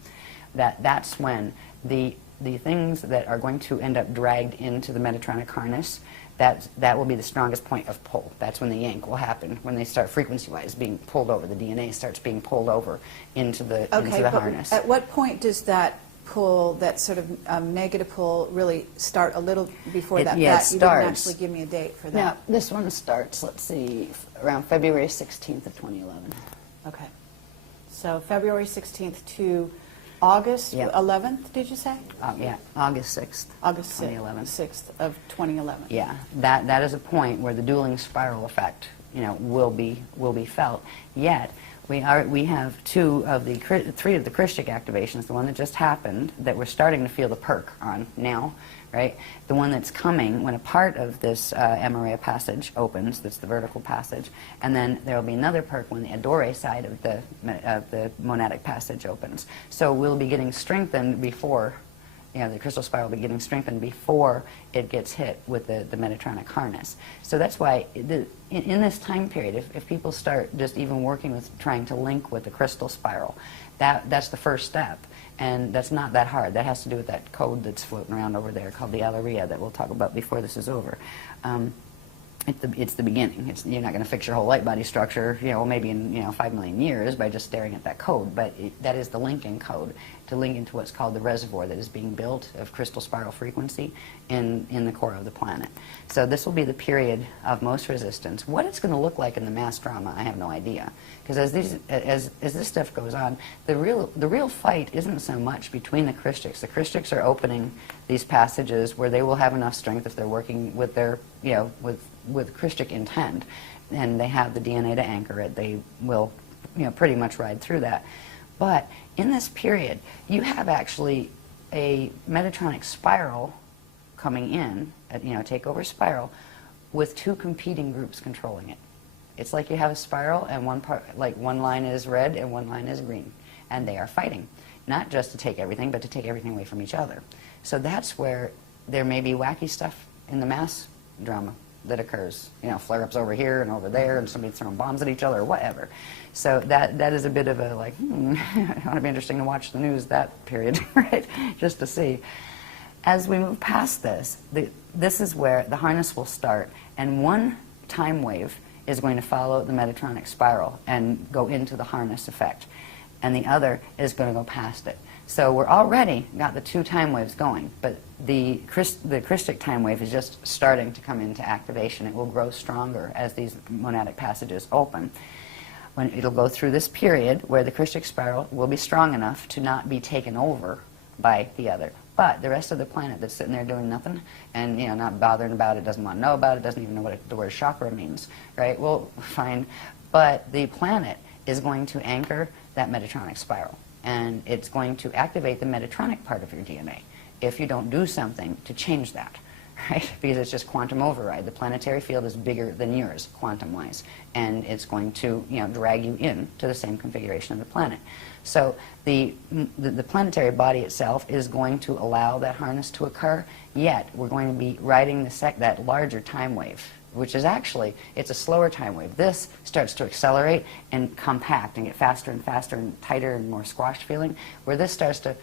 that's when the things that are going to end up dragged into the Metatronic harness, that will be the strongest point of pull. That's when the yank will happen, when they start frequency-wise being pulled over. The DNA starts being pulled over into the harness. At what point does that pull, that sort of negative pull, really start? A little before that? Yeah, it you starts. didn't actually give me a date for that. Now, this one starts, let's see, around February 16th of 2011. Okay. So February 16th to August 11th, did you say? Yeah, August 6th. August 2011. 6th of 2011. Yeah, that is a point where the dueling spiral effect, will be felt. Yet we have three of the Christic activations. The one that just happened, that we're starting to feel the perk on now, right? The one that's coming when a part of this Amaraya passage opens, that's the vertical passage, and then there will be another perk when the Adore side of the monadic passage opens. So we'll be getting strengthened before, the crystal spiral will be getting strengthened before it gets hit with the Metatronic harness. So that's why in this time period, if people start just even working with trying to link with the crystal spiral, that's the first step. And that's not that hard. That has to do with that code that's floating around over there called the Alleria that we'll talk about before this is over. It's the beginning. You're not going to fix your whole light body structure, maybe in 5 million years by just staring at that code. But that is the linking code to link into what's called the reservoir that is being built of crystal spiral frequency in the core of the planet. So this will be the period of most resistance. What it's going to look like in the mass drama, I have no idea. Because as this stuff goes on, the real fight isn't so much between the Christics. The Christics are opening these passages where they will have enough strength if they're working with their with Christic intent, and they have the DNA to anchor it. They will pretty much ride through that. But in this period, you have actually a Metatronic spiral coming in, takeover spiral, with two competing groups controlling it. It's like you have a spiral and one line is red and one line is green, and they are fighting, not just to take everything, but to take everything away from each other. So that's where there may be wacky stuff in the mass drama that occurs, flare-ups over here and over there, and somebody throwing bombs at each other or whatever. So that is a bit of a it ought to be interesting to watch the news that period, right? Just to see. As we move past this, this is where the harness will start, and one time wave is going to follow the Metatronic spiral and go into the harness effect, and the other is going to go past it. So we're already got the two time waves going, but the Christic time wave is just starting to come into activation. It will grow stronger as these monadic passages open. When it'll go through this period where the Christic spiral will be strong enough to not be taken over by the other. But the rest of the planet that's sitting there doing nothing and not bothering about it, doesn't want to know about it, doesn't even know what the word chakra means, right? Well, fine. But the planet is going to anchor that Metatronic spiral, and it's going to activate the Metatronic part of your DNA if you don't do something to change that, right? Because it's just quantum override. The planetary field is bigger than yours, quantum-wise, and it's going to drag you in to the same configuration of the planet. So the planetary body itself is going to allow that harness to occur, yet we're going to be riding that larger time wave which is actually, it's a slower time wave. This starts to accelerate and compact and get faster and faster and tighter and more squashed feeling, where this starts to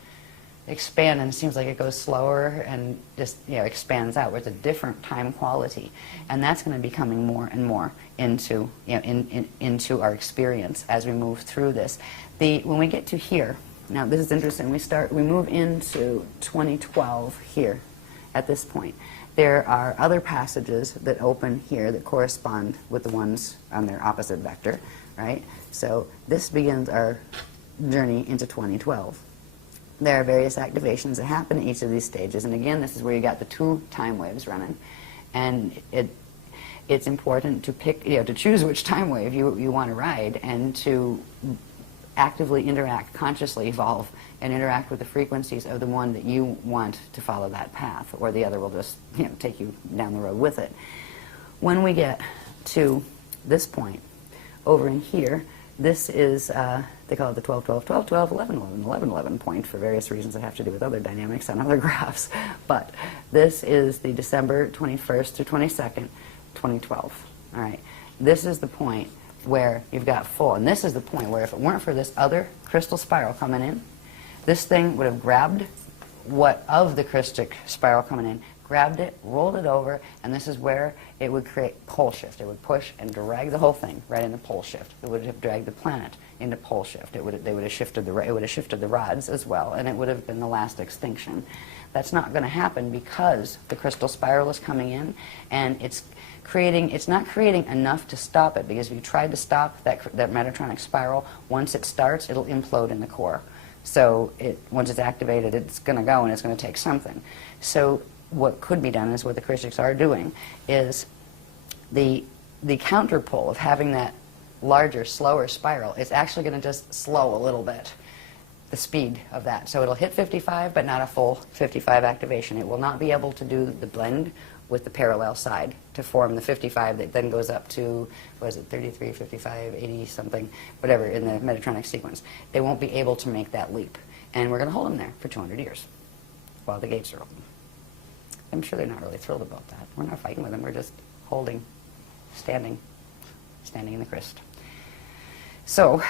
expand and it seems like it goes slower and just, you know, expands out, where it's a different time quality. And that's going to be coming more and more into, you know, into our experience as we move through this. When we get to here, now this is interesting, we move into 2012 here at this point. There are other passages that open here that correspond with the ones on their opposite vector, right? So this begins our journey into 2012. There are various activations that happen at each of these stages, and again, this is where you got the two time waves running, and it's important to pick, you know, to choose which time wave you want to ride, and to actively interact, consciously evolve, and interact with the frequencies of the one that you want to follow that path, or the other will just, you know, take you down the road with it. When we get to this point, over in here, this is, they call it the 12, 12, 12, 12, 11, 11, 11, 11 point for various reasons that have to do with other dynamics on other graphs. But this is the December 21st to 22nd, 2012. All right. This is the point where you've got full. And this is the point where if it weren't for this other crystal spiral coming in, this thing would have grabbed what of the crystal spiral coming in, grabbed it, rolled it over, and this is where it would create pole shift. It would push and drag the whole thing right into pole shift. It would have dragged the planet into pole shift. It would have shifted the rods as well, and it would have been the last extinction. That's not going to happen because the crystal spiral is coming in, and it's not creating enough to stop it, because if you tried to stop that Metatronic spiral, once it starts, it'll implode in the core. So once it's activated, it's going to go, and it's going to take something. So what could be done is what the Christians are doing is the counterpole of having that larger, slower spiral is actually going to just slow a little bit the speed of that. So it'll hit 55, but not a full 55 activation. It will not be able to do the blend with the parallel side to form the 55 that then goes up to, what is it, 33, 55, 80 something, whatever, in the Metatronic sequence. They won't be able to make that leap. And we're going to hold them there for 200 years while the gates are open. I'm sure they're not really thrilled about that. We're not fighting with them. We're just holding, standing in the crest. So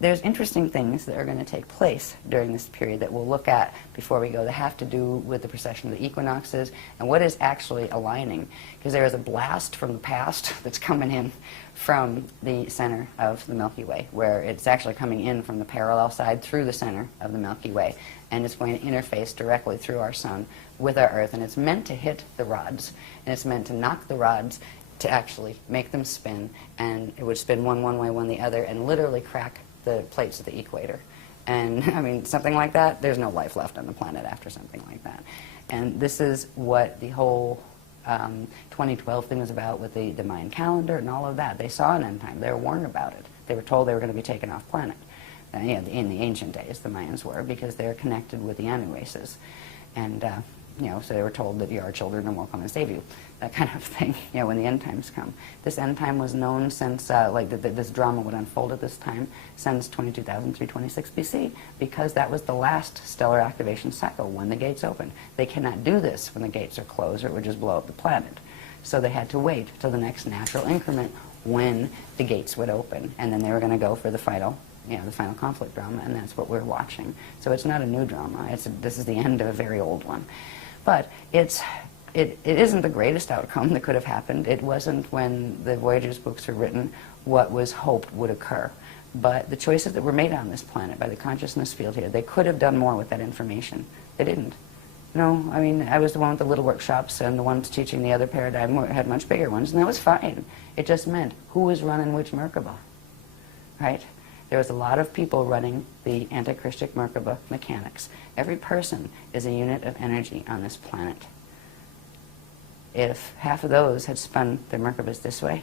there's interesting things that are going to take place during this period that we'll look at before we go that have to do with the precession of the equinoxes and what is actually aligning. Because there is a blast from the past that's coming in from the center of the Milky Way, where it's actually coming in from the parallel side through the center of the Milky Way. And it's going to interface directly through our sun with our Earth. And it's meant to hit the rods. And it's meant to knock the rods to actually make them spin. And it would spin one way, one the other, and literally crack the plates of the equator. And, I mean, something like that, there's no life left on the planet after something like that. And this is what the whole 2012 thing was about with the Mayan calendar and all of that. They saw an end time. They were warned about it. They were told they were going to be taken off planet. Yeah, in the ancient days, the Mayans were, because they're connected with the Anu races. And, you know, so they were told that you are children and we'll come and save you. That kind of thing, you know, when the end times come. This end time was known since, this drama would unfold at this time, since 22,326 BC, because that was the last stellar activation cycle when the gates opened. They cannot do this when the gates are closed, or it would just blow up the planet. So they had to wait till the next natural increment when the gates would open, and then they were going to go for the final, you know, the final conflict drama, and that's what we're watching. So it's not a new drama. This is the end of a very old one. But it isn't the greatest outcome that could have happened. It wasn't, when the Voyagers books were written, what was hoped would occur. But the choices that were made on this planet by the consciousness field here, they could have done more with that information. They didn't. No, I mean, I was the one with the little workshops, and the ones teaching the other paradigm had much bigger ones, and that was fine. It just meant who was running which Merkaba, right? There was a lot of people running the anti-Christic Merkaba mechanics. Every person is a unit of energy on this planet. If half of those had spun their Merkabas this way,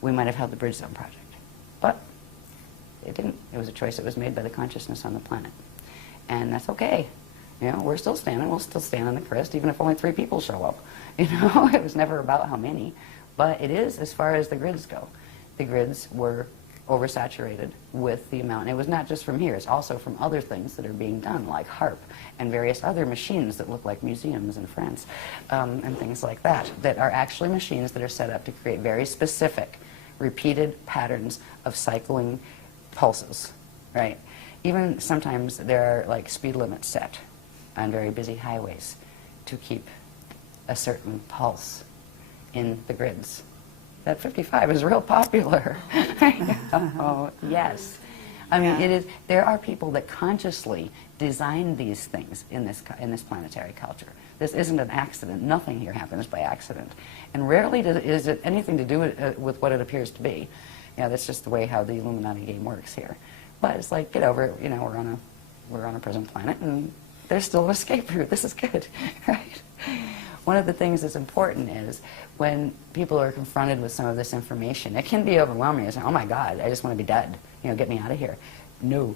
we might have held the Bridge Zone project. But it didn't. It was a choice that was made by the consciousness on the planet. And that's okay. You know, we're still standing. We'll still stand on the crest, even if only 3 people show up. You know, it was never about how many. But it is as far as the grids go. The grids were oversaturated with the amount. And it was not just from here, it's also from other things that are being done, like HARP and various other machines that look like museums in France, and things like that, that are actually machines that are set up to create very specific, repeated patterns of cycling pulses, right? Even sometimes there are like speed limits set on very busy highways to keep a certain pulse in the grids. That 55 is real popular. Oh, yes. I mean, it is. There are people that consciously design these things in this planetary culture. This isn't an accident. Nothing here happens by accident, and rarely is it anything to do with what it appears to be. You know, that's just the way how the Illuminati game works here. But it's like, get over it. You know, we're on a prison planet, and there's still an escape route. This is good, right? One of the things that's important is when people are confronted with some of this information, it can be overwhelming. It's like, oh my God, I just want to be dead. You know, get me out of here. No,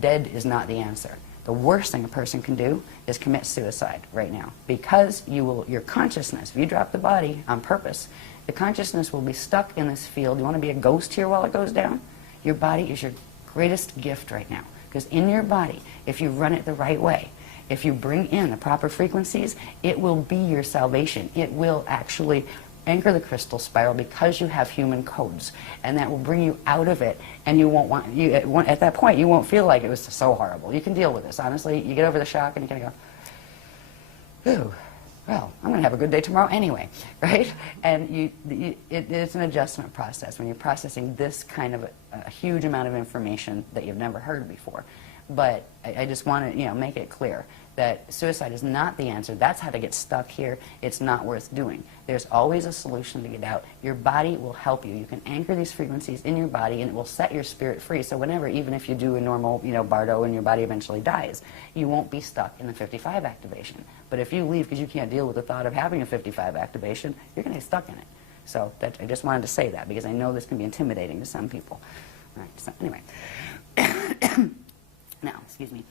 dead is not the answer. The worst thing a person can do is commit suicide right now, because your consciousness, if you drop the body on purpose, the consciousness will be stuck in this field. You want to be a ghost here while it goes down? Your body is your greatest gift right now, because in your body, if you run it the right way, if you bring in the proper frequencies, it will be your salvation. It will actually anchor the crystal spiral because you have human codes, and that will bring you out of it, and you won't want, at that point, you won't feel like it was so horrible. You can deal with this. Honestly, you get over the shock and you kind of go, ooh, well, I'm going to have a good day tomorrow anyway, right? And it's an adjustment process when you're processing this kind of a huge amount of information that you've never heard before. But I just want to, make it clear that suicide is not the answer. That's how to get stuck here. It's not worth doing. There's always a solution to get out. Your body will help you. You can anchor these frequencies in your body, and it will set your spirit free. So whenever, even if you do a normal, bardo and your body eventually dies, you won't be stuck in the 55 activation. But if you leave because you can't deal with the thought of having a 55 activation, you're going to get stuck in it. So I just wanted to say that, because I know this can be intimidating to some people. All right, so anyway. Now, excuse me.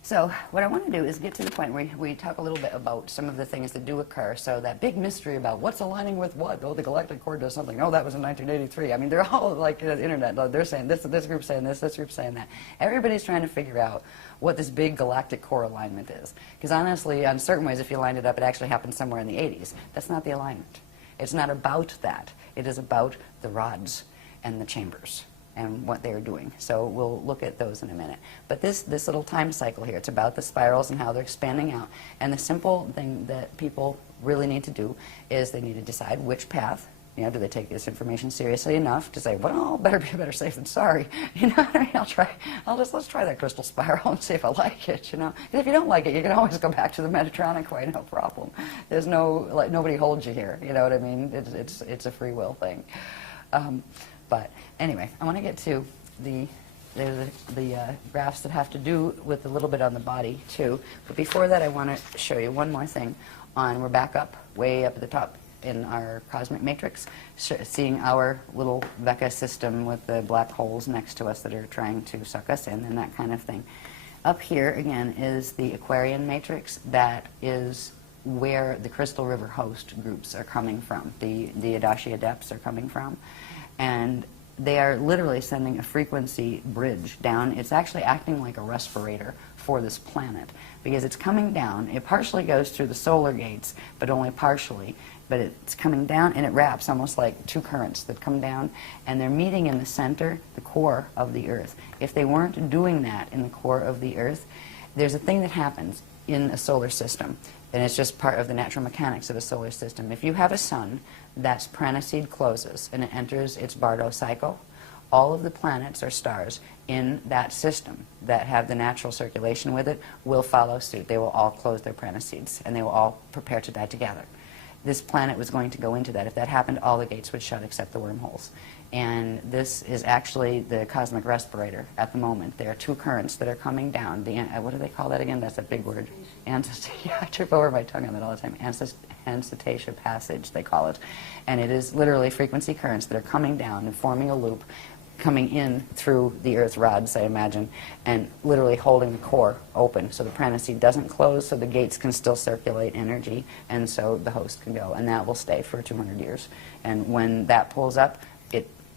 So what I want to do is get to the point where we talk a little bit about some of the things that do occur. So that big mystery about what's aligning with what. Oh, the galactic core does something. Oh, that was in 1983. I mean, they're all like the internet. They're saying this group's saying this group's saying that. Everybody's trying to figure out what this big galactic core alignment is. Because honestly, in certain ways, if you lined it up, it actually happened somewhere in the 80s. That's not the alignment. It's not about that. It is about the rods and the chambers and what they're doing. So we'll look at those in a minute. But this little time cycle here, it's about the spirals and how they're expanding out. And the simple thing that people really need to do is they need to decide which path. Do they take this information seriously enough to say, well, better safe than sorry. What I mean? Let's try that crystal spiral and see if I like it. And if you don't like it, you can always go back to the Metatronic way, no problem. There's nobody holds you here. You know what I mean? It's a free will thing. But anyway, I want to get to the graphs that have to do with a little bit on the body too. But before that, I want to show you one more thing. We're back up, way up at the top in our cosmic matrix, seeing our little Vecca system with the black holes next to us that are trying to suck us in and that kind of thing. Up here, again, is the Aquarian matrix. That is where the Crystal River host groups are coming from. The Adashi Adepts are coming from. And they are literally sending a frequency bridge down. It's actually acting like a respirator for this planet, because it's coming down. It partially goes through the solar gates, but only partially. But it's coming down, and it wraps almost like two currents that come down, and they're meeting in the center, the core of the Earth. If they weren't doing that in the core of the Earth, there's a thing that happens in a solar system, and it's just part of the natural mechanics of a solar system. If you have a sun, that's Pranaseed closes, and it enters its Bardo cycle. All of the planets or stars in that system that have the natural circulation with it will follow suit. They will all close their Pranaseeds, and they will all prepare to die together. This planet was going to go into that. If that happened, all the gates would shut except the wormholes. And this is actually the cosmic respirator at the moment. There are two currents that are coming down. What do they call that again? That's a big word. I trip over my tongue on that all the time. Ancestation passage, they call it. And it is literally frequency currents that are coming down and forming a loop, coming in through the Earth rods, I imagine, and literally holding the core open so the Pranaseed doesn't close, so the gates can still circulate energy, and so the host can go. And that will stay for 200 years. And when that pulls up,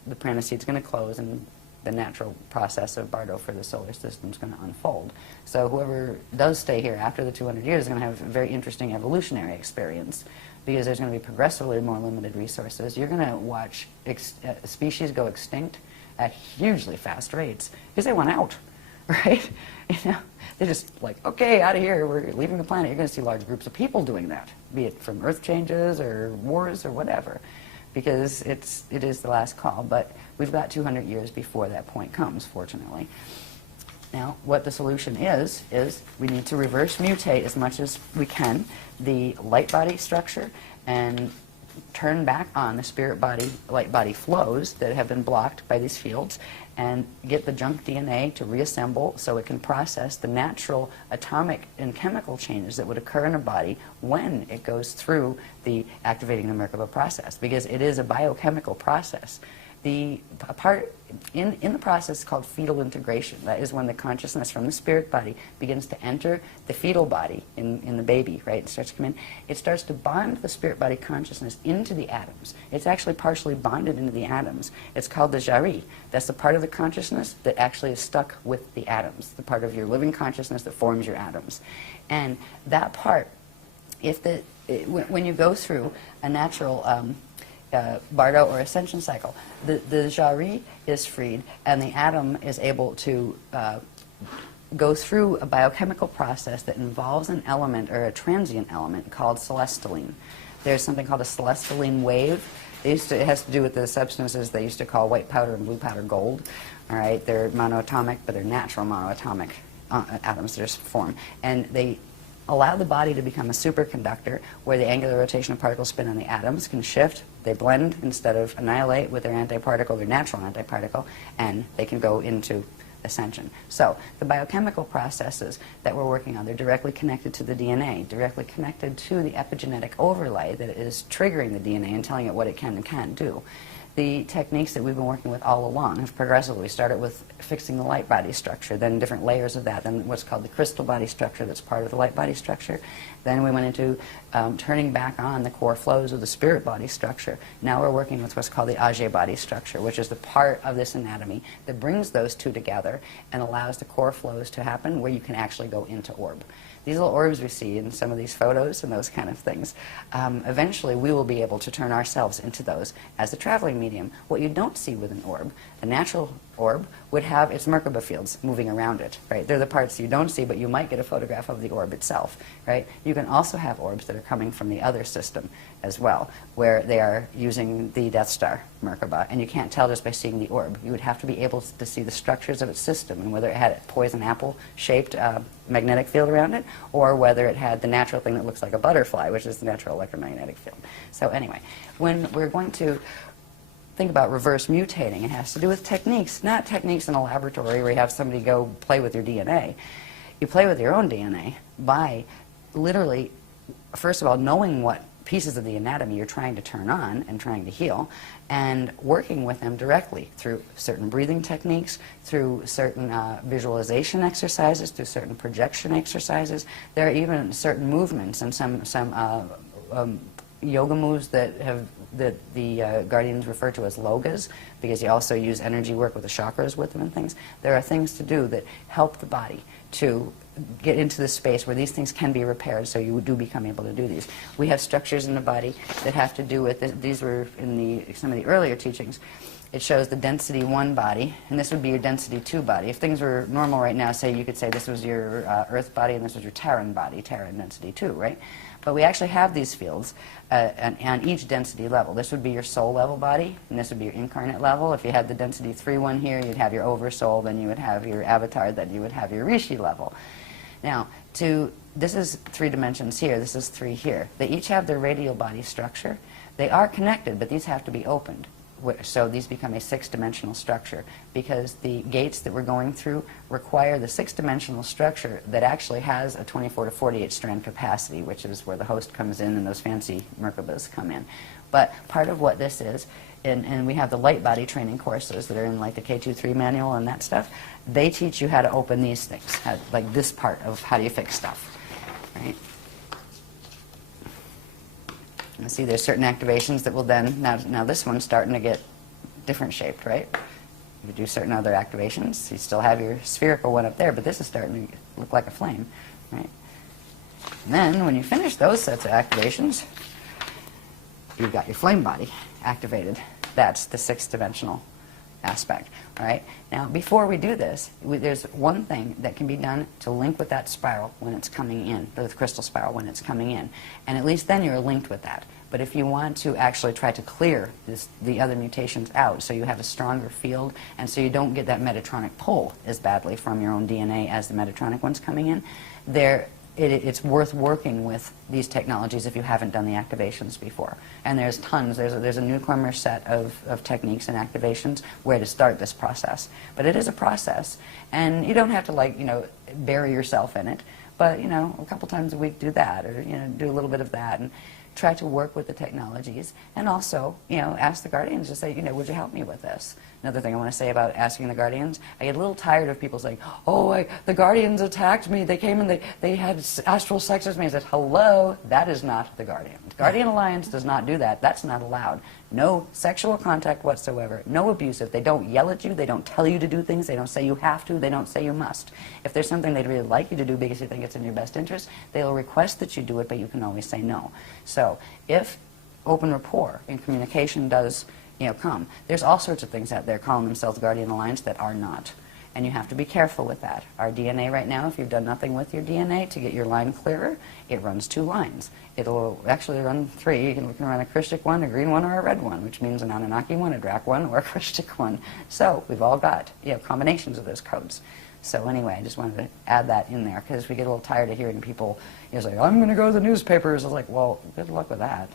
the Pranaseed's going to close, and the natural process of Bardo for the solar system is going to unfold. So whoever does stay here after the 200 years is going to have a very interesting evolutionary experience, because there's going to be progressively more limited resources. You're going to watch species go extinct at hugely fast rates because they want out, right? You know, they're just like, okay, out of here, we're leaving the planet. You're going to see large groups of people doing that, be it from earth changes or wars or whatever, because it is the last call. But we've got 200 years before that point comes, fortunately. Now, what the solution is we need to reverse mutate as much as we can the light body structure and turn back on the spirit body, light body flows that have been blocked by these fields, and get the junk DNA to reassemble so it can process the natural atomic and chemical changes that would occur in a body when it goes through the activating the Merkaba process, because it is a biochemical process. The part in the process called fetal integration, that is when the consciousness from the spirit body begins to enter the fetal body in the baby, right? It starts to come in. It starts to bond the spirit body consciousness into the atoms. It's actually partially bonded into the atoms. It's called the jari. That's the part of the consciousness that actually is stuck with the atoms, the part of your living consciousness that forms your atoms. And that part, when you go through a natural Bardo or ascension cycle, the jari is freed and the atom is able to go through a biochemical process that involves an element or a transient element called celestaline. There's something called a celestaline wave. It has to do with the substances they used to call white powder and blue powder gold. All right, they're monoatomic, but they're natural monoatomic atoms that are formed, and they allow the body to become a superconductor where the angular rotation of particle spin on the atoms can shift. They blend instead of annihilate with their antiparticle, their natural antiparticle, and they can go into ascension. So the biochemical processes that we're working on, they're directly connected to the DNA, directly connected to the epigenetic overlay that is triggering the DNA and telling it what it can and can't do. The techniques that we've been working with all along have progressively started with fixing the light body structure, then different layers of that, then what's called the crystal body structure that's part of the light body structure. Then we went into turning back on the core flows of the spirit body structure. Now we're working with what's called the A'shayana body structure, which is the part of this anatomy that brings those two together and allows the core flows to happen where you can actually go into orb. These little orbs we see in some of these photos and those kind of things, eventually we will be able to turn ourselves into those as a traveling medium. What you don't see with an orb, a natural orb, would have its Merkaba fields moving around it, right? They're the parts you don't see, but you might get a photograph of the orb itself, right? You can also have orbs that are coming from the other system as well, where they are using the Death Star Merkaba, and you can't tell just by seeing the orb. You would have to be able to see the structures of its system and whether it had a poison apple-shaped magnetic field around it, or whether it had the natural thing that looks like a butterfly, which is the natural electromagnetic field. So anyway, when we're going to think about reverse mutating, it has to do with techniques, not techniques in a laboratory where you have somebody go play with your DNA. You play with your own DNA by literally, first of all, knowing what pieces of the anatomy you're trying to turn on and trying to heal, and working with them directly through certain breathing techniques, through certain visualization exercises, through certain projection exercises. There are even certain movements and some yoga moves that the Guardians refer to as logas, because you also use energy work with the chakras with them and things. There are things to do that help the body to get into the space where these things can be repaired, so you do become able to do these. We have structures in the body that have to do with this. These were in some of the earlier teachings. It shows the density 1 body, and this would be your density 2 body. If things were normal right now, say you could say this was your Earth body and this was your Terran body, Terran density 2, right? But we actually have these fields on each density level. This would be your soul level body, and this would be your incarnate level. If you had the density 3 one here, you'd have your oversoul, then you would have your avatar, then you would have your rishi level. Now, this is 3 dimensions here, this is 3 here. They each have their radial body structure. They are connected, but these have to be opened. So these become a 6-dimensional structure, because the gates that we're going through require the 6-dimensional structure that actually has a 24 to 48 strand capacity, which is where the host comes in and those fancy Merkabas come in. But part of what this is, and we have the light body training courses that are in like the K23 manual and that stuff, they teach you how to open these things, like this part of how do you fix stuff, right? And see, there's certain activations that will then, now this one's starting to get different shaped, right? You do certain other activations, you still have your spherical one up there, but this is starting to look like a flame, right? And then when you finish those sets of activations, you've got your flame body activated. That's the 6th-dimensional aspect, all right? Now, before we do this, there's one thing that can be done to link with that spiral when it's coming in, the crystal spiral when it's coming in, and at least then you're linked with that. But if you want to actually try to clear the other mutations out so you have a stronger field and so you don't get that Metatronic pull as badly from your own DNA as the Metatronic one's coming in, it's worth working with these technologies if you haven't done the activations before. And there's tons. There's a newcomer set of techniques and activations where to start this process. But it is a process, and you don't have to, like, bury yourself in it. But, a couple times a week do that, or, do a little bit of that, and try to work with the technologies. And also, ask the guardians to say, would you help me with this? Another thing I want to say about asking the guardians, I get a little tired of people saying, oh, the guardians attacked me, they came and they had astral sex with me. I said, hello, that is not the guardian. The Guardian Alliance does not do that. That's not allowed. No sexual contact whatsoever, no abusive. They don't yell at you, they don't tell you to do things, they don't say you have to, they don't say you must. If there's something they'd really like you to do because you think it's in your best interest, they'll request that you do it, but you can always say no. So if open rapport and communication does come. There's all sorts of things out there calling themselves Guardian Alliance that are not. And you have to be careful with that. Our DNA right now, if you've done nothing with your DNA to get your line clearer, it runs 2 lines. It'll actually run 3. You can run a Christic one, a green one, or a red one, which means an Anunnaki one, a Drac one, or a Christic one. So we've all got combinations of those codes. So anyway, I just wanted to add that in there because we get a little tired of hearing people say, I'm going to go to the newspapers. I was like, well, good luck with that.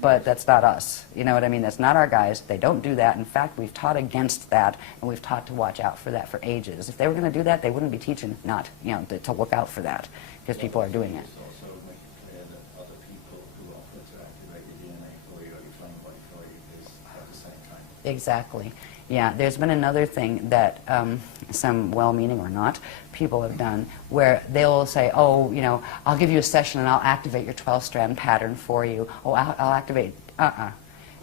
But that's not us. You know what I mean? That's not our guys. They don't do that. In fact, we've taught against that, and we've taught to watch out for that for ages. If they were going to do that, they wouldn't be teaching not, to look out for that because people are doing it. Also make it clear that other people who offer to activate your DNA for you or your flame body for you is at the same time. Exactly. Yeah, there's been another thing that some well-meaning or not people have done where they'll say, oh, I'll give you a session and I'll activate your 12-strand pattern for you. Oh, I'll activate.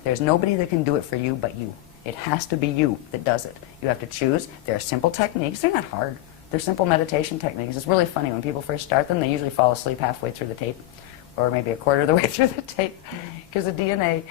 There's nobody that can do it for you but you. It has to be you that does it. You have to choose. There are simple techniques. They're not hard. They're simple meditation techniques. It's really funny. When people first start them, they usually fall asleep halfway through the tape or maybe a quarter of the way through the tape because the DNA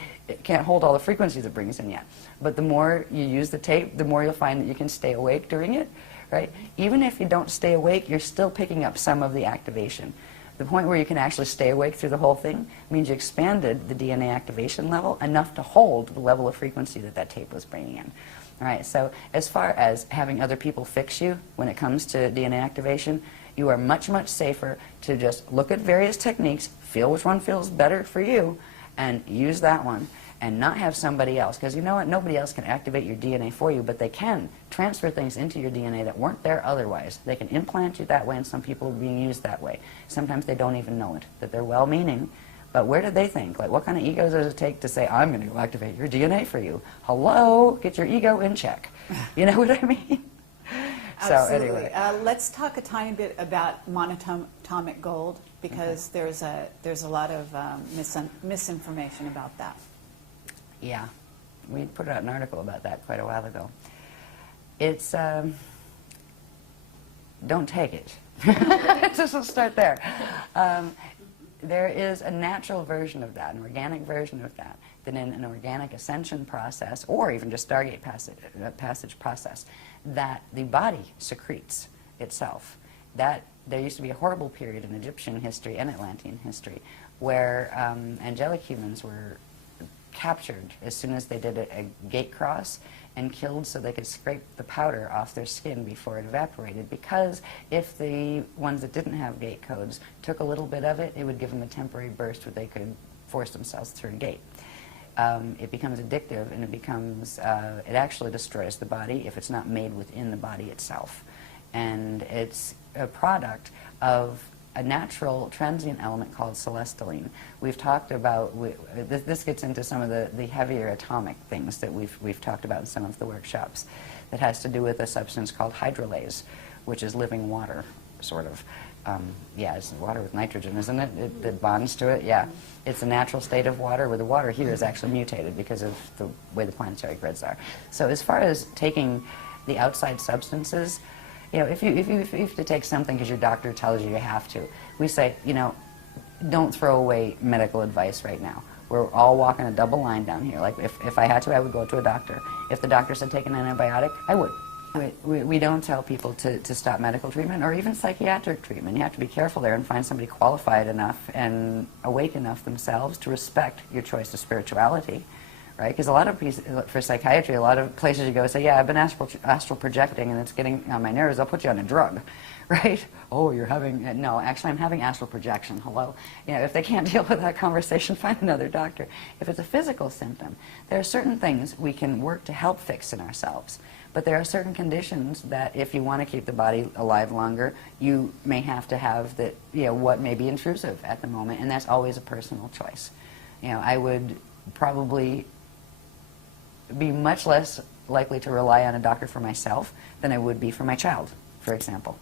can't hold all the frequencies it brings in yet. But the more you use the tape, the more you'll find that you can stay awake during it, right? Even if you don't stay awake, you're still picking up some of the activation. The point where you can actually stay awake through the whole thing means you expanded the DNA activation level enough to hold the level of frequency that tape was bringing in. All right, so as far as having other people fix you when it comes to DNA activation, you are much, much safer to just look at various techniques, feel which one feels better for you, and use that one, and not have somebody else. Because you know what? Nobody else can activate your DNA for you, but they can transfer things into your DNA that weren't there otherwise. They can implant you that way, and some people are being used that way. Sometimes they don't even know it, that they're well-meaning. But where did they think? Like, what kind of ego does it take to say, I'm going to go activate your DNA for you? Hello? Get your ego in check. You know what I mean? Absolutely. So anyway. Let's talk a tiny bit about monatomic gold because there's a lot of misinformation about that. Yeah, we put out an article about that quite a while ago. It's, don't take it. Just we'll start there. There is a natural version of that, an organic version of that, in an organic ascension process, or even just Stargate passage process, that the body secretes itself. That there used to be a horrible period in Egyptian history and Atlantean history where angelic humans were captured as soon as they did a gate cross and killed so they could scrape the powder off their skin before it evaporated, because if the ones that didn't have gate codes took a little bit of it, it would give them a temporary burst where they could force themselves through a gate. It becomes addictive, and it actually destroys the body if it's not made within the body itself. And it's a product of a natural transient element called celestaline. We've talked about, this gets into some of the heavier atomic things that we've talked about in some of the workshops, that has to do with a substance called hydrolase, which is living water, sort of. Yeah, it's water with nitrogen, isn't it? It bonds to it, yeah. It's a natural state of water, where the water here is actually mutated because of the way the planetary grids are. So as far as taking the outside substances, you know, if you have to take something because your doctor tells you have to, we say, you know, don't throw away medical advice right now. We're all walking a double line down here. Like, if I had to, I would go to a doctor. If the doctor said take an antibiotic, I would. We don't tell people to stop medical treatment or even psychiatric treatment. You have to be careful there and find somebody qualified enough and awake enough themselves to respect your choice of spirituality, right? Because a lot of people, for psychiatry, a lot of places you go say, yeah, I've been astral projecting and it's getting on my nerves, I'll put you on a drug, right? Oh, you're having, no, actually I'm having astral projection, hello. You know, if they can't deal with that conversation, find another doctor. If it's a physical symptom, there are certain things we can work to help fix in ourselves. But there are certain conditions that if you want to keep the body alive longer, you may have to have that, you know, what may be intrusive at the moment, and that's always a personal choice. You know, I would probably be much less likely to rely on a doctor for myself than I would be for my child, for example.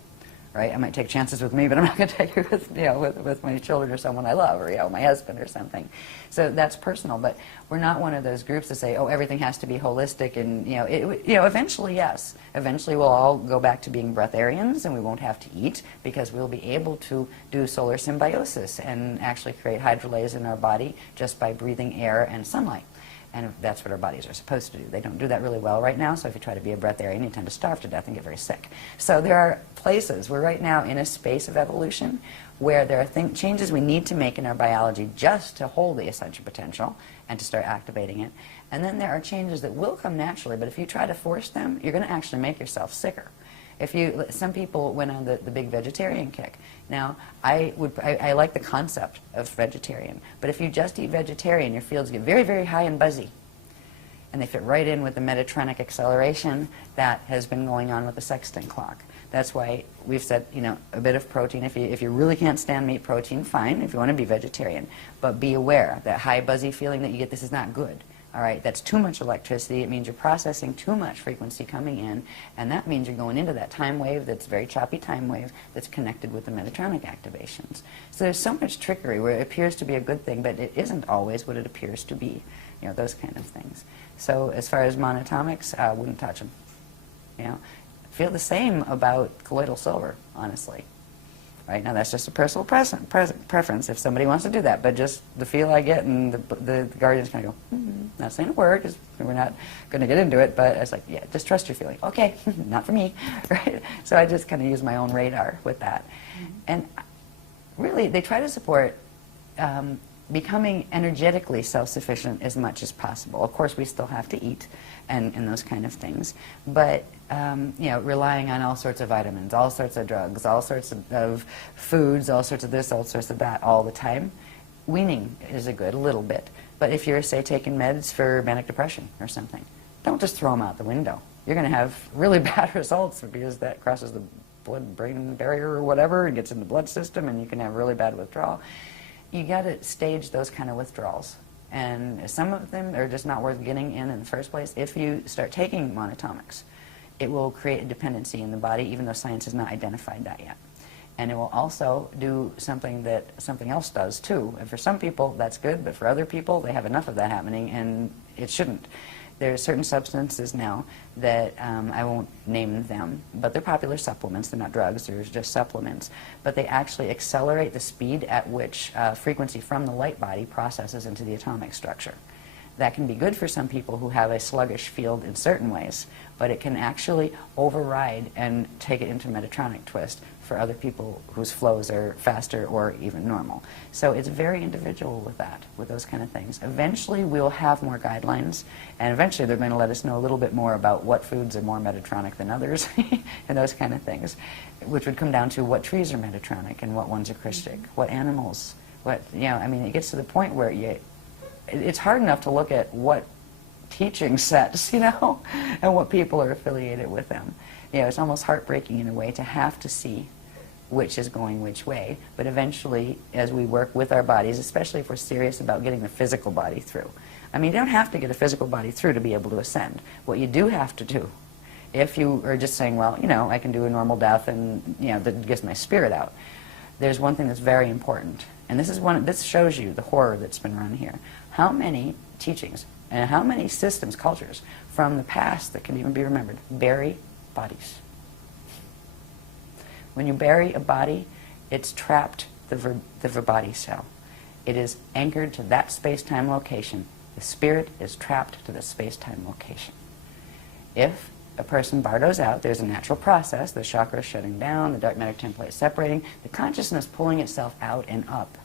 Right? I might take chances with me, but I'm not going to take it with, you know, with my children or someone I love, or, you know, my husband or something. So that's personal, but we're not one of those groups that say, oh, everything has to be holistic, and, you know, eventually, yes. Eventually we'll all go back to being breatharians, and we won't have to eat, because we'll be able to do solar symbiosis and actually create hydrolyze in our body just by breathing air and sunlight. And that's what our bodies are supposed to do. They don't do that really well right now, so if you try to be a breatharian, you tend to starve to death and get very sick. So there are places, we're right now in a space of evolution where there are changes we need to make in our biology just to hold the essential potential and to start activating it. And then there are changes that will come naturally, but if you try to force them, you're going to actually make yourself sicker. Some people went on the big vegetarian kick. Now, I like the concept of vegetarian, but if you just eat vegetarian, your fields get very, very high and buzzy. And they fit right in with the metatronic acceleration that has been going on with the sextant clock. That's why we've said, you know, a bit of protein. If you really can't stand meat protein, fine, if you want to be vegetarian. But be aware, that high buzzy feeling that you get, this is not good. All right, that's too much electricity. It means you're processing too much frequency coming in, and that means you're going into that time wave that's very choppy time wave that's connected with the metatronic activations. So there's so much trickery where it appears to be a good thing, but it isn't always what it appears to be. You know, those kind of things. So as far as monatomics, wouldn't touch them. You know, feel the same about colloidal silver, honestly. Right now, that's just a personal preference if somebody wants to do that. But just the feel I get, and the guardian's kind of go, not saying a word, because we're not going to get into it, but it's like, yeah, just trust your feeling. Okay, not for me, right? So I just kind of use my own radar with that. And really, they try to support becoming energetically self-sufficient as much as possible. Of course, we still have to eat and those kind of things, but you know, relying on all sorts of vitamins, all sorts of drugs, all sorts of foods, all sorts of this, all sorts of that all the time. Weaning is a little bit. But if you're, say, taking meds for manic depression or something, don't just throw them out the window. You're going to have really bad results because that crosses the blood-brain barrier or whatever and gets in the blood system, and you can have really bad withdrawal. You got to stage those kind of withdrawals. And some of them are just not worth getting in the first place. If you start taking monatomics, it will create a dependency in the body, even though science has not identified that yet. And it will also do something that something else does too. And for some people, that's good, but for other people, they have enough of that happening, and it shouldn't. There are certain substances now that, I won't name them, but they're popular supplements. They're not drugs, they're just supplements. But they actually accelerate the speed at which frequency from the light body processes into the atomic structure. That can be good for some people who have a sluggish field in certain ways, but it can actually override and take it into Metatronic twist for other people whose flows are faster or even normal. So it's very individual with that, with those kind of things. Eventually we'll have more guidelines, and eventually they're going to let us know a little bit more about what foods are more Metatronic than others and those kind of things, which would come down to what trees are Metatronic and what ones are Christic, what animals, what, you know, I mean, it gets to the point where it's hard enough to look at what teaching sets, you know, and what people are affiliated with them. You know, it's almost heartbreaking in a way to have to see which is going which way. But eventually, as we work with our bodies, especially if we're serious about getting the physical body through. I mean, you don't have to get a physical body through to be able to ascend. What you do have to do, if you are just saying, well, you know, I can do a normal death and, you know, that gets my spirit out, there's one thing that's very important. And this shows you the horror that's been run here. How many teachings and how many systems, cultures from the past that can even be remembered bury bodies. When you bury a body, it's trapped the verbody cell. It is anchored to that space-time location. The spirit is trapped to the space-time location. If a person bardos out, there's a natural process, the chakras shutting down, the dark matter template separating, the consciousness pulling itself out and up,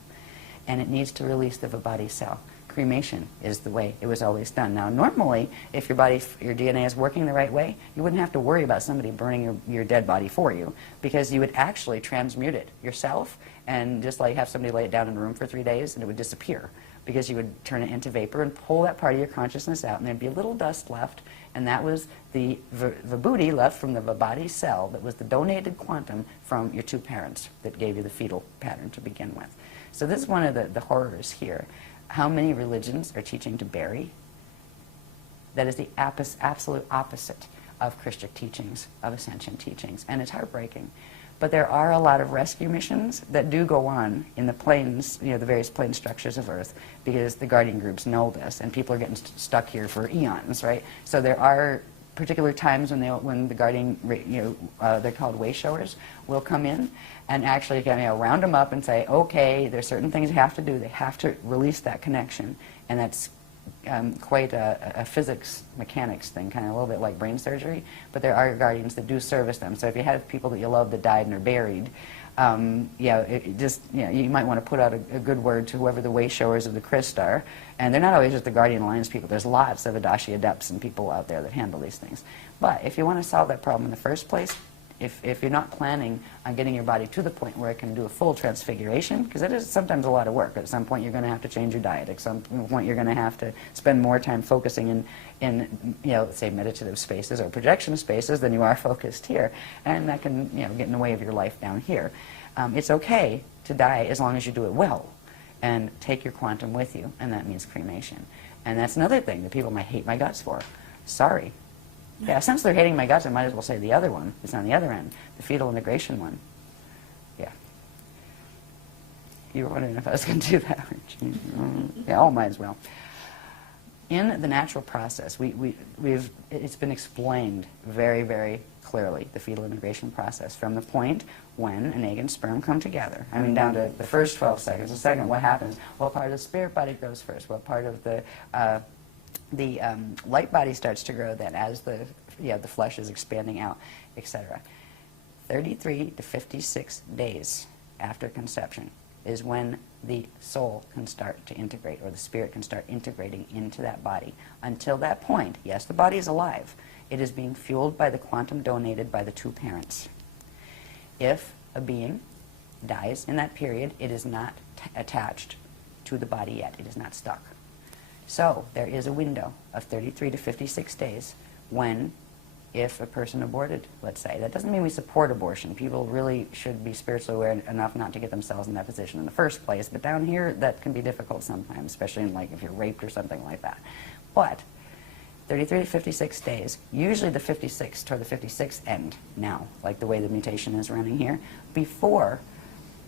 and it needs to release the verbody cell. Cremation is the way it was always done. Now, normally, if your DNA is working the right way, you wouldn't have to worry about somebody burning your dead body for you, because you would actually transmute it yourself and just like have somebody lay it down in a room for 3 days and it would disappear, because you would turn it into vapor and pull that part of your consciousness out, and there'd be a little dust left, and that was the vibhuti left from the verbody cell that was the donated quantum from your two parents that gave you the fetal pattern to begin with. So this is one of the horrors here. How many religions are teaching to bury? That is the absolute opposite of Christian teachings, of ascension teachings, and it's heartbreaking. But there are a lot of rescue missions that do go on in the planes, the various plane structures of Earth, because the guardian groups know this, and people are getting stuck here for eons, right? So there are particular times when the guardian, they're called way showers, will come in and actually round them up and say, okay, there's certain things you have to do. They have to release that connection, and that's quite a physics mechanics thing, kind of a little bit like brain surgery, but there are guardians that do service them. So if you have people that you love that died and are buried, you might want to put out a good word to whoever the way showers of the Christ are. And they're not always just the guardian alliance people. There's lots of Adashi adepts and people out there that handle these things. But if you want to solve that problem in the first place, if you're not planning on getting your body to the point where it can do a full transfiguration, because it is sometimes a lot of work. At some point you're going to have to change your diet. At some point you're going to have to spend more time focusing in say meditative spaces or projection spaces than you are focused here. And that can get in the way of your life down here. It's okay to die as long as you do it well and take your quantum with you, and that means cremation. And that's another thing that people might hate my guts for. Sorry. Yeah, since they're hating my guts, I might as well say the other one. It's on the other end, the fetal integration one. Yeah. You were wondering if I was going to do that, weren't you? Yeah, might as well. In the natural process, it's been explained very, very clearly, the fetal integration process, from the point when an egg and sperm come together. I mean, down to the first 12 seconds. The second, what happens? What part of the spirit body grows first? What part of the light body starts to grow then as the flesh is expanding out, etc. 33 to 56 days after conception is when the soul can start to integrate, or the spirit can start integrating into that body. Until that point, yes, the body is alive. It is being fueled by the quantum donated by the two parents. If a being dies in that period, it is not attached to the body yet. It is not stuck. So there is a window of 33 to 56 days when, if a person aborted, let's say, that doesn't mean we support abortion. People really should be spiritually aware enough not to get themselves in that position in the first place. But down here, that can be difficult sometimes, especially in, like, if you're raped or something like that. But 33 to 56 days, usually the 56th toward the 56th end now, like the way the mutation is running here, before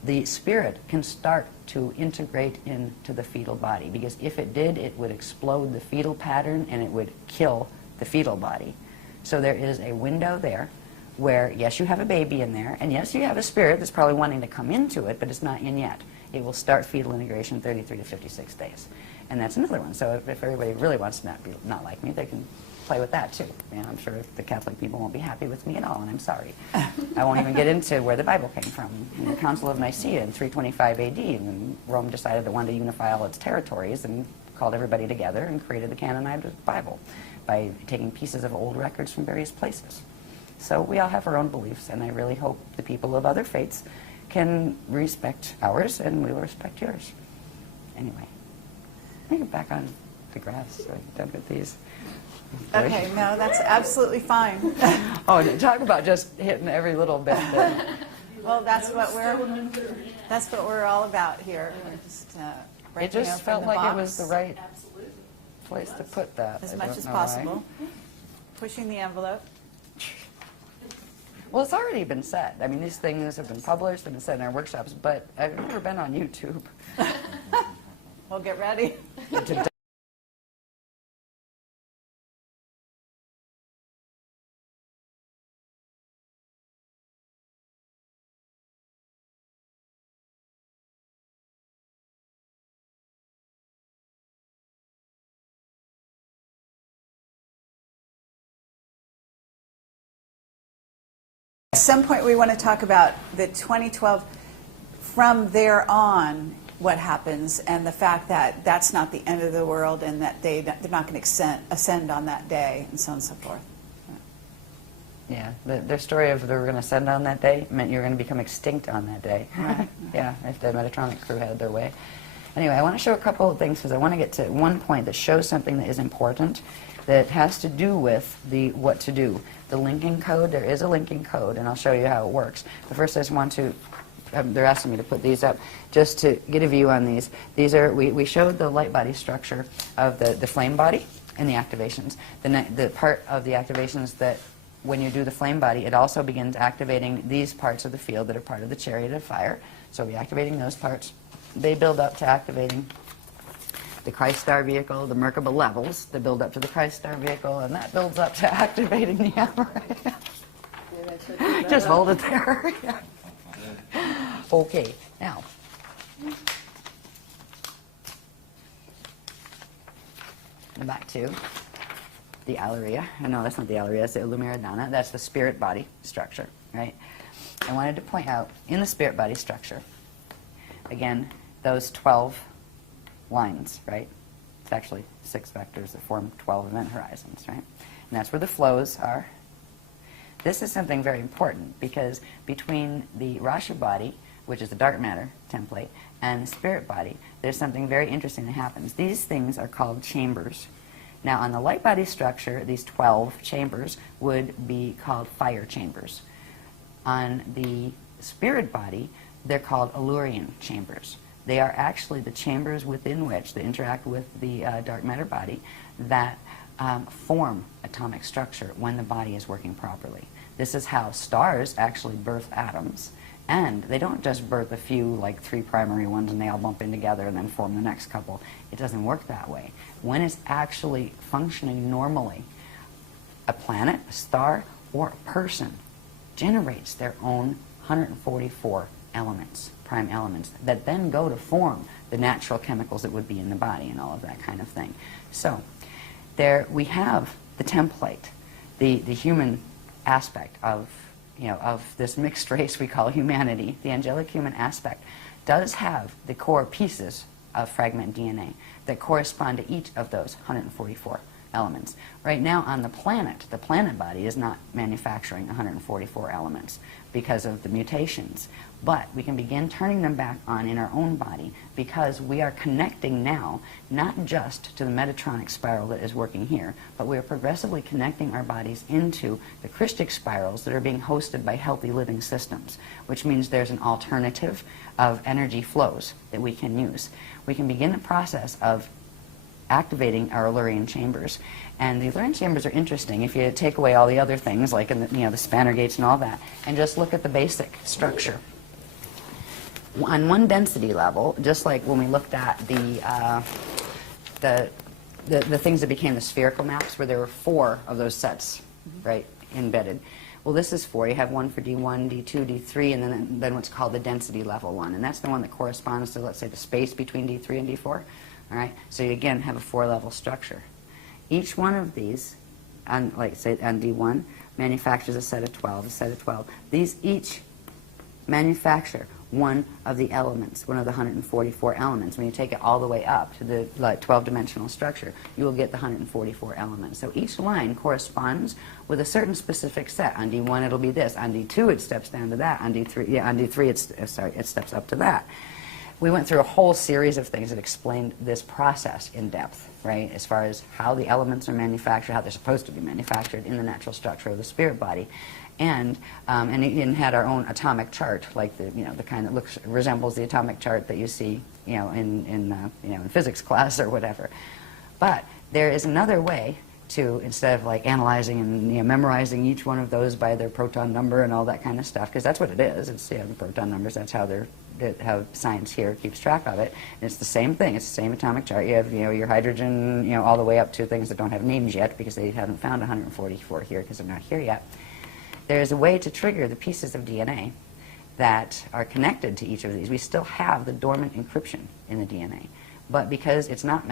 the spirit can start to integrate into the fetal body. Because if it did, it would explode the fetal pattern and it would kill the fetal body. So there is a window there where, yes, you have a baby in there, and yes, you have a spirit that's probably wanting to come into it, but it's not in yet. It will start fetal integration 33 to 56 days. And that's another one. So if everybody really wants to not like me, they can play with that too. I'm sure the Catholic people won't be happy with me at all, and I'm sorry. I won't even get into where the Bible came from. In the Council of Nicaea in 325 AD, when Rome decided it wanted to unify all its territories and called everybody together and created the canonized Bible by taking pieces of old records from various places. So we all have our own beliefs, and I really hope the people of other faiths can respect ours, and we will respect yours. Anyway, let me get back on the grass so I'm done with these. Okay, no, that's absolutely fine. Oh, talk about just hitting every little bit. Well, that's what we're all about here. We're just It breaking just open felt the like box it was the right place to put that. as I much don't as know possible. why. Pushing the envelope. Well, it's already been said. I mean, these things have been published, they've been said in our workshops, but I've never been on YouTube. Well, get ready. to At some point we want to talk about the 2012, from there on, what happens, and the fact that that's not the end of the world, and that they're not going to ascend on that day, and so on and so forth. Yeah, their story of they were going to ascend on that day meant you were going to become extinct on that day. Right. Yeah, if the Metatronic crew had their way. Anyway, I want to show a couple of things because I want to get to one point that shows something that is important that has to do with the what to do. The linking code, there is a linking code, and I'll show you how it works. But first I just want to, they're asking me to put these up just to get a view on these. These are, we showed the light body structure of the flame body and the activations. The part of the activations that when you do the flame body, it also begins activating these parts of the field that are part of the chariot of fire. So we're activating those parts. They build up to activating the Christ star vehicle, the Merkaba levels that build up to the Christ star vehicle, and that builds up to activating the Amaranth. Just hold it there. Yeah. Okay, now. Back to the Alleria. No, that's not the Alleria, that's the Lumiradana. That's the spirit body structure, right? I wanted to point out, in the spirit body structure, again, those 12 lines, right? It's actually 6 vectors that form 12 event horizons, right? And that's where the flows are. This is something very important because between the Rasha body, which is the dark matter template, and the spirit body, there's something very interesting that happens. These things are called chambers. Now, on the light body structure, these 12 chambers would be called fire chambers. On the spirit body, they're called Allurian chambers. They are actually the chambers within which they interact with the dark matter body that form atomic structure when the body is working properly. This is how stars actually birth atoms. And they don't just birth a few, like 3 primary ones, and they all bump in together and then form the next couple. It doesn't work that way. When it's actually functioning normally, a planet, a star, or a person generates their own 144 elements, prime elements, that then go to form the natural chemicals that would be in the body and all of that kind of thing. So there we have the template, the human aspect of this mixed race we call humanity. The angelic human aspect does have the core pieces of fragment DNA that correspond to each of those 144 elements. Right now on the planet body is not manufacturing 144 elements because of the mutations. But we can begin turning them back on in our own body because we are connecting now not just to the Metatronic spiral that is working here, but we are progressively connecting our bodies into the Christic spirals that are being hosted by healthy living systems, which means there's an alternative of energy flows that we can use. We can begin the process of activating our Allurian chambers. And the Allurian chambers are interesting if you take away all the other things like in the spanner gates and all that, and just look at the basic structure. On one density level, just like when we looked at the things that became the spherical maps, where there were 4 of those sets, right, embedded. Well, this is 4. You have one for D1, D2, D3, and then what's called the density level one, and that's the one that corresponds to, let's say, the space between D3 and D4. All right, so you again have a 4-level structure. Each one of these, like say on D1, manufactures a set of 12, These each manufacture one of the elements, one of the 144 elements. When you take it all the way up to the 12-dimensional structure, you will get the 144 elements. So each line corresponds with a certain specific set. On D1 it'll be this. On D2 it steps down to that. On D3, it steps up to that. We went through a whole series of things that explained this process in depth, right, as far as how the elements are manufactured, how they're supposed to be manufactured in the natural structure of the spirit body. And it had our own atomic chart, like the kind that resembles the atomic chart that you see in physics class or whatever. But there is another way to, instead of like analyzing and memorizing each one of those by their proton number and all that kind of stuff, because that's what it is. It's the proton numbers. That's how how science here keeps track of it. And it's the same thing. It's the same atomic chart. You have your hydrogen all the way up to things that don't have names yet because they haven't found 144 here because they're not here yet. There's a way to trigger the pieces of DNA that are connected to each of these. We still have the dormant encryption in the DNA, but because it's not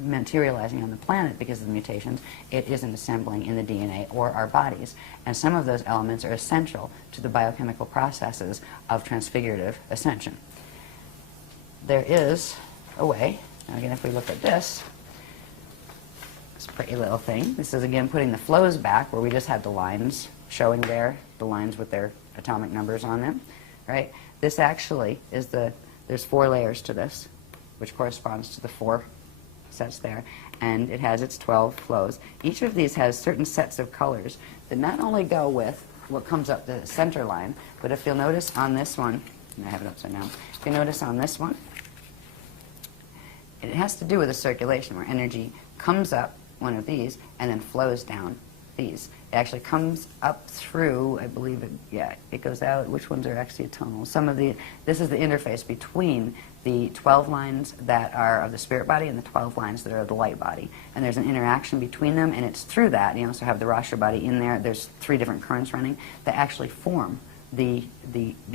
materializing on the planet because of the mutations, it isn't assembling in the DNA or our bodies. And some of those elements are essential to the biochemical processes of transfigurative ascension. There is a way, now again if we look at this pretty little thing, this is again putting the flows back where we just had the lines showing there, the lines with their atomic numbers on them, right? This actually is there's 4 layers to this, which corresponds to the 4 sets there, and it has its 12 flows. Each of these has certain sets of colors that not only go with what comes up the center line, but if you'll notice on this one, and I have it upside down, if you notice on this one, it has to do with the circulation where energy comes up one of these and then flows down these. It actually comes up through, I believe it goes out. Which ones are axiotonal? This is the interface between the 12 lines that are of the spirit body and the 12 lines that are of the light body. And there's an interaction between them, and it's through that. You also have the Rasha body in there. There's 3 different currents running that actually form the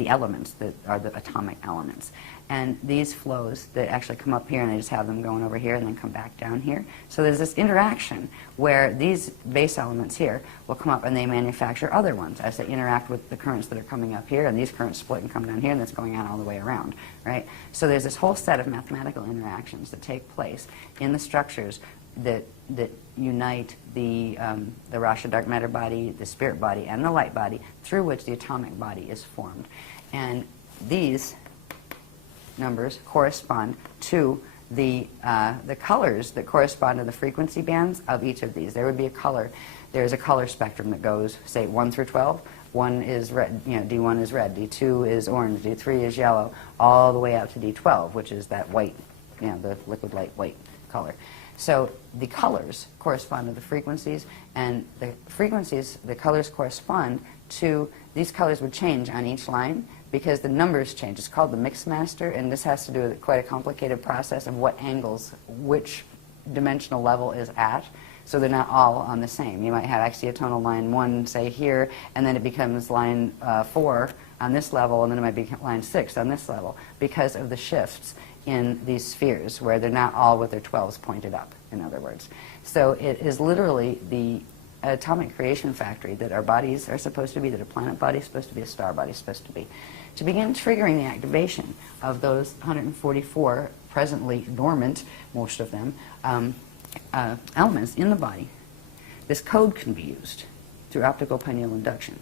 elements that are the atomic elements. And these flows that actually come up here, and I just have them going over here and then come back down here. So there's this interaction where these base elements here will come up and they manufacture other ones as they interact with the currents that are coming up here, and these currents split and come down here, and that's going on all the way around, right? So there's this whole set of mathematical interactions that take place in the structures that unite the Rasha dark matter body, the spirit body, and the light body, through which the atomic body is formed. And these numbers correspond to the colors that correspond to the frequency bands of each of these. There would be a color. There's a color spectrum that goes, say, 1 through 12. 1 is red, D1 is red, D2 is orange, D3 is yellow, all the way out to D12, which is that white, the liquid light white color. So the colors correspond to the frequencies, and the frequencies, the colors correspond to, these colors would change on each line because the numbers change. It's called the mix master, and this has to do with quite a complicated process of what angles, which dimensional level is at. So they're not all on the same. You might have axiotonal line 1, say here, and then it becomes line 4 on this level, and then it might be line 6 on this level because of the shifts in these spheres where they're not all with their 12s pointed up, in other words. So it is literally the atomic creation factory that our bodies are supposed to be, that a planet body is supposed to be, a star body is supposed to be, to begin triggering the activation of those 144 presently dormant, most of them, elements in the body. This code can be used through optical pineal induction.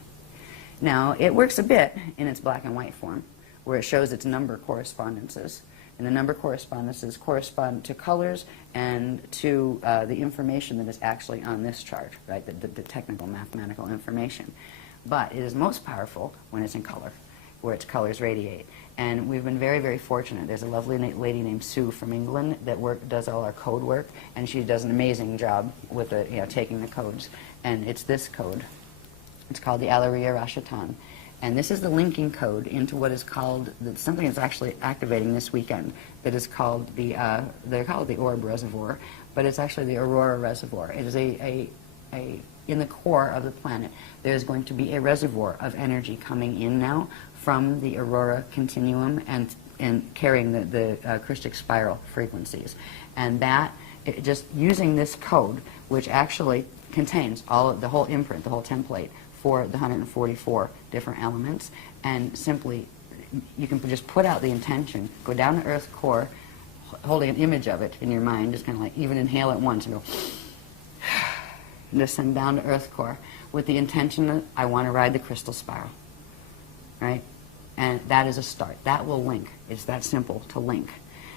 Now, it works a bit in its black and white form, where it shows its number correspondences. And the number correspondences correspond to colors and to the information that is actually on this chart, right? The technical mathematical information. But it is most powerful when it's in color, where its colors radiate. And we've been very, very fortunate. There's a lovely lady named Sue from England that does all our code work, and she does an amazing job with taking the codes. And it's this code. It's called the Alaria Rashatan. And this is the linking code into what is called, something that's actually activating this weekend, that is called they're called the Orb Reservoir, but it's actually the Aurora Reservoir. It is in the core of the planet, there's going to be a reservoir of energy coming in now from the Aurora continuum and carrying the Christic spiral frequencies. And just using this code, which actually contains the whole imprint, the whole template, for the 144 different elements, and simply you can just put out the intention, go down to Earth core, holding an image of it in your mind, just kind of like even inhale at once and go, and just send down to Earth core with the intention that I want to ride the crystal spiral, right? And that is a start. That will link. It's that simple to link.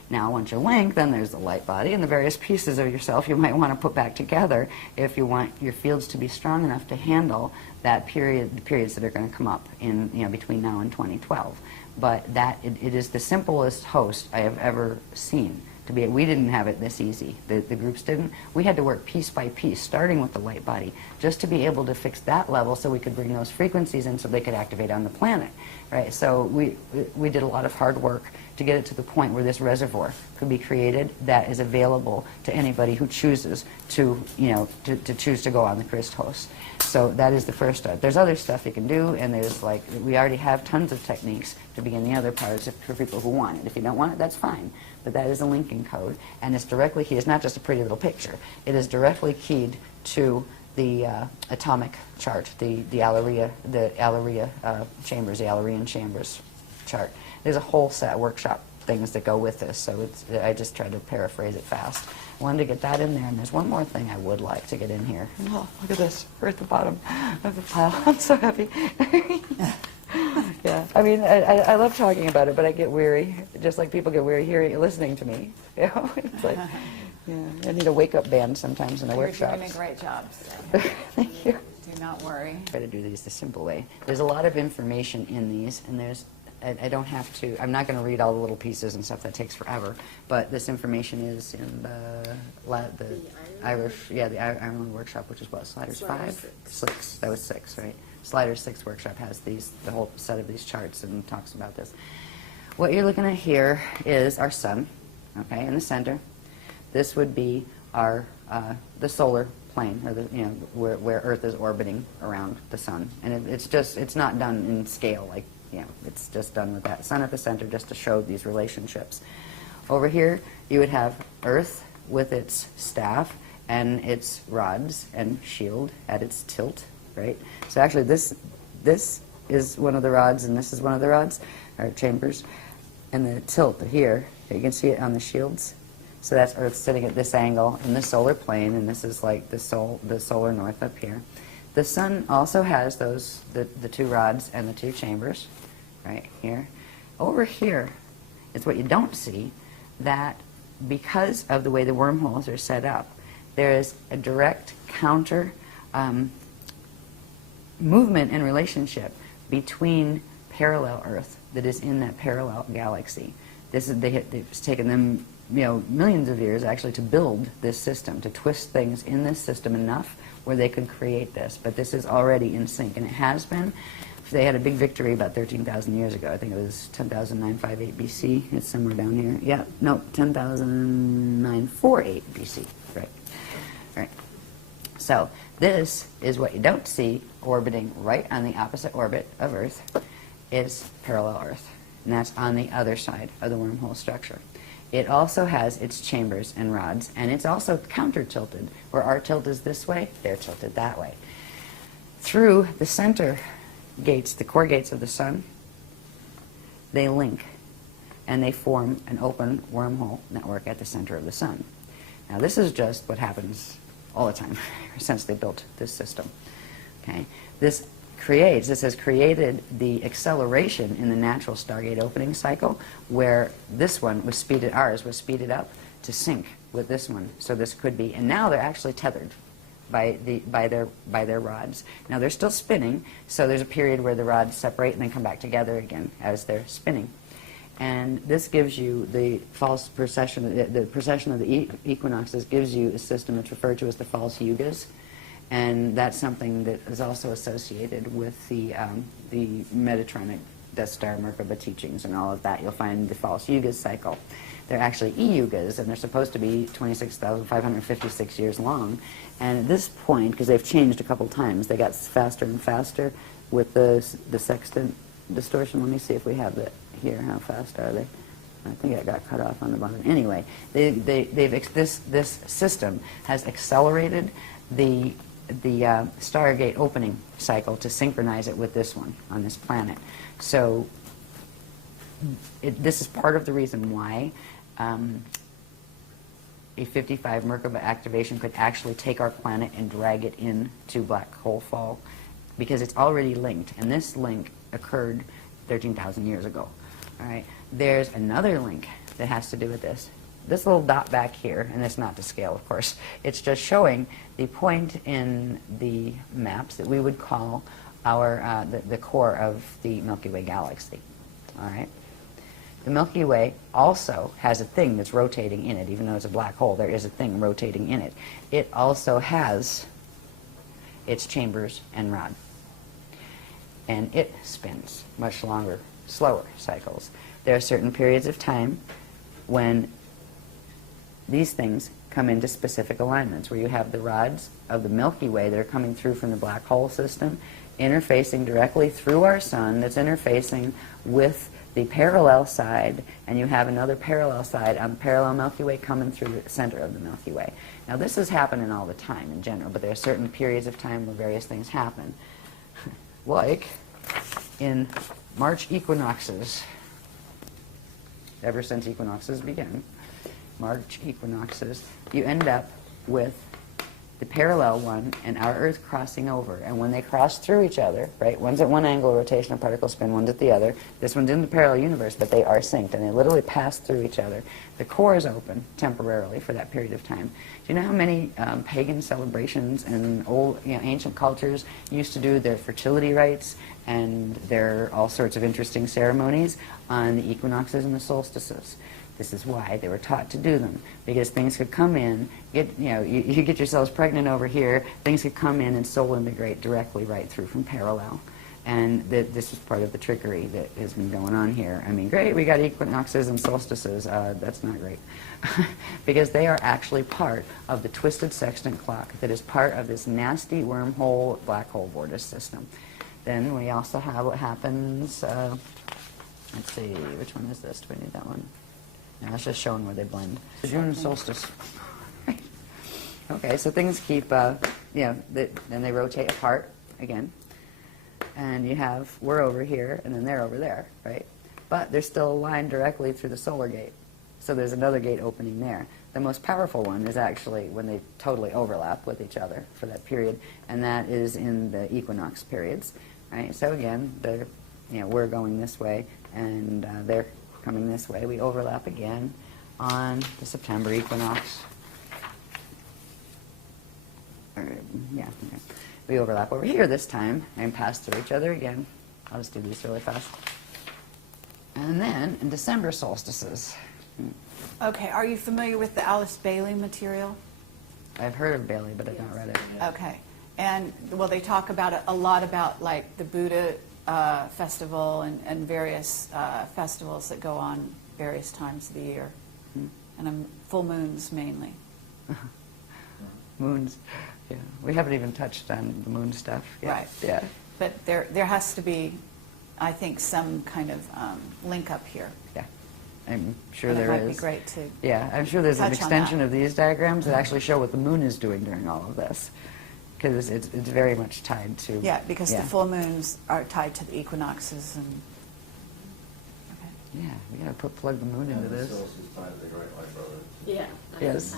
Now, once you link, then there's the light body and the various pieces of yourself you might want to put back together if you want your fields to be strong enough to handle that period, the periods that are going to come up in between now and 2012. But it is the simplest host I have ever seen. We didn't have it this easy. The groups didn't. We had to work piece by piece, starting with the light body, just to be able to fix that level so we could bring those frequencies in so they could activate on the planet. Right? So we did a lot of hard work to get it to the point where this reservoir could be created that is available to anybody who chooses to, to choose to go on the Christos. So that is the first step. There's other stuff you can do, and there's like, we already have tons of techniques to begin the other parts for people who want it. If you don't want it, that's fine. But that is a linking code, and it's directly keyed. It's not just a pretty little picture. It is directly keyed to the atomic chart, the Alleria chambers, the Allerian chambers chart. There's a whole set of workshop things that go with this, so I just tried to paraphrase it fast. I wanted to get that in there, and there's one more thing I would like to get in here. Oh, look at this. We're at the bottom of the pile. I'm so happy. Yeah, I mean, I love talking about it, but I get weary, just like people get weary listening to me. It's like, yeah, I need a wake-up band sometimes in the workshops. You're doing a great job. So. Thank you. Do not worry. Try to do these the simple way. There's a lot of information in these, and I don't have to, I'm not going to read all the little pieces and stuff, that takes forever, but this information is in the Ireland workshop, which is what, Sliders 5? 6. That was 6, right? Sliders 6 workshop has the whole set of these charts and talks about this. What you're looking at here is our sun, okay, in the center. This would be our, the solar plane, or where Earth is orbiting around the sun. And it's not done in scale, like, it's just done with that sun at the center just to show these relationships. Over here, you would have Earth with its staff and its rods and shield at its tilt, right? So actually this is one of the rods, and this is one of the rods, or chambers. And the tilt here, you can see it on the shields. So that's Earth sitting at this angle in the solar plane, and this is like the solar north up here. The sun also has the 2 rods and the 2 chambers, right here. Over here, it's what you don't see, that because of the way the wormholes are set up, there is a direct counter movement and relationship between parallel Earth that is in that parallel galaxy. It's taken them millions of years actually to build this system, to twist things in this system enough where they could create this. But this is already in sync, and it has been. They had a big victory about 13,000 years ago. I think it was 10,958 BC. It's somewhere down here. Yeah, no, 10,948 BC. Right. Right. So this is what you don't see orbiting right on the opposite orbit of Earth is parallel Earth. And that's on the other side of the wormhole structure. It also has its chambers and rods, and it's also counter-tilted. Where our tilt is this way, they're tilted that way. Through the center gates, the core gates of the sun, they link, and they form an open wormhole network at the center of the sun. Now this is just what happens all the time since they built this system. Okay, this has created the acceleration in the natural Stargate opening cycle, where this one was speeded, ours was speeded up to sync with this one. So this could be, and now they're actually tethered by their rods. Now they're still spinning, so there's a period where the rods separate and then come back together again as they're spinning. And this gives you the false precession, the precession of the equinoxes gives you a system that's referred to as the false yugas. And that's something that is also associated with the Metatronic Death Star Merkaba teachings and all of that. You'll find the false yugas cycle. They're actually e-yugas, and they're supposed to be 26,556 years long. And at this point, because they've changed a couple times, they got faster and faster with the sextant distortion. Let me see if we have that here. How fast are they? I think it got cut off on the bottom. Anyway, this system has accelerated the Stargate opening cycle to synchronize it with this one on this planet. So this is part of the reason why a 55 Merkaba activation could actually take our planet and drag it into black hole fall, because it's already linked, and this link occurred 13,000 years ago. All right. There's another link that has to do with this. This little dot back here, and it's not to scale, of course, it's just showing the point in the maps that we would call our the core of the Milky Way galaxy. All right. The Milky Way also has a thing that's rotating in it. Even though it's a black hole, there is a thing rotating in it. It also has its chambers and rod. And it spins much longer, slower cycles. there are certain periods of time when these things come into specific alignments, where you have the rods of the Milky Way that are coming through from the black hole system, interfacing directly through our sun, that's interfacing with the parallel side, and you have another parallel side on the parallel Milky Way coming through the center of the Milky Way. Now this is happening all the time in general, but there are certain periods of time where various things happen. Like in March equinoxes, ever since equinoxes began, March equinoxes, you end up with the parallel one and our Earth crossing over. And when they cross through each other, right, one's at one angle of rotation of particle spin, one's at the other. This one's in the parallel universe, but they are synced, and they literally pass through each other. The core is open temporarily for that period of time. Do you know how many pagan celebrations and old, ancient cultures used to do their fertility rites and their all sorts of interesting ceremonies on the equinoxes and the solstices? This is why they were taught to do them, because things could come in, you get yourselves pregnant over here, things could come in and soul immigrate directly right through from parallel. And this is part of the trickery that has been going on here. I mean, great, we got equinoxes and solstices. That's not great. Because they are actually part of the twisted sextant clock that is part of this nasty wormhole black hole vortex system. Then we also have what happens, let's see, which one is this? Do we need that one? No, it's just showing where they blend. The June solstice. Right. Okay, so things keep, then they rotate apart again. And you have, we're over here, and then they're over there, right? But they're still aligned directly through the solar gate. So there's another gate opening there. The most powerful one is actually when they totally overlap with each other for that period, and that is in the equinox periods, right? So again, they're, we're going this way, and they're coming this way. We overlap again on the September equinox. We overlap over here this time and pass through each other again. I'll just do these really fast. And then in December solstices. Okay, are you familiar with the Alice Bailey material? I've heard of Bailey, but I've not read it. Okay, and well, they talk about it a lot about like the Buddha festival and various festivals that go on various times of the year, and full moons mainly. Moons, yeah. We haven't even touched on the moon stuff yet. Right. Yeah. But there has to be, I think, some kind of link up here. Yeah. I'm sure And there is. It might be great to. Yeah, I'm sure there's an touch on extension that. of these diagrams that actually show what the moon is doing during all of this, because it's very much tied to. Yeah, because the full moons are tied to the equinoxes and. Okay. Yeah, we gotta plug the moon into this. The source is tied to the Great White Brother. Yeah. Yes.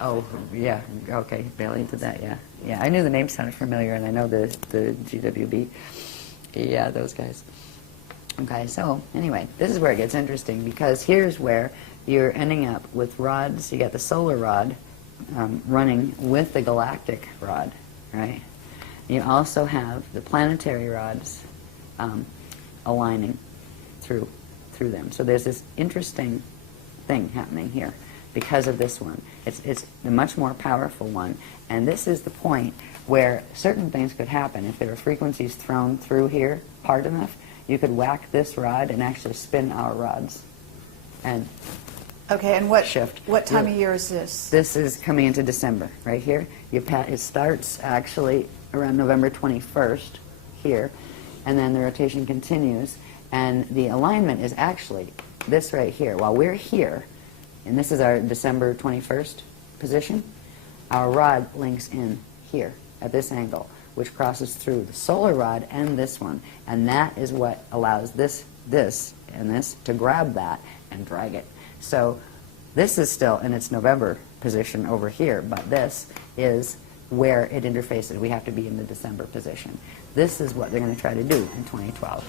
Oh, yeah. Okay, Bailey did that. Yeah, yeah. I knew the name sounded familiar, and I know the GWB. Yeah, those guys. Okay, so anyway, this is where it gets interesting, because here's where you're ending up with rods. You got the solar rod running with the galactic rod, right? You also have the planetary rods aligning through them. So there's this interesting thing happening here because of this one. It's the much more powerful one, and this is the point where certain things could happen. If there are frequencies thrown through here hard enough, you could whack this rod and actually spin our rods. And Okay, and what shift. What time of year is this? This is coming into December, right here. It starts actually around November 21st here, and then the rotation continues, and the alignment is actually this right here. While we're here, and this is our December 21st position, our rod links in here at this angle, which crosses through the solar rod and this one, and that is what allows this and this to grab that and drag it. So this is still in its November position over here, but this is where it interfaces. We have to be in the December position. This is what they're going to try to do in 2012.